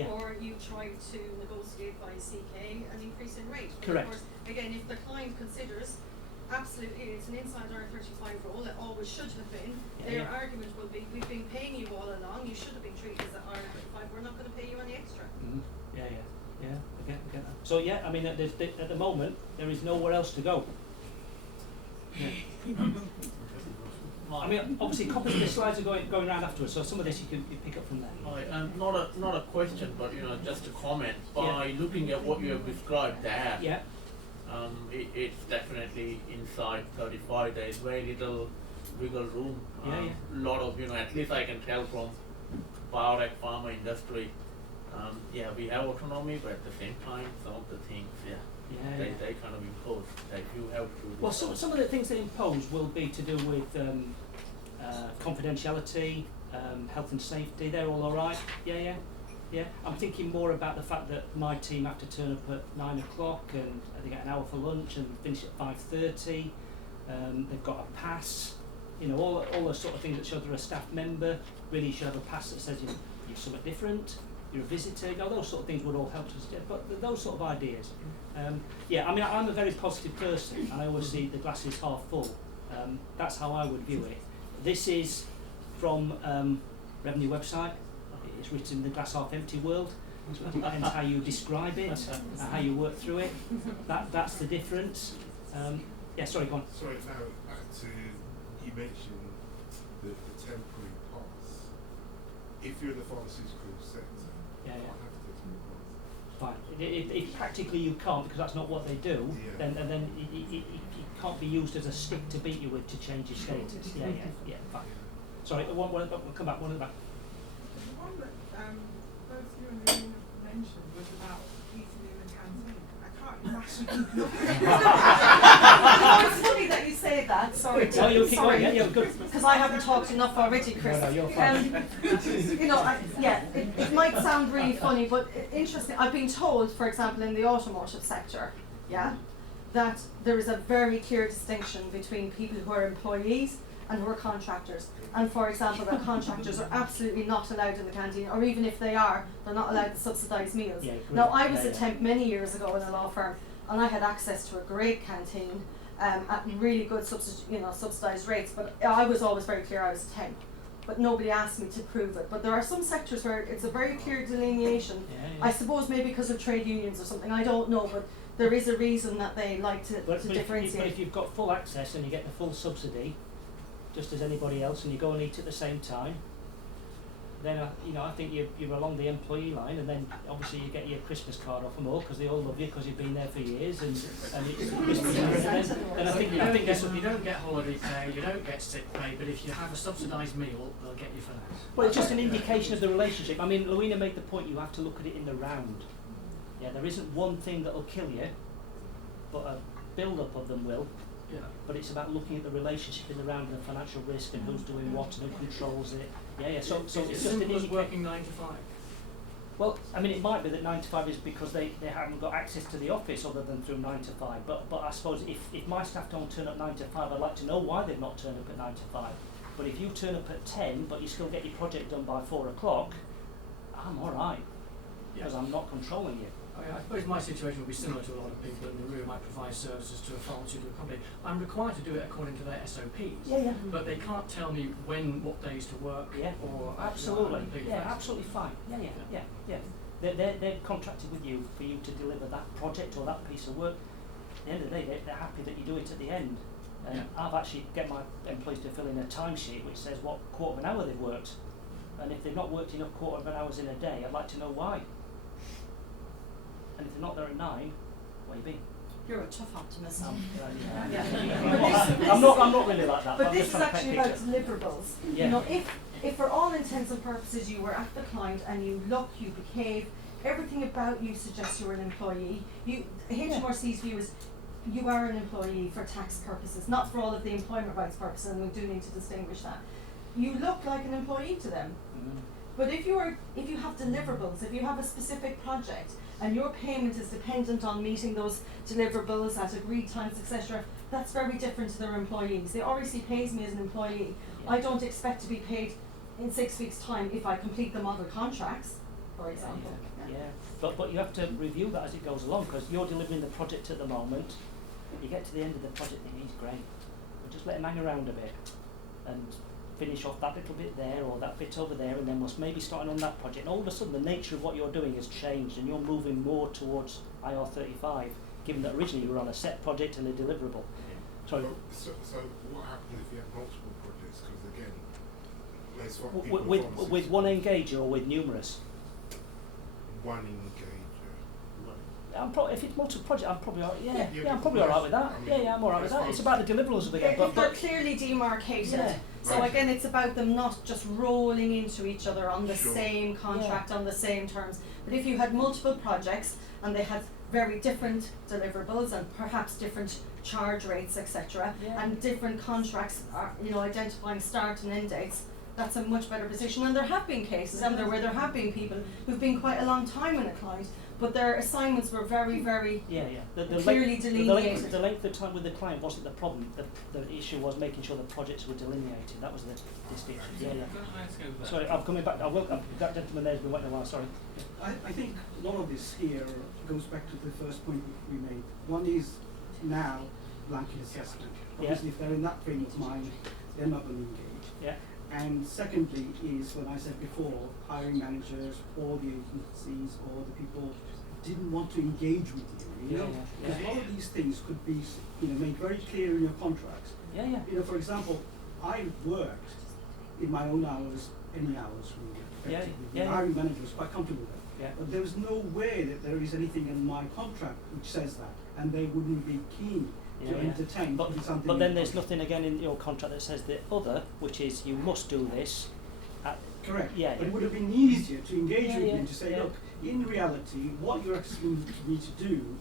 or you try to negotiate by CK an increase in rate. But correct. Of course, again, if the client considers absolutely it's an inside IR35 role, it always should have been, their argument will be, we've been paying you all along, you should have been treated as an IR35, we're not going to pay you any extra. Mm-hmm. Yeah, I get that. So yeah, I mean, at the moment, there is nowhere else to go. Yeah. I mean, obviously, copies of the slides are going around afterwards, so some of this you pick up from there. Right, not a question, but just a comment. By looking at what you have described there, it's definitely inside 35. There is very little wiggle room. A lot of at least I can tell from biotech pharma industry. We have autonomy, but at the same time, some of the things, they kind of impose that you have to. Well, some of the things they impose will be to do with confidentiality, health and safety. They're all right. Yeah. I'm thinking more about the fact that my team have to turn up at 9 o'clock and they get an hour for lunch and finish at 5:30. They've got a pass. All those sort of things that show they're a staff member. Really, you should have a pass that says you're something different. You're a visitor, those sort of things would all help us get, but those sort of ideas. I mean, I'm a very positive person, and I always see the glass is half full. That's how I would view it. This is from Revenue website. It's written in the glass half empty world. So it depends how you describe it, and how you work through it. That's the difference. Sorry, go on. Sorry, now back to, you mentioned the temporary pass. If you're in the pharmaceutical sector, fine. If practically you can't, because that's not what they do, then it can't be used as a stick to beat you with to change your status. Fine. Sorry, we'll come back, one at the back. The one that both you and Lewina mentioned was about eating in the canteen. I can't imagine. It's funny that you say that. Sorry. Oh, you'll keep going. Yeah, you're good. Because I haven't talked enough already, Chris. No, you're fine. It might sound really funny, but interesting. I've been told, for example, in the automotive sector, that there is a very clear distinction between people who are employees and who are contractors. And for example, that contractors are absolutely not allowed in the canteen, or even if they are, they're not allowed to subsidise meals. Now, I was a temp many years ago in a law firm, and I had access to a great canteen, at really good subsidised rates. But I was always very clear I was a temp. But nobody asked me to prove it. But there are some sectors where it's a very clear delineation. I suppose maybe because of trade unions or something, I don't know, but there is a reason that they like to differentiate. But if you've got full access and you get the full subsidy, just as anybody else, and you go and eat at the same time, then I think you're along the employee line, and then obviously you get your Christmas card off them all because they all love you because you've been there for years, and it's Christmas. And I think you don't get holiday pay, you don't get sick pay, but if you have a subsidised meal, they'll get you for that. Well, it's just an indication of the relationship. I mean, Lewina made the point you have to look at it in the round. Yeah, there isn't one thing that'll kill you, but a build-up of them will. Yeah. But it's about looking at the relationship in the round and the financial risk and who's doing what and who controls it. Yeah. So it's just an indication. Working 9 to 5. Well, I mean, it might be that 9 to 5 is because they haven't got access to the office other than through 9 to 5. But I suppose if my staff don't turn up 9 to 5, I'd like to know why they've not turned up at 9 to 5. But if you turn up at 10, but you still get your project done by 4 o'clock, I'm all right because I'm not controlling you. I suppose my situation would be similar to a lot of people in the room. I provide services to a pharmaceutical company. I'm required to do it according to their SOPs. But they can't tell me what days to work. Or absolutely. Absolutely fine. Yeah. They're contracted with you for you to deliver that project or that piece of work. At the end of the day, they're happy that you do it at the end. I've actually get my employees to fill in a timesheet which says what quarter of an hour they've worked. And if they've not worked enough quarter of an hours in a day, I'd like to know why. And if they're not there at 9, where you been? You're a tough optimist. I'm not really like that. But this is actually about deliverables. Yeah. You know, if for all intents and purposes you were at the client and you look, you behave, everything about you suggests you're an employee. HMRC's view is you are an employee for tax purposes, not for all of the employment rights purposes, and we do need to distinguish that. You look like an employee to them. But if you have deliverables, if you have a specific project and your payment is dependent on meeting those deliverables at agreed times, etc., that's very different to their employees. The REC pays me as an employee. I don't expect to be paid in 6 weeks' time if I complete the model contracts, for example. But you have to review that as it goes along, because you're delivering the project at the moment. You get to the end of the project and he's great. We'll just let him hang around a bit and finish off that little bit there or that bit over there, and then we'll maybe starting on that project. And all of a sudden the nature of what you're doing has changed and you're moving more towards IR35, given that originally you were on a set project and a deliverable. Sorry. So what happens if you have multiple projects? Because again, let's swap with one engager or with numerous? One engager. If it's multiple project, I'm probably all right. I'm probably all right with that. I'm all right with that. It's about the deliverables of again. But they're clearly demarcated. So again, it's about them not just rolling into each other on the same contract, on the same terms. But if you had multiple projects and they had very different deliverables and perhaps different charge rates, etc., and different contracts, identifying start and end dates, that's a much better position. And there have been cases, where there have been people who've been quite a long time in a client, but their assignments were very, very clearly delineated. The length of time with the client wasn't the problem. The issue was making sure the projects were delineated. That was the distinction. Sorry, I'm coming back. That gentleman there's been waiting a while. Sorry. I think a lot of this here goes back to the first point we made. One is now blanket assessment. Obviously, if they're in that frame of mind, they're not going to engage. And secondly is, when I said before, hiring managers or the agencies or the people didn't want to engage with you, because a lot of these things could be, made very clear in your contracts. For example, I worked in my own hours, any hours really. The hiring manager was quite comfortable with that. But there was no way that there is anything in my contract which says that, and they wouldn't be keen to entertain. But then there's nothing again in your contract that says the other, which is you must do this. Correct. But it would have been easier to engage with you to say, look, in reality, what you're asking me to do,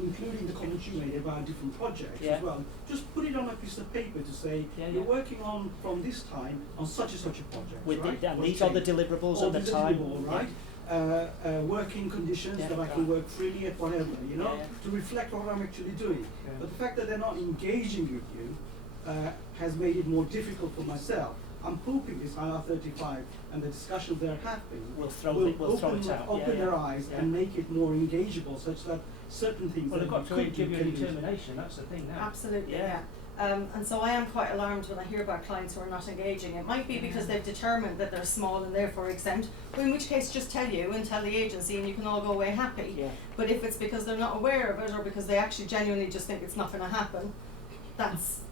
including the comments you made about different projects as well, just put it on a piece of paper to say you're working on from this time on such and such a project. And these are the deliverables at the time. Right? Working conditions that I can work freely at whatever, to reflect what I'm actually doing. But the fact that they're not engaging with you has made it more difficult for myself. I'm hoping this IR35 and the discussions they're having will open their eyes and make it more engageable, such that certain things. Well, they've got to give you a change. determination. That's the thing now. Absolutely, yeah. And so I am quite alarmed when I hear about clients who are not engaging. It might be because they've determined that they're small and therefore exempt, in which case just tell you and tell the agency and you can all go away happy. Yeah. But if it's because they're not aware of it or because they actually genuinely just think it's not going to happen, that's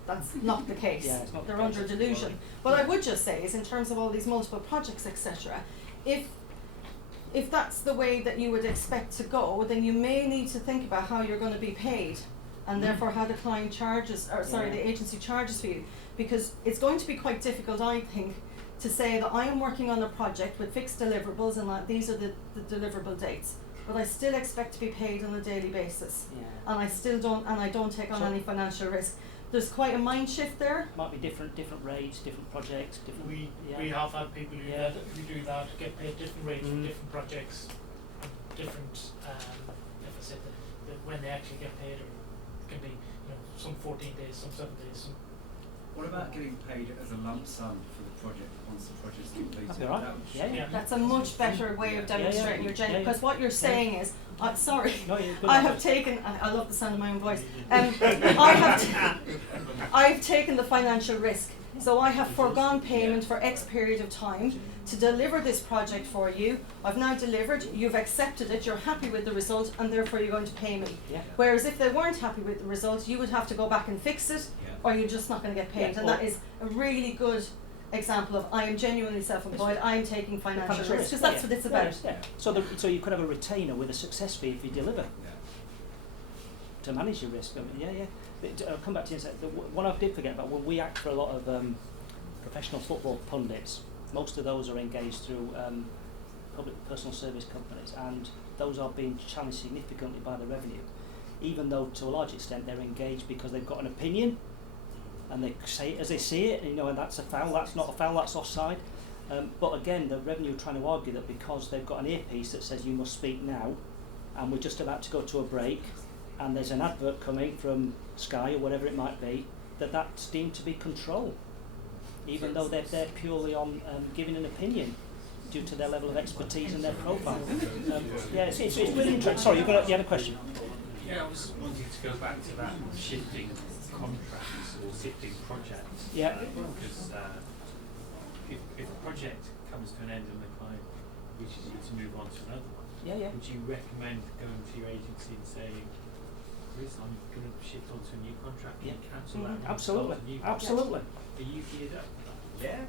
not the case. Yeah, it's not they're the case. under delusion. What I would just say is, in terms of all these multiple projects, etc., if that's the way that you would expect to go, then you may need to think about how you're going to be paid, and therefore how the client charges, or sorry, the agency charges for you, because it's going to be quite difficult, I think, to say that I am working on a project with fixed deliverables and that these are the deliverable dates, but I still expect to be paid on a daily basis, and I don't take on any financial risk. There's quite a mind shift there. Might be different rates, different projects, different. We have had people who do that, get paid different rates for different projects, and different. If I said that when they actually get paid, it can be some 14 days, some 7 days. What about getting paid as a lump sum for the project once the project's completed? That'd be right. Yeah. That's a much better way of demonstrating your genuine. Because what you're saying is, sorry, No, I have taken. I love the sound of my own voice. I've taken the financial risk. So I have foregone payment for X period of time to deliver this project for you. I've now delivered, you've accepted it, you're happy with the result, and therefore you're going to pay me. Yeah. Whereas if they weren't happy with the result, you would have to go back and fix it, or you're just not going to get paid. And that is a really good example of I am genuinely self-employed, I am taking financial risk, because that's what it's about. Yeah. So you could have a retainer with a success fee if you deliver. To manage your risk. I'll come back to you in a second. What I did forget about, when we act for a lot of professional football pundits, most of those are engaged through public personal service companies, and those are being challenged significantly by the revenue, even though to a large extent they're engaged because they've got an opinion and they say it as they see it, and that's a foul, that's not a foul, that's offside. But again, the revenue are trying to argue that because they've got an earpiece that says you must speak now, and we're just about to go to a break, and there's an advert coming from Sky or whatever it might be, that's deemed to be control, even though they're purely on giving an opinion due to their level of expertise and their profile. It's really interesting. Sorry, you had a question? Yeah, I was wanting to go back to that shifting contracts or shifting projects. Yeah. Because if a project comes to an end and the client wishes you to move on to another one, would you recommend going to your agency and saying, Chris, I'm going to shift on to a new contract and cancel that? Absolutely. Are you geared up for that?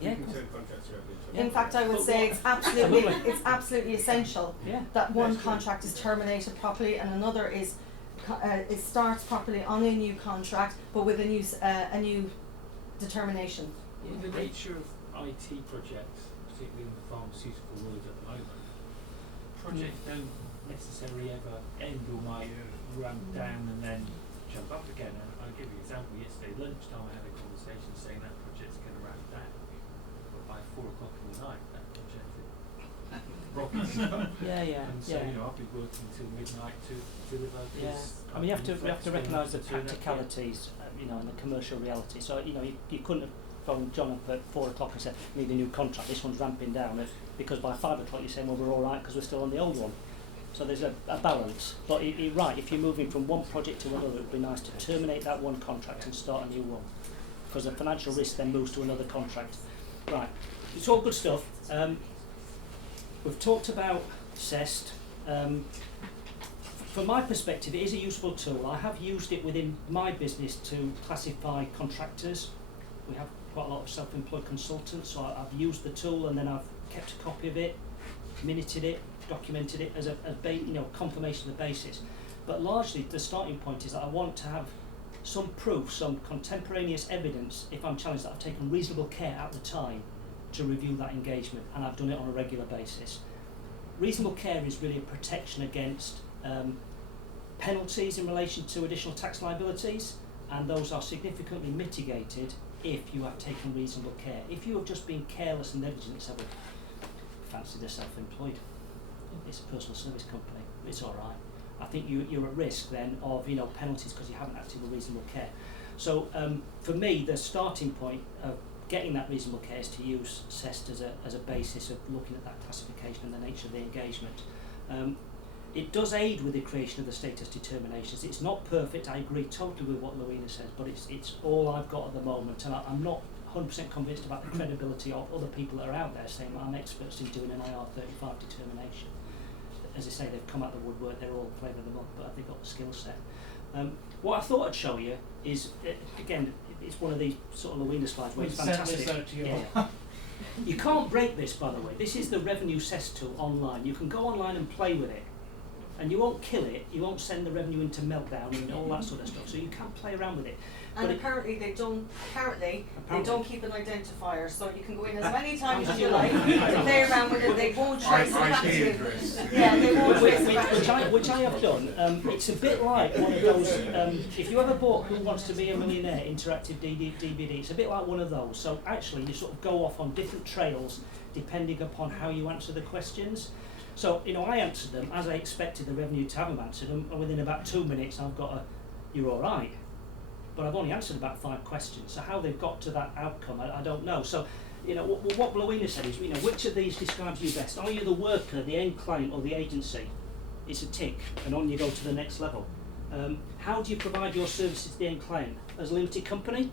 You can turn contracts around. In fact, I would say it's absolutely essential that one contract is terminated properly and another is it starts properly on a new contract, but with a new determination. The nature of IT projects, particularly in the pharmaceutical world at the moment, projects don't necessarily ever end or might ramp down and then jump up again. And I'll give you an example. Yesterday lunchtime I had a conversation saying that project's going to ramp down, but by 4 o'clock in the night that project rockets up. And so I'll be working till midnight to deliver this. I mean, you have to recognise the practicalities, and the commercial reality. So you couldn't have phoned John up at 4 o'clock and said, "Need a new contract. This one's ramping down," because by 5 o'clock you're saying, "Well, we're all right because we're still on the old one." So there's a balance. But you're right. If you're moving from one project to another, it would be nice to terminate that one contract and start a new one, because the financial risk then moves to another contract. Right. It's all good stuff. We've talked about CEST. From my perspective, it is a useful tool. I have used it within my business to classify contractors. We have quite a lot of self-employed consultants, so I've used the tool and then I've kept a copy of it, minuted it, documented it as a confirmation of the basis. But largely, the starting point is that I want to have some proof, some contemporaneous evidence, if I'm challenged, that I've taken reasonable care at the time to review that engagement, and I've done it on a regular basis. Reasonable care is really a protection against penalties in relation to additional tax liabilities, and those are significantly mitigated if you have taken reasonable care. If you have just been careless and negligent, so fancy they're self-employed, it's a personal service company, it's all right. I think you're at risk then of penalties because you haven't acted with reasonable care. So for me, the starting point of getting that reasonable care is to use CEST as a basis of looking at that classification and the nature of the engagement. it does aid with the creation of the status determinations. It's not perfect, I agree totally with what Lewina says, but it's all I've got at the moment, and I'm not 100% convinced about the credibility of other people that are out there saying I'm experts in doing an IR35 determination. As I say, they've come out of the woodwork, they're all flavour of the month, but have they got the skill set? What I thought I'd show you is, again, it's one of these sort of Lewina slides where it's fantastic. You can't break this, by the way. This is the revenue cess tool online. You can go online and play with it, and you won't kill it, you won't send the revenue into meltdown and all that sort of stuff, so you can play around with it. And apparently they don't keep an identifier, so you can go in as many times as you like, play around with it, they won't trace it back to you. Yeah, they won't trace it back to you. Which I have done. It's a bit like one of those, if you ever bought Who Wants to Be a Millionaire interactive DVD, it's a bit like one of those. So actually you sort of go off on different trails depending upon how you answer the questions. So, I answered them as I expected the revenue to have answered them, and within about 2 minutes I've got a, you're all right. But I've only answered about 5 questions, so how they've got to that outcome, I don't know. So, what Lewina said is, which of these describes you best? Are you the worker, the end client, or the agency? It's a tick, and on you go to the next level. How do you provide your services to the end client? As a limited company?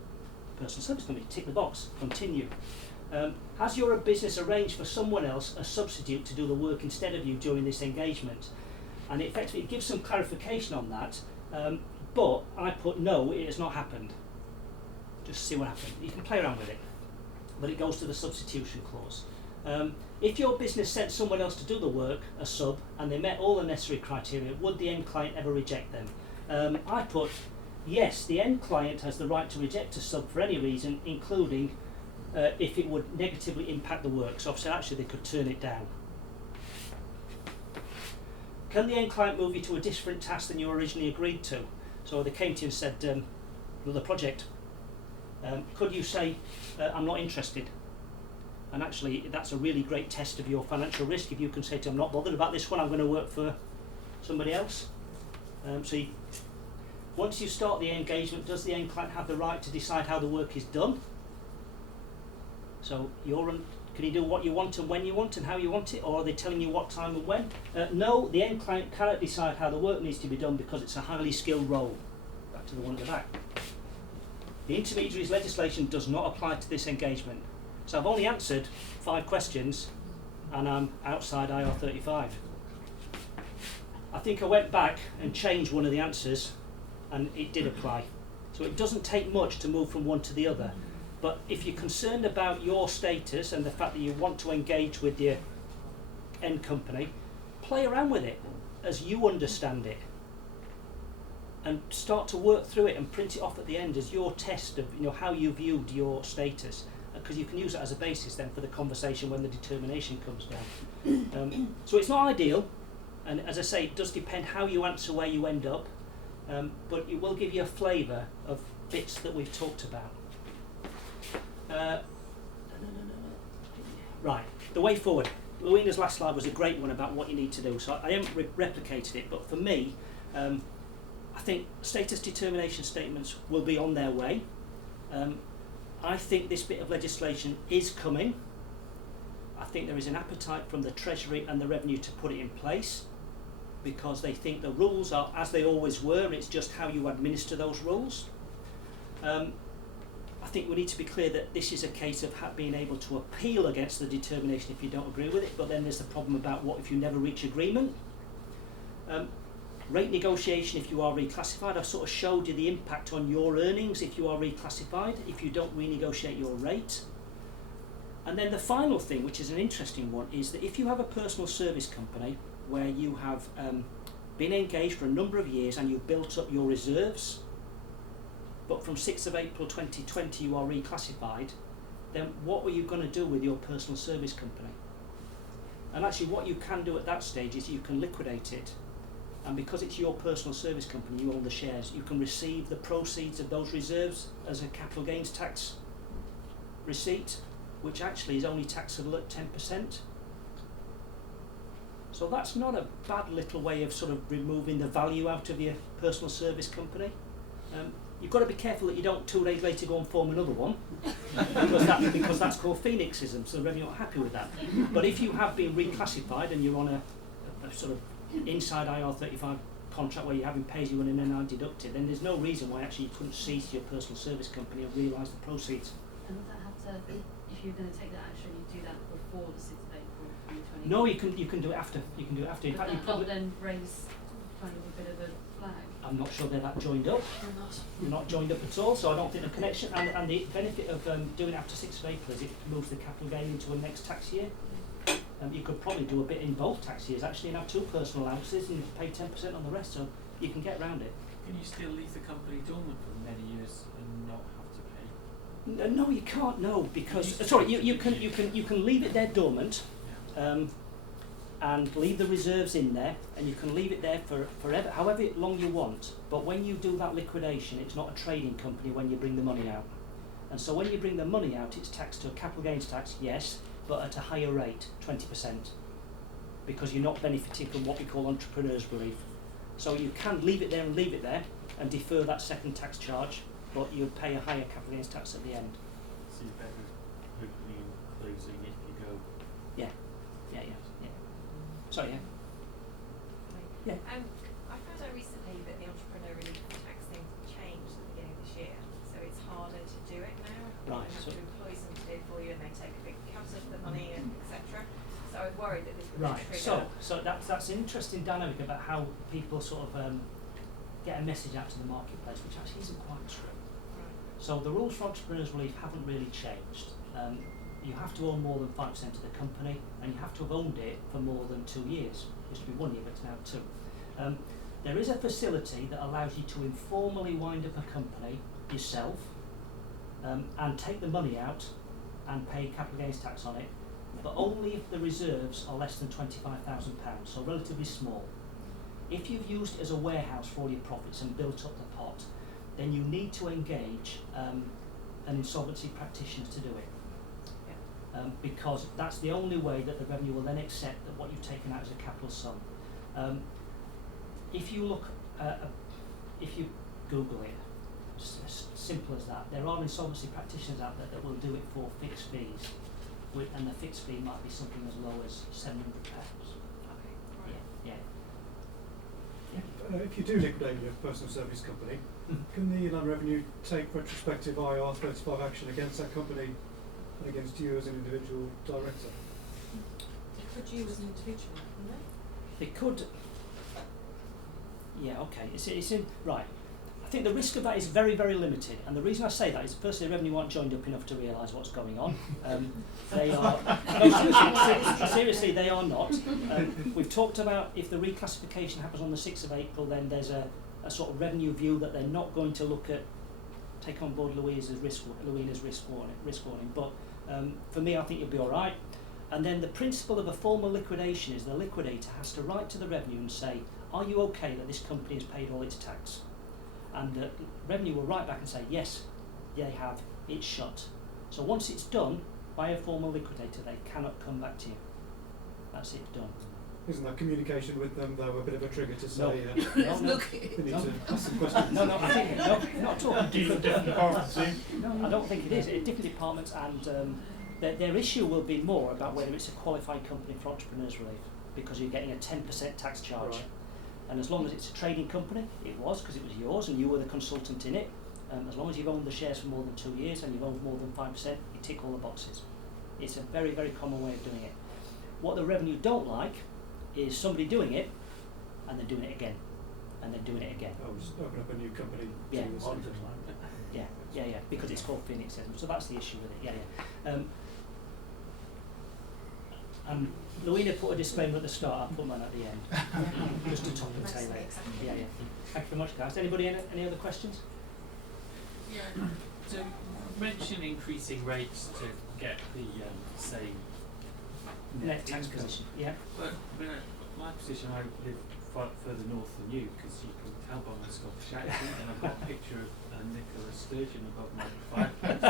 Personal service company, tick the box, continue. Has your business arranged for someone else, a substitute, to do the work instead of you during this engagement? And effectively it gives some clarification on that, but I put no, it has not happened. Just see what happens. You can play around with it, but it goes to the substitution clause. If your business sent someone else to do the work, a sub, and they met all the necessary criteria, would the end client ever reject them? I put yes, the end client has the right to reject a sub for any reason, including if it would negatively impact the work. So obviously actually they could turn it down. Can the end client move you to a different task than you originally agreed to? So they came to you and said, the project, could you say, I'm not interested? And actually that's a really great test of your financial risk. If you can say to them, I'm not bothered about this one, I'm going to work for somebody else. Once you start the engagement, does the end client have the right to decide how the work is done? So can you do what you want and when you want and how you want it, or are they telling you what time and when? No, the end client cannot decide how the work needs to be done because it's a highly skilled role. Back to the one at the back. The intermediaries legislation does not apply to this engagement. So I've only answered 5 questions and I'm outside IR35. I think I went back and changed one of the answers and it did apply. So it doesn't take much to move from one to the other. But if you're concerned about your status and the fact that you want to engage with your end company, play around with it as you understand it and start to work through it and print it off at the end as your test of how you viewed your status, because you can use it as a basis then for the conversation when the determination comes down. So it's not ideal, and as I say, it does depend how you answer where you end up, but it will give you a flavour of bits that we've talked about. Right, the way forward. Lewina's last slide was a great one about what you need to do, so I haven't replicated it, but for me, I think status determination statements will be on their way. I think this bit of legislation is coming. I think there is an appetite from the Treasury and the Revenue to put it in place because they think the rules are as they always were, it's just how you administer those rules. I think we need to be clear that this is a case of being able to appeal against the determination if you don't agree with it, but then there's the problem about what if you never reach agreement. Rate negotiation if you are reclassified. I've sort of showed you the impact on your earnings if you are reclassified, if you don't renegotiate your rate. And then the final thing, which is an interesting one, is that if you have a personal service company where you have been engaged for a number of years and you've built up your reserves, but from 6th of April 2020 you are reclassified, then what were you going to do with your personal service company? And actually what you can do at that stage is you can liquidate it. And because it's your personal service company, you own the shares, you can receive the proceeds of those reserves as a capital gains tax receipt, which actually is only taxable at 10%. So that's not a bad little way of sort of removing the value out of your personal service company. You've got to be careful that you don't 2 days later go and form another one, because that's called phoenixism, so the Revenue aren't happy with that. But if you have been reclassified and you're on a sort of inside IR35 contract where you're having pay-as-you-earn and then are deducted, then there's no reason why actually you couldn't cease your personal service company and realise the proceeds. And would that have to, if you're going to take that action, you do that before the 6th of April 2020? No, you can do it after. You can do it after. In Would fact, you that probably. not then raise kind of a bit of a flag? I'm not sure they're that joined up. They're not. They're not joined up at all, so I don't think the connection and the benefit of doing it after 6th of April is it moves the capital gain into a next tax year. You could probably do a bit in both tax years actually and have 2 personal allowances and you pay 10% on the rest, so you can get around it. Can you still leave the company dormant for many years and not have to pay? No, you can't. No, because you can leave it there dormant, and leave the reserves in there, and you can leave it there for forever, however long you want. But when you do that liquidation, it's not a trading company when you bring the money out. And so when you bring the money out, it's taxed to a capital gains tax, yes, but at a higher rate, 20%, because you're not benefiting from what we call entrepreneurs' relief. So you can leave it there and defer that second tax charge, but you pay a higher capital gains tax at the end. So you're better opening and closing if you go. Yeah. Sorry, yeah. I found out recently that the entrepreneur relief tax thing changed at the beginning of this year, so it's harder to do it now. Right. You have to employ somebody to do it for you, and they take a big cut of the money, and etc. So I was worried that this would trigger. So that's an interesting dynamic about how people sort of get a message out to the marketplace, which actually isn't quite true. Right. So the rules for entrepreneurs relief haven't really changed. You have to own more than 5% of the company, and you have to have owned it for more than 2 years. It used to be 1 year, but it's now 2. There is a facility that allows you to informally wind up a company yourself and take the money out and pay capital gains tax on it, but only if the reserves are less than £25,000, so relatively small. If you've used it as a warehouse for all your profits and built up the pot, then you need to engage an insolvency practitioner to do it. Because that's the only way that the revenue will then accept that what you've taken out is a capital sum. If you look, if you Google it, simple as that, there are insolvency practitioners out there that will do it for fixed fees, and the fixed fee might be something as low as £700. Okay. Yeah. If you do liquidate your personal service company, can the Inland Revenue take retrospective IR35 action against that company and against you as an individual director? Could you as an individual, couldn't They could. Yeah, okay. It's in right. I think the risk of that is very, very limited, and the reason I say that is, firstly, the revenue aren't joined up enough to realise what's going on. They are. No, seriously, they are not. We've talked about if the reclassification happens on the 6th of April, then there's a sort of revenue view that they're not going to look at, take on board Louisa's risk warning. But for me, I think you'll be all right. And then the principle of a formal liquidation is the liquidator has to write to the revenue and say, are you okay that this company has paid all its tax? And the revenue will write back and say, yes, they have, it's shut. So once it's done by a formal liquidator, they cannot come back to you. That's it, done. Isn't that communication with them, though, a bit of a trigger to say, No, we need to ask some questions? No, I think, no, not at all. Different departments, No, I don't think it is. Different departments, and their issue will be more about whether it's a qualified company for entrepreneurs relief, because you're getting a 10% tax charge. Right. And as long as it's a trading company, it was, because it was yours and you were the consultant in it, as long as you've owned the shares for more than 2 years and you've owned more than 5%, you tick all the boxes. It's a very, very common way of doing it. What the revenue don't like is somebody doing it and then doing it again and then doing it again. Oh, just open up a new company. Yeah. doing the same thing. Yeah, because it's called Phoenix. So that's the issue with it. And Lewina put a disclaimer at the start. I'll put mine at the end, just to top and tail it. Yeah. Thank you very much, guys. Anybody any other questions? Yeah. So mention increasing rates to get the same Net tax position. Yeah. But my position, I live far further north than you, because you can tell by my Scottish accent, and I've got a picture of Nicola Sturgeon above my fireplace.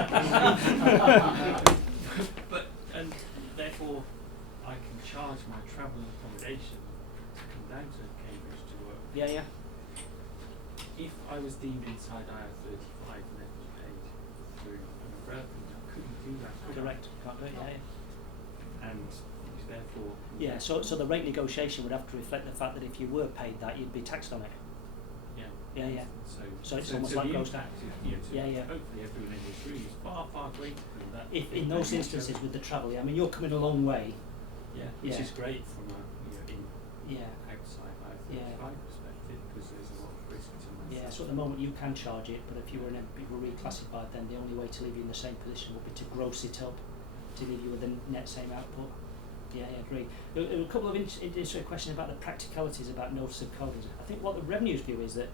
And therefore, I can charge my travel and accommodation to come down to Cambridge to work. Yeah. If I was deemed inside IR35 and then was paid through an umbrella company, I couldn't do that. Correct. Can't do it. Yeah. And therefore. Yeah, so the rate negotiation would have to reflect the fact that if you were paid that, you'd be taxed on it. Yeah. Yeah. So it's almost so like the goes impact, hopefully everyone in this room is far, far greater than that. If in those instances with the travel, I mean, you're coming a long way. Which Yeah. is great from a outside IR35 perspective, because there's a lot of risk to myself. Yeah, so at the moment you can charge it, but if you were reclassified, then the only way to leave you in the same position would be to gross it up to leave you with the net same output. Yeah, I agree. There were a couple of interesting questions about the practicalities about notice of coding. I think what the revenue's view is that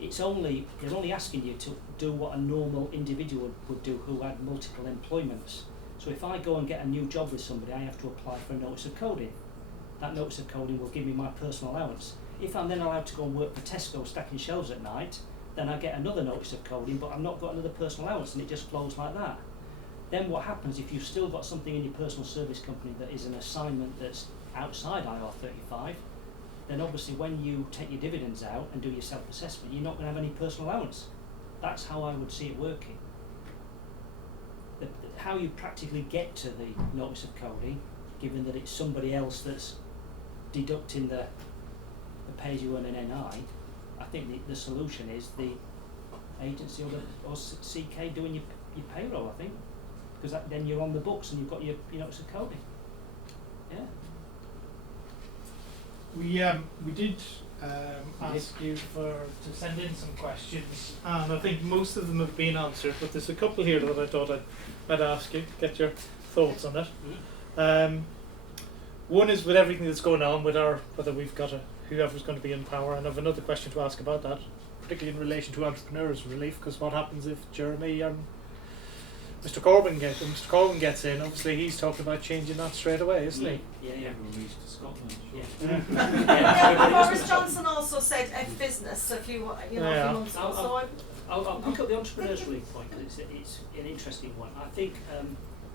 they're only asking you to do what a normal individual would do who had multiple employments. So if I go and get a new job with somebody, I have to apply for a notice of coding. That notice of coding will give me my personal allowance. If I'm then allowed to go and work for Tesco stacking shelves at night, then I get another notice of coding, but I've not got another personal allowance, and it just flows like that. Then what happens if you've still got something in your personal service company that is an assignment that's outside IR35, then obviously when you take your dividends out and do your self-assessment, you're not going to have any personal allowance. That's how I would see it working. How you practically get to the notice of coding, given that it's somebody else that's deducting the pay-as-you-earn and NI, I think the solution is the agency or CK doing your payroll, I think. Because then you're on the books and you've got your notice of coding. Yeah. We did ask you to send in some questions, and I think most of them have been answered, but there's a couple here that I thought I'd ask you, get your thoughts on it. One is with everything that's going on with whether we've got whoever's going to be in power, and I have another question to ask about that, particularly in relation to entrepreneurs' relief, because what happens if Jeremy Mr. Corbyn gets in? Obviously, he's talking about changing that straight away, isn't he? Yeah. Released to Scotland. Yeah. Boris Johnson also said business a few months ago. So I'll pick up the entrepreneurs' relief point because it's an interesting one. I think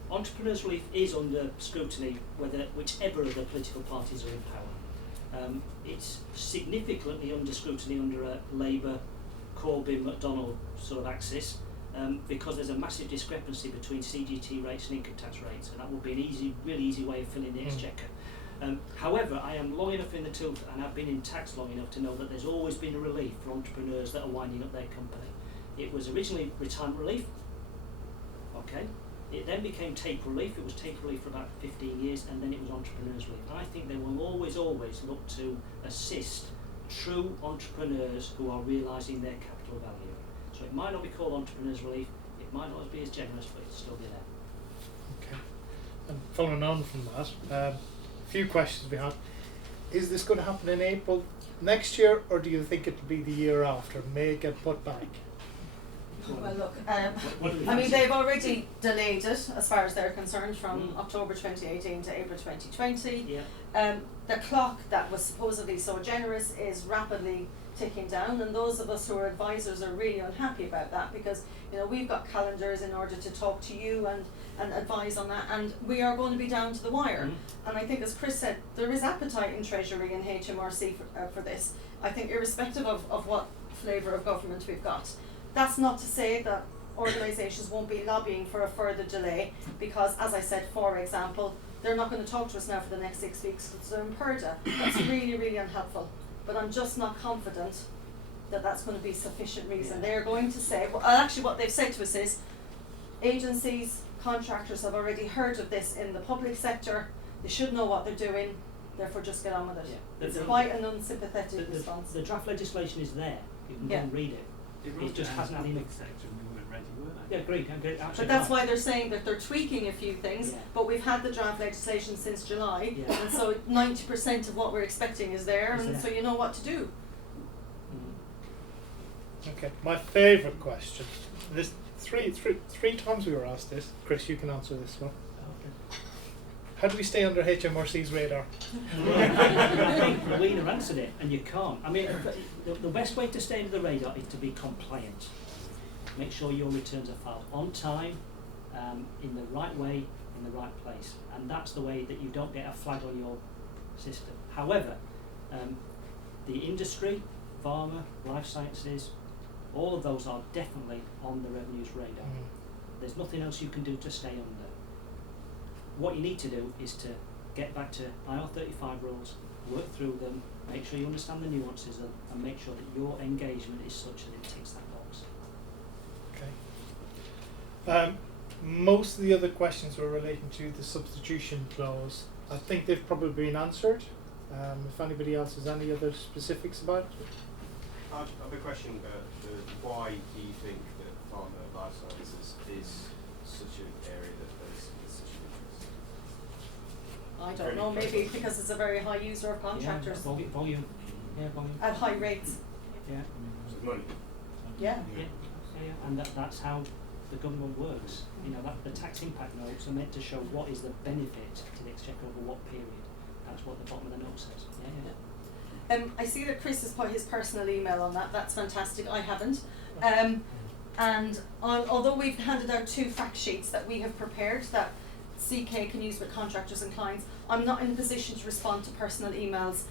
entrepreneurs' relief is under scrutiny, whichever of the political parties are in power. It's significantly under scrutiny under a Labour, Corbyn, McDonnell sort of axis. Because there's a massive discrepancy between CGT rates and income tax rates, and that would be an really easy way of filling the exchequer. However, I am long enough in the tooth, and I've been in tax long enough to know that there's always been a relief for entrepreneurs that are winding up their company. It was originally retirement relief, okay. It then became tape relief. It was tape relief for about 15 years, and then it was entrepreneurs relief. And I think they will always look to assist true entrepreneurs who are realising their capital value. So it might not be called entrepreneurs relief, it might not be as generous, but it'll still be there. Okay. And following on from that, a few questions we had. Is this going to happen in April next year, or do you think it'll be the year after? May it get put back? well, look, I mean, they've already delayed it as far as they're concerned from October 2018 to April 2020. Yeah. The clock that was supposedly so generous is rapidly ticking down, and those of us who are advisors are really unhappy about that, because we've got calendars in order to talk to you and advise on that, and we are going to be down to the wire. And I think, as Chris said, there is appetite in Treasury and HMRC for this. I think irrespective of what flavour of government we've got. That's not to say that organisations won't be lobbying for a further delay, because, as I said, for example, they're not going to talk to us now for the next 6 weeks because they're in Purda. That's really, really unhelpful. But I'm just not confident that that's going to be sufficient reason. They're going to say, well, actually what they've said to us is, agencies, contractors have already heard of this in the public sector, they should know what they're doing, therefore just get on with it. Yeah. It's quite an unsympathetic response. The draft legislation is there, you can go and read it. It just hasn't had any section, we weren't ready, were they? Yeah, agreed. But that's why they're saying that they're tweaking a few things, but we've had the draft legislation since July, and so 90% of what we're expecting is there, so you know what to do. Okay, my favourite question. This three times we were asked this. Chris, you can answer this one. Okay. How do we stay under HMRC's radar? I think Lewina answered it, and you can't. I mean, the best way to stay under the radar is to be compliant. Make sure your returns are filed on time, in the right way, in the right place. And that's the way that you don't get a flag on your system. However, the industry, pharma, life sciences, all of those are definitely on the revenue's radar. There's nothing else you can do to stay under. What you need to do is to get back to IR35 rules, work through them, make sure you understand the nuances, and make sure that your engagement is such that it ticks that box. Okay. Most of the other questions were relating to the substitution clause. I think they've probably been answered. If anybody else has any other specifics about it. I have a question about why do you think that pharma life sciences is such an area that there's such an interest? I don't know, maybe because it's a very high user of contractors. Yeah, volume. Yeah, volume. At high rates. Yeah. So money. Yeah. Yeah. And that's how the government works. You know, that the tax impact notes are meant to show what is the benefit to the Exchequer over what period. That's what the bottom of the note says. Yeah. I see that Chris has put his personal email on that. That's fantastic. I haven't. And although we've handed out 2 fact sheets that we have prepared that CK can use with contractors and clients, I'm not in a position to respond to personal emails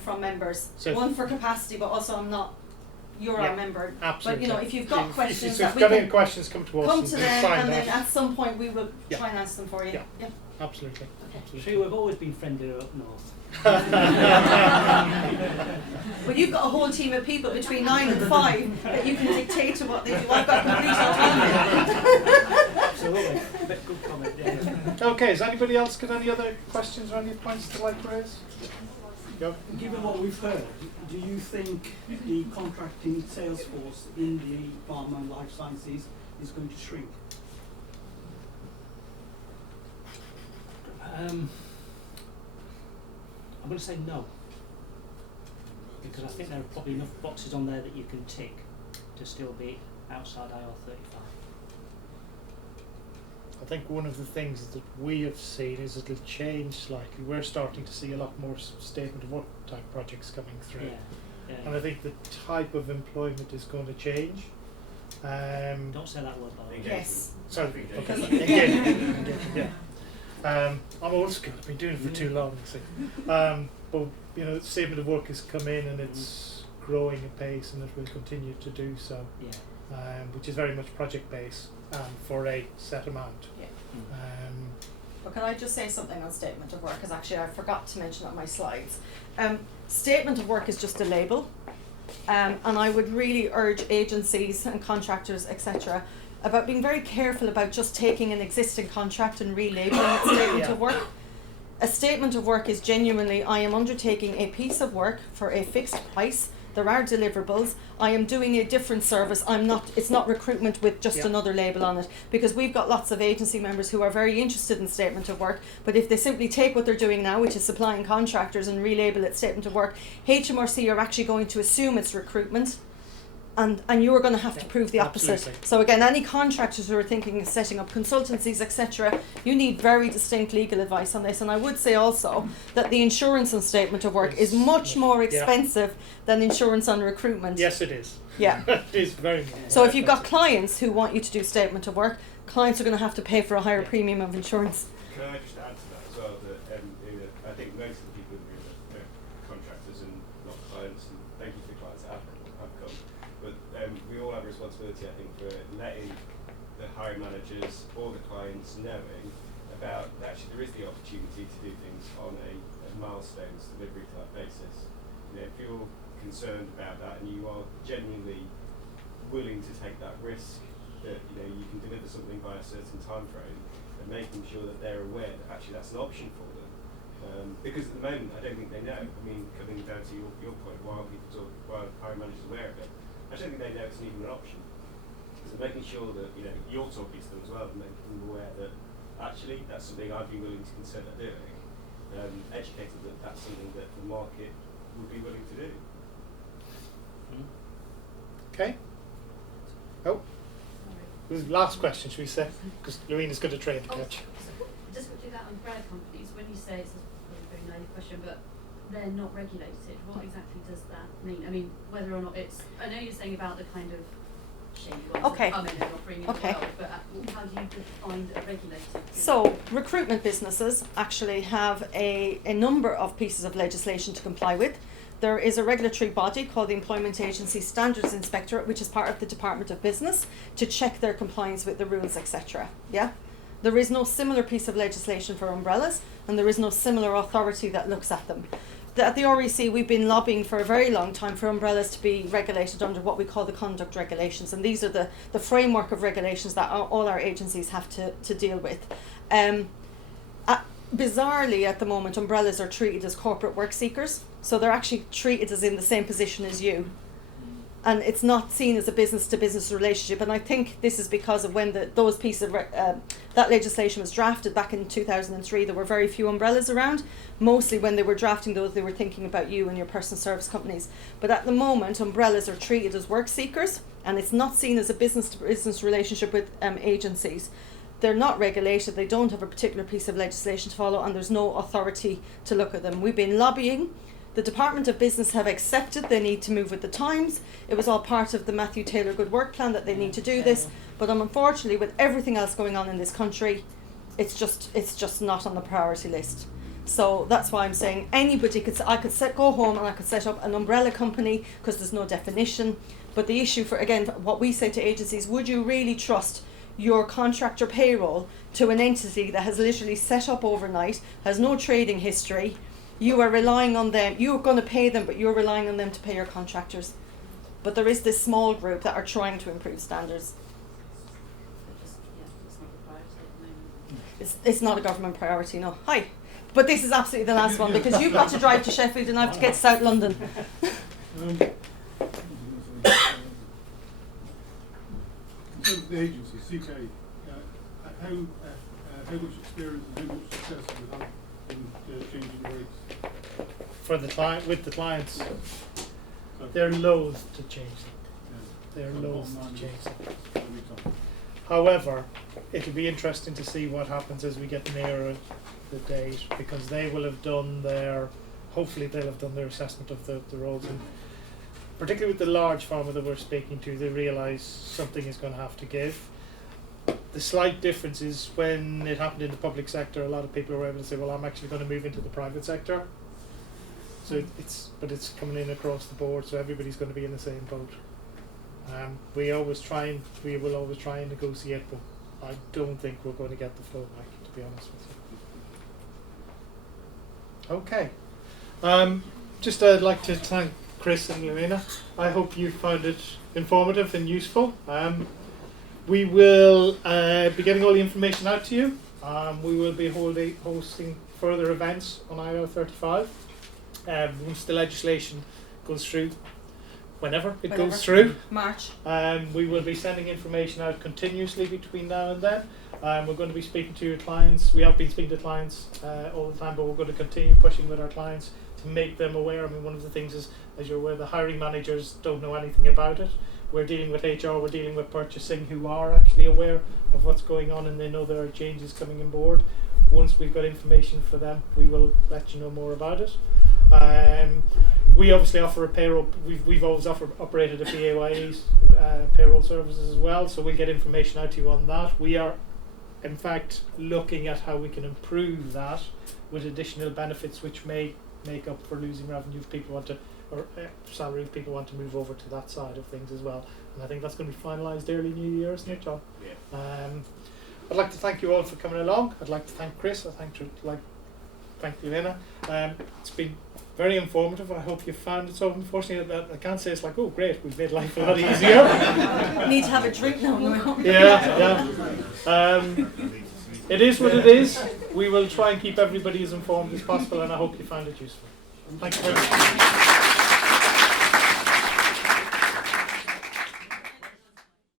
from members. So one for capacity, but also I'm not. You're our member. Absolutely. But you know, if you've got questions, if you've got any questions, come to us. Come to them, find and out. then at some point we will try and answer them for you. Yeah. Absolutely. Sure, we've always been friendlier up north. Well, you've got a whole team of people between 9 and 5 that you can dictate to what they do. I've got complete autonomy. Absolutely. Good comment. Yeah. Okay. Has anybody else got any other questions or any points to like raise? Go. Given what we've heard, do you think the contracting sales force in the pharma and life sciences is going to shrink? I'm going to say no, because I think there are probably enough boxes on there that you can tick to still be outside IR35. I think one of the things that we have seen is it'll change slightly. We're starting to see a lot more statement of work type projects coming through. And I think the type of employment is going to change. Don't say that word, by the way. Yes. Sorry. Okay. Yeah. I'm old school. I've been doing it for too long. See. But you know, statement of work has come in and it's growing at pace, and it will continue to do so. Which is very much project based for a set amount. But can I just say something on statement of work? Because actually I forgot to mention on my slides. Statement of work is just a label, and I would really urge agencies and contractors, etc., about being very careful about just taking an existing contract and relabeling it statement of work. A statement of work is genuinely, I am undertaking a piece of work for a fixed price. There are deliverables. I am doing a different service. It's not recruitment with just another label on it, because we've got lots of agency members who are very interested in statement of work, but if they simply take what they're doing now, which is supplying contractors, and relabel it statement of work, HMRC are actually going to assume it's recruitment. And you're going to have to prove the opposite. Absolutely. So again, any contractors who are thinking of setting up consultancies, etc., you need very distinct legal advice on this. And I would say also that the insurance on statement of work is much more expensive than insurance on recruitment. Yes, it is. Yeah. It is very much. So if you've got clients who want you to do statement of work, clients are going to have to pay for a higher premium of insurance. Can I just add to that as well, that I think most of the people who are contractors and not clients, and thank you to the clients that have come, but we all have a responsibility, I think, for letting the hiring managers or the clients knowing about actually there is the opportunity to do things on a milestones delivery type basis. You know, if you're concerned about that and you are genuinely willing to take that risk, that you can deliver something by a certain time frame, and making sure that they're aware that actually that's an option for them. Because at the moment I don't think they know. I mean, coming down to your point, why hiring managers aware of it, I don't think they know it's even an option. So making sure that you're talking to them as well, and making them aware that actually that's something I'd be willing to consider doing, educating that that's something that the market would be willing to do. Okay. Oh. Last question, should we say? Because Lewina's got to train the catch. Just do that umbrella companies. When you say, it's probably a very naive question, but they're not regulated, what exactly does that mean? I mean, whether or not it's, I know you're saying about the kind of shady ones that come in and not bring in the world, but how do you define a regulated? So recruitment businesses actually have a number of pieces of legislation to comply with. There is a regulatory body called the Employment Agency Standards Inspectorate, which is part of the Department of Business, to check their compliance with the rules, etc. Yeah. There is no similar piece of legislation for umbrellas, and there is no similar authority that looks at them. At the REC, we've been lobbying for a very long time for umbrellas to be regulated under what we call the conduct regulations, and these are the framework of regulations that all our agencies have to deal with. Bizarrely, at the moment, umbrellas are treated as corporate work seekers, so they're actually treated as in the same position as you. And it's not seen as a business-to-business relationship. And I think this is because of when those pieces of that legislation was drafted back in 2003. There were very few umbrellas around. Mostly when they were drafting those, they were thinking about you and your personal service companies. But at the moment, umbrellas are treated as work seekers, and it's not seen as a business-to-business relationship with agencies. They're not regulated. They don't have a particular piece of legislation to follow, and there's no authority to look at them. We've been lobbying. The Department of Business have accepted they need to move with the times. It was all part of the Matthew Taylor Good Work Plan that they need to do this. But unfortunately, with everything else going on in this country, it's just not on the priority list. So that's why I'm saying anybody go home and I could set up an umbrella company because there's no definition. But the issue what we say to agencies, would you really trust your contractor payroll to an entity that has literally set up overnight, has no trading history? You are relying on them. You're going to pay them, but you're relying on them to pay your contractors. But there is this small group that are trying to improve standards. It's not a government priority, no. Hi. But this is absolutely the last one because you've got to drive to Sheffield and I have to get to South London. In terms of the agency, CK, how much experience and how much success have you had in changing rates? For the client, with the clients, they're loath to change them. They're loath to change them. However, it'll be interesting to see what happens as we get nearer the date, because they will have done hopefully they'll have done their assessment of the roles, and particularly with the large pharma that we're speaking to, they realise something is going to have to give. The slight difference is when it happened in the public sector, a lot of people were able to say, well, I'm actually going to move into the private sector. So it's coming in across the board, so everybody's going to be in the same boat. We will always try and negotiate, but I don't think we're going to get the flow back, to be honest with you. Okay. I'd like to thank Chris and Lewina. I hope you found it informative and useful. We will be getting all the information out to you. We will be hosting further events on IR35 once the legislation goes through, whenever it goes through. March. We will be sending information out continuously between now and then. We're going to be speaking to your clients. We have been speaking to clients all the time, but we're going to continue pushing with our clients to make them aware. I mean, one of the things is, as you're aware, the hiring managers don't know anything about it. We're dealing with HR, we're dealing with purchasing, who are actually aware of what's going on, and they know there are changes coming on board. Once we've got information for them, we will let you know more about it. We obviously offer a payroll. We've always operated a PAYE payroll services as well, so we'll get information out to you on that. We are, in fact, looking at how we can improve that with additional benefits, which may make up for losing revenue if people want to, or salary if people want to move over to that side of things as well. And I think that's going to be finalised early New Year, isn't it, John? Yeah. I'd like to thank you all for coming along. I'd like to thank Chris. Thank Lewina. It's been very informative. I hope you found it so. Unfortunately, I can't say it's like, oh great, we've made life a lot easier. Need to have a drink now. Yeah. It is what it is. We will try and keep everybody as informed as possible, and I hope you found it useful. Thank you very much.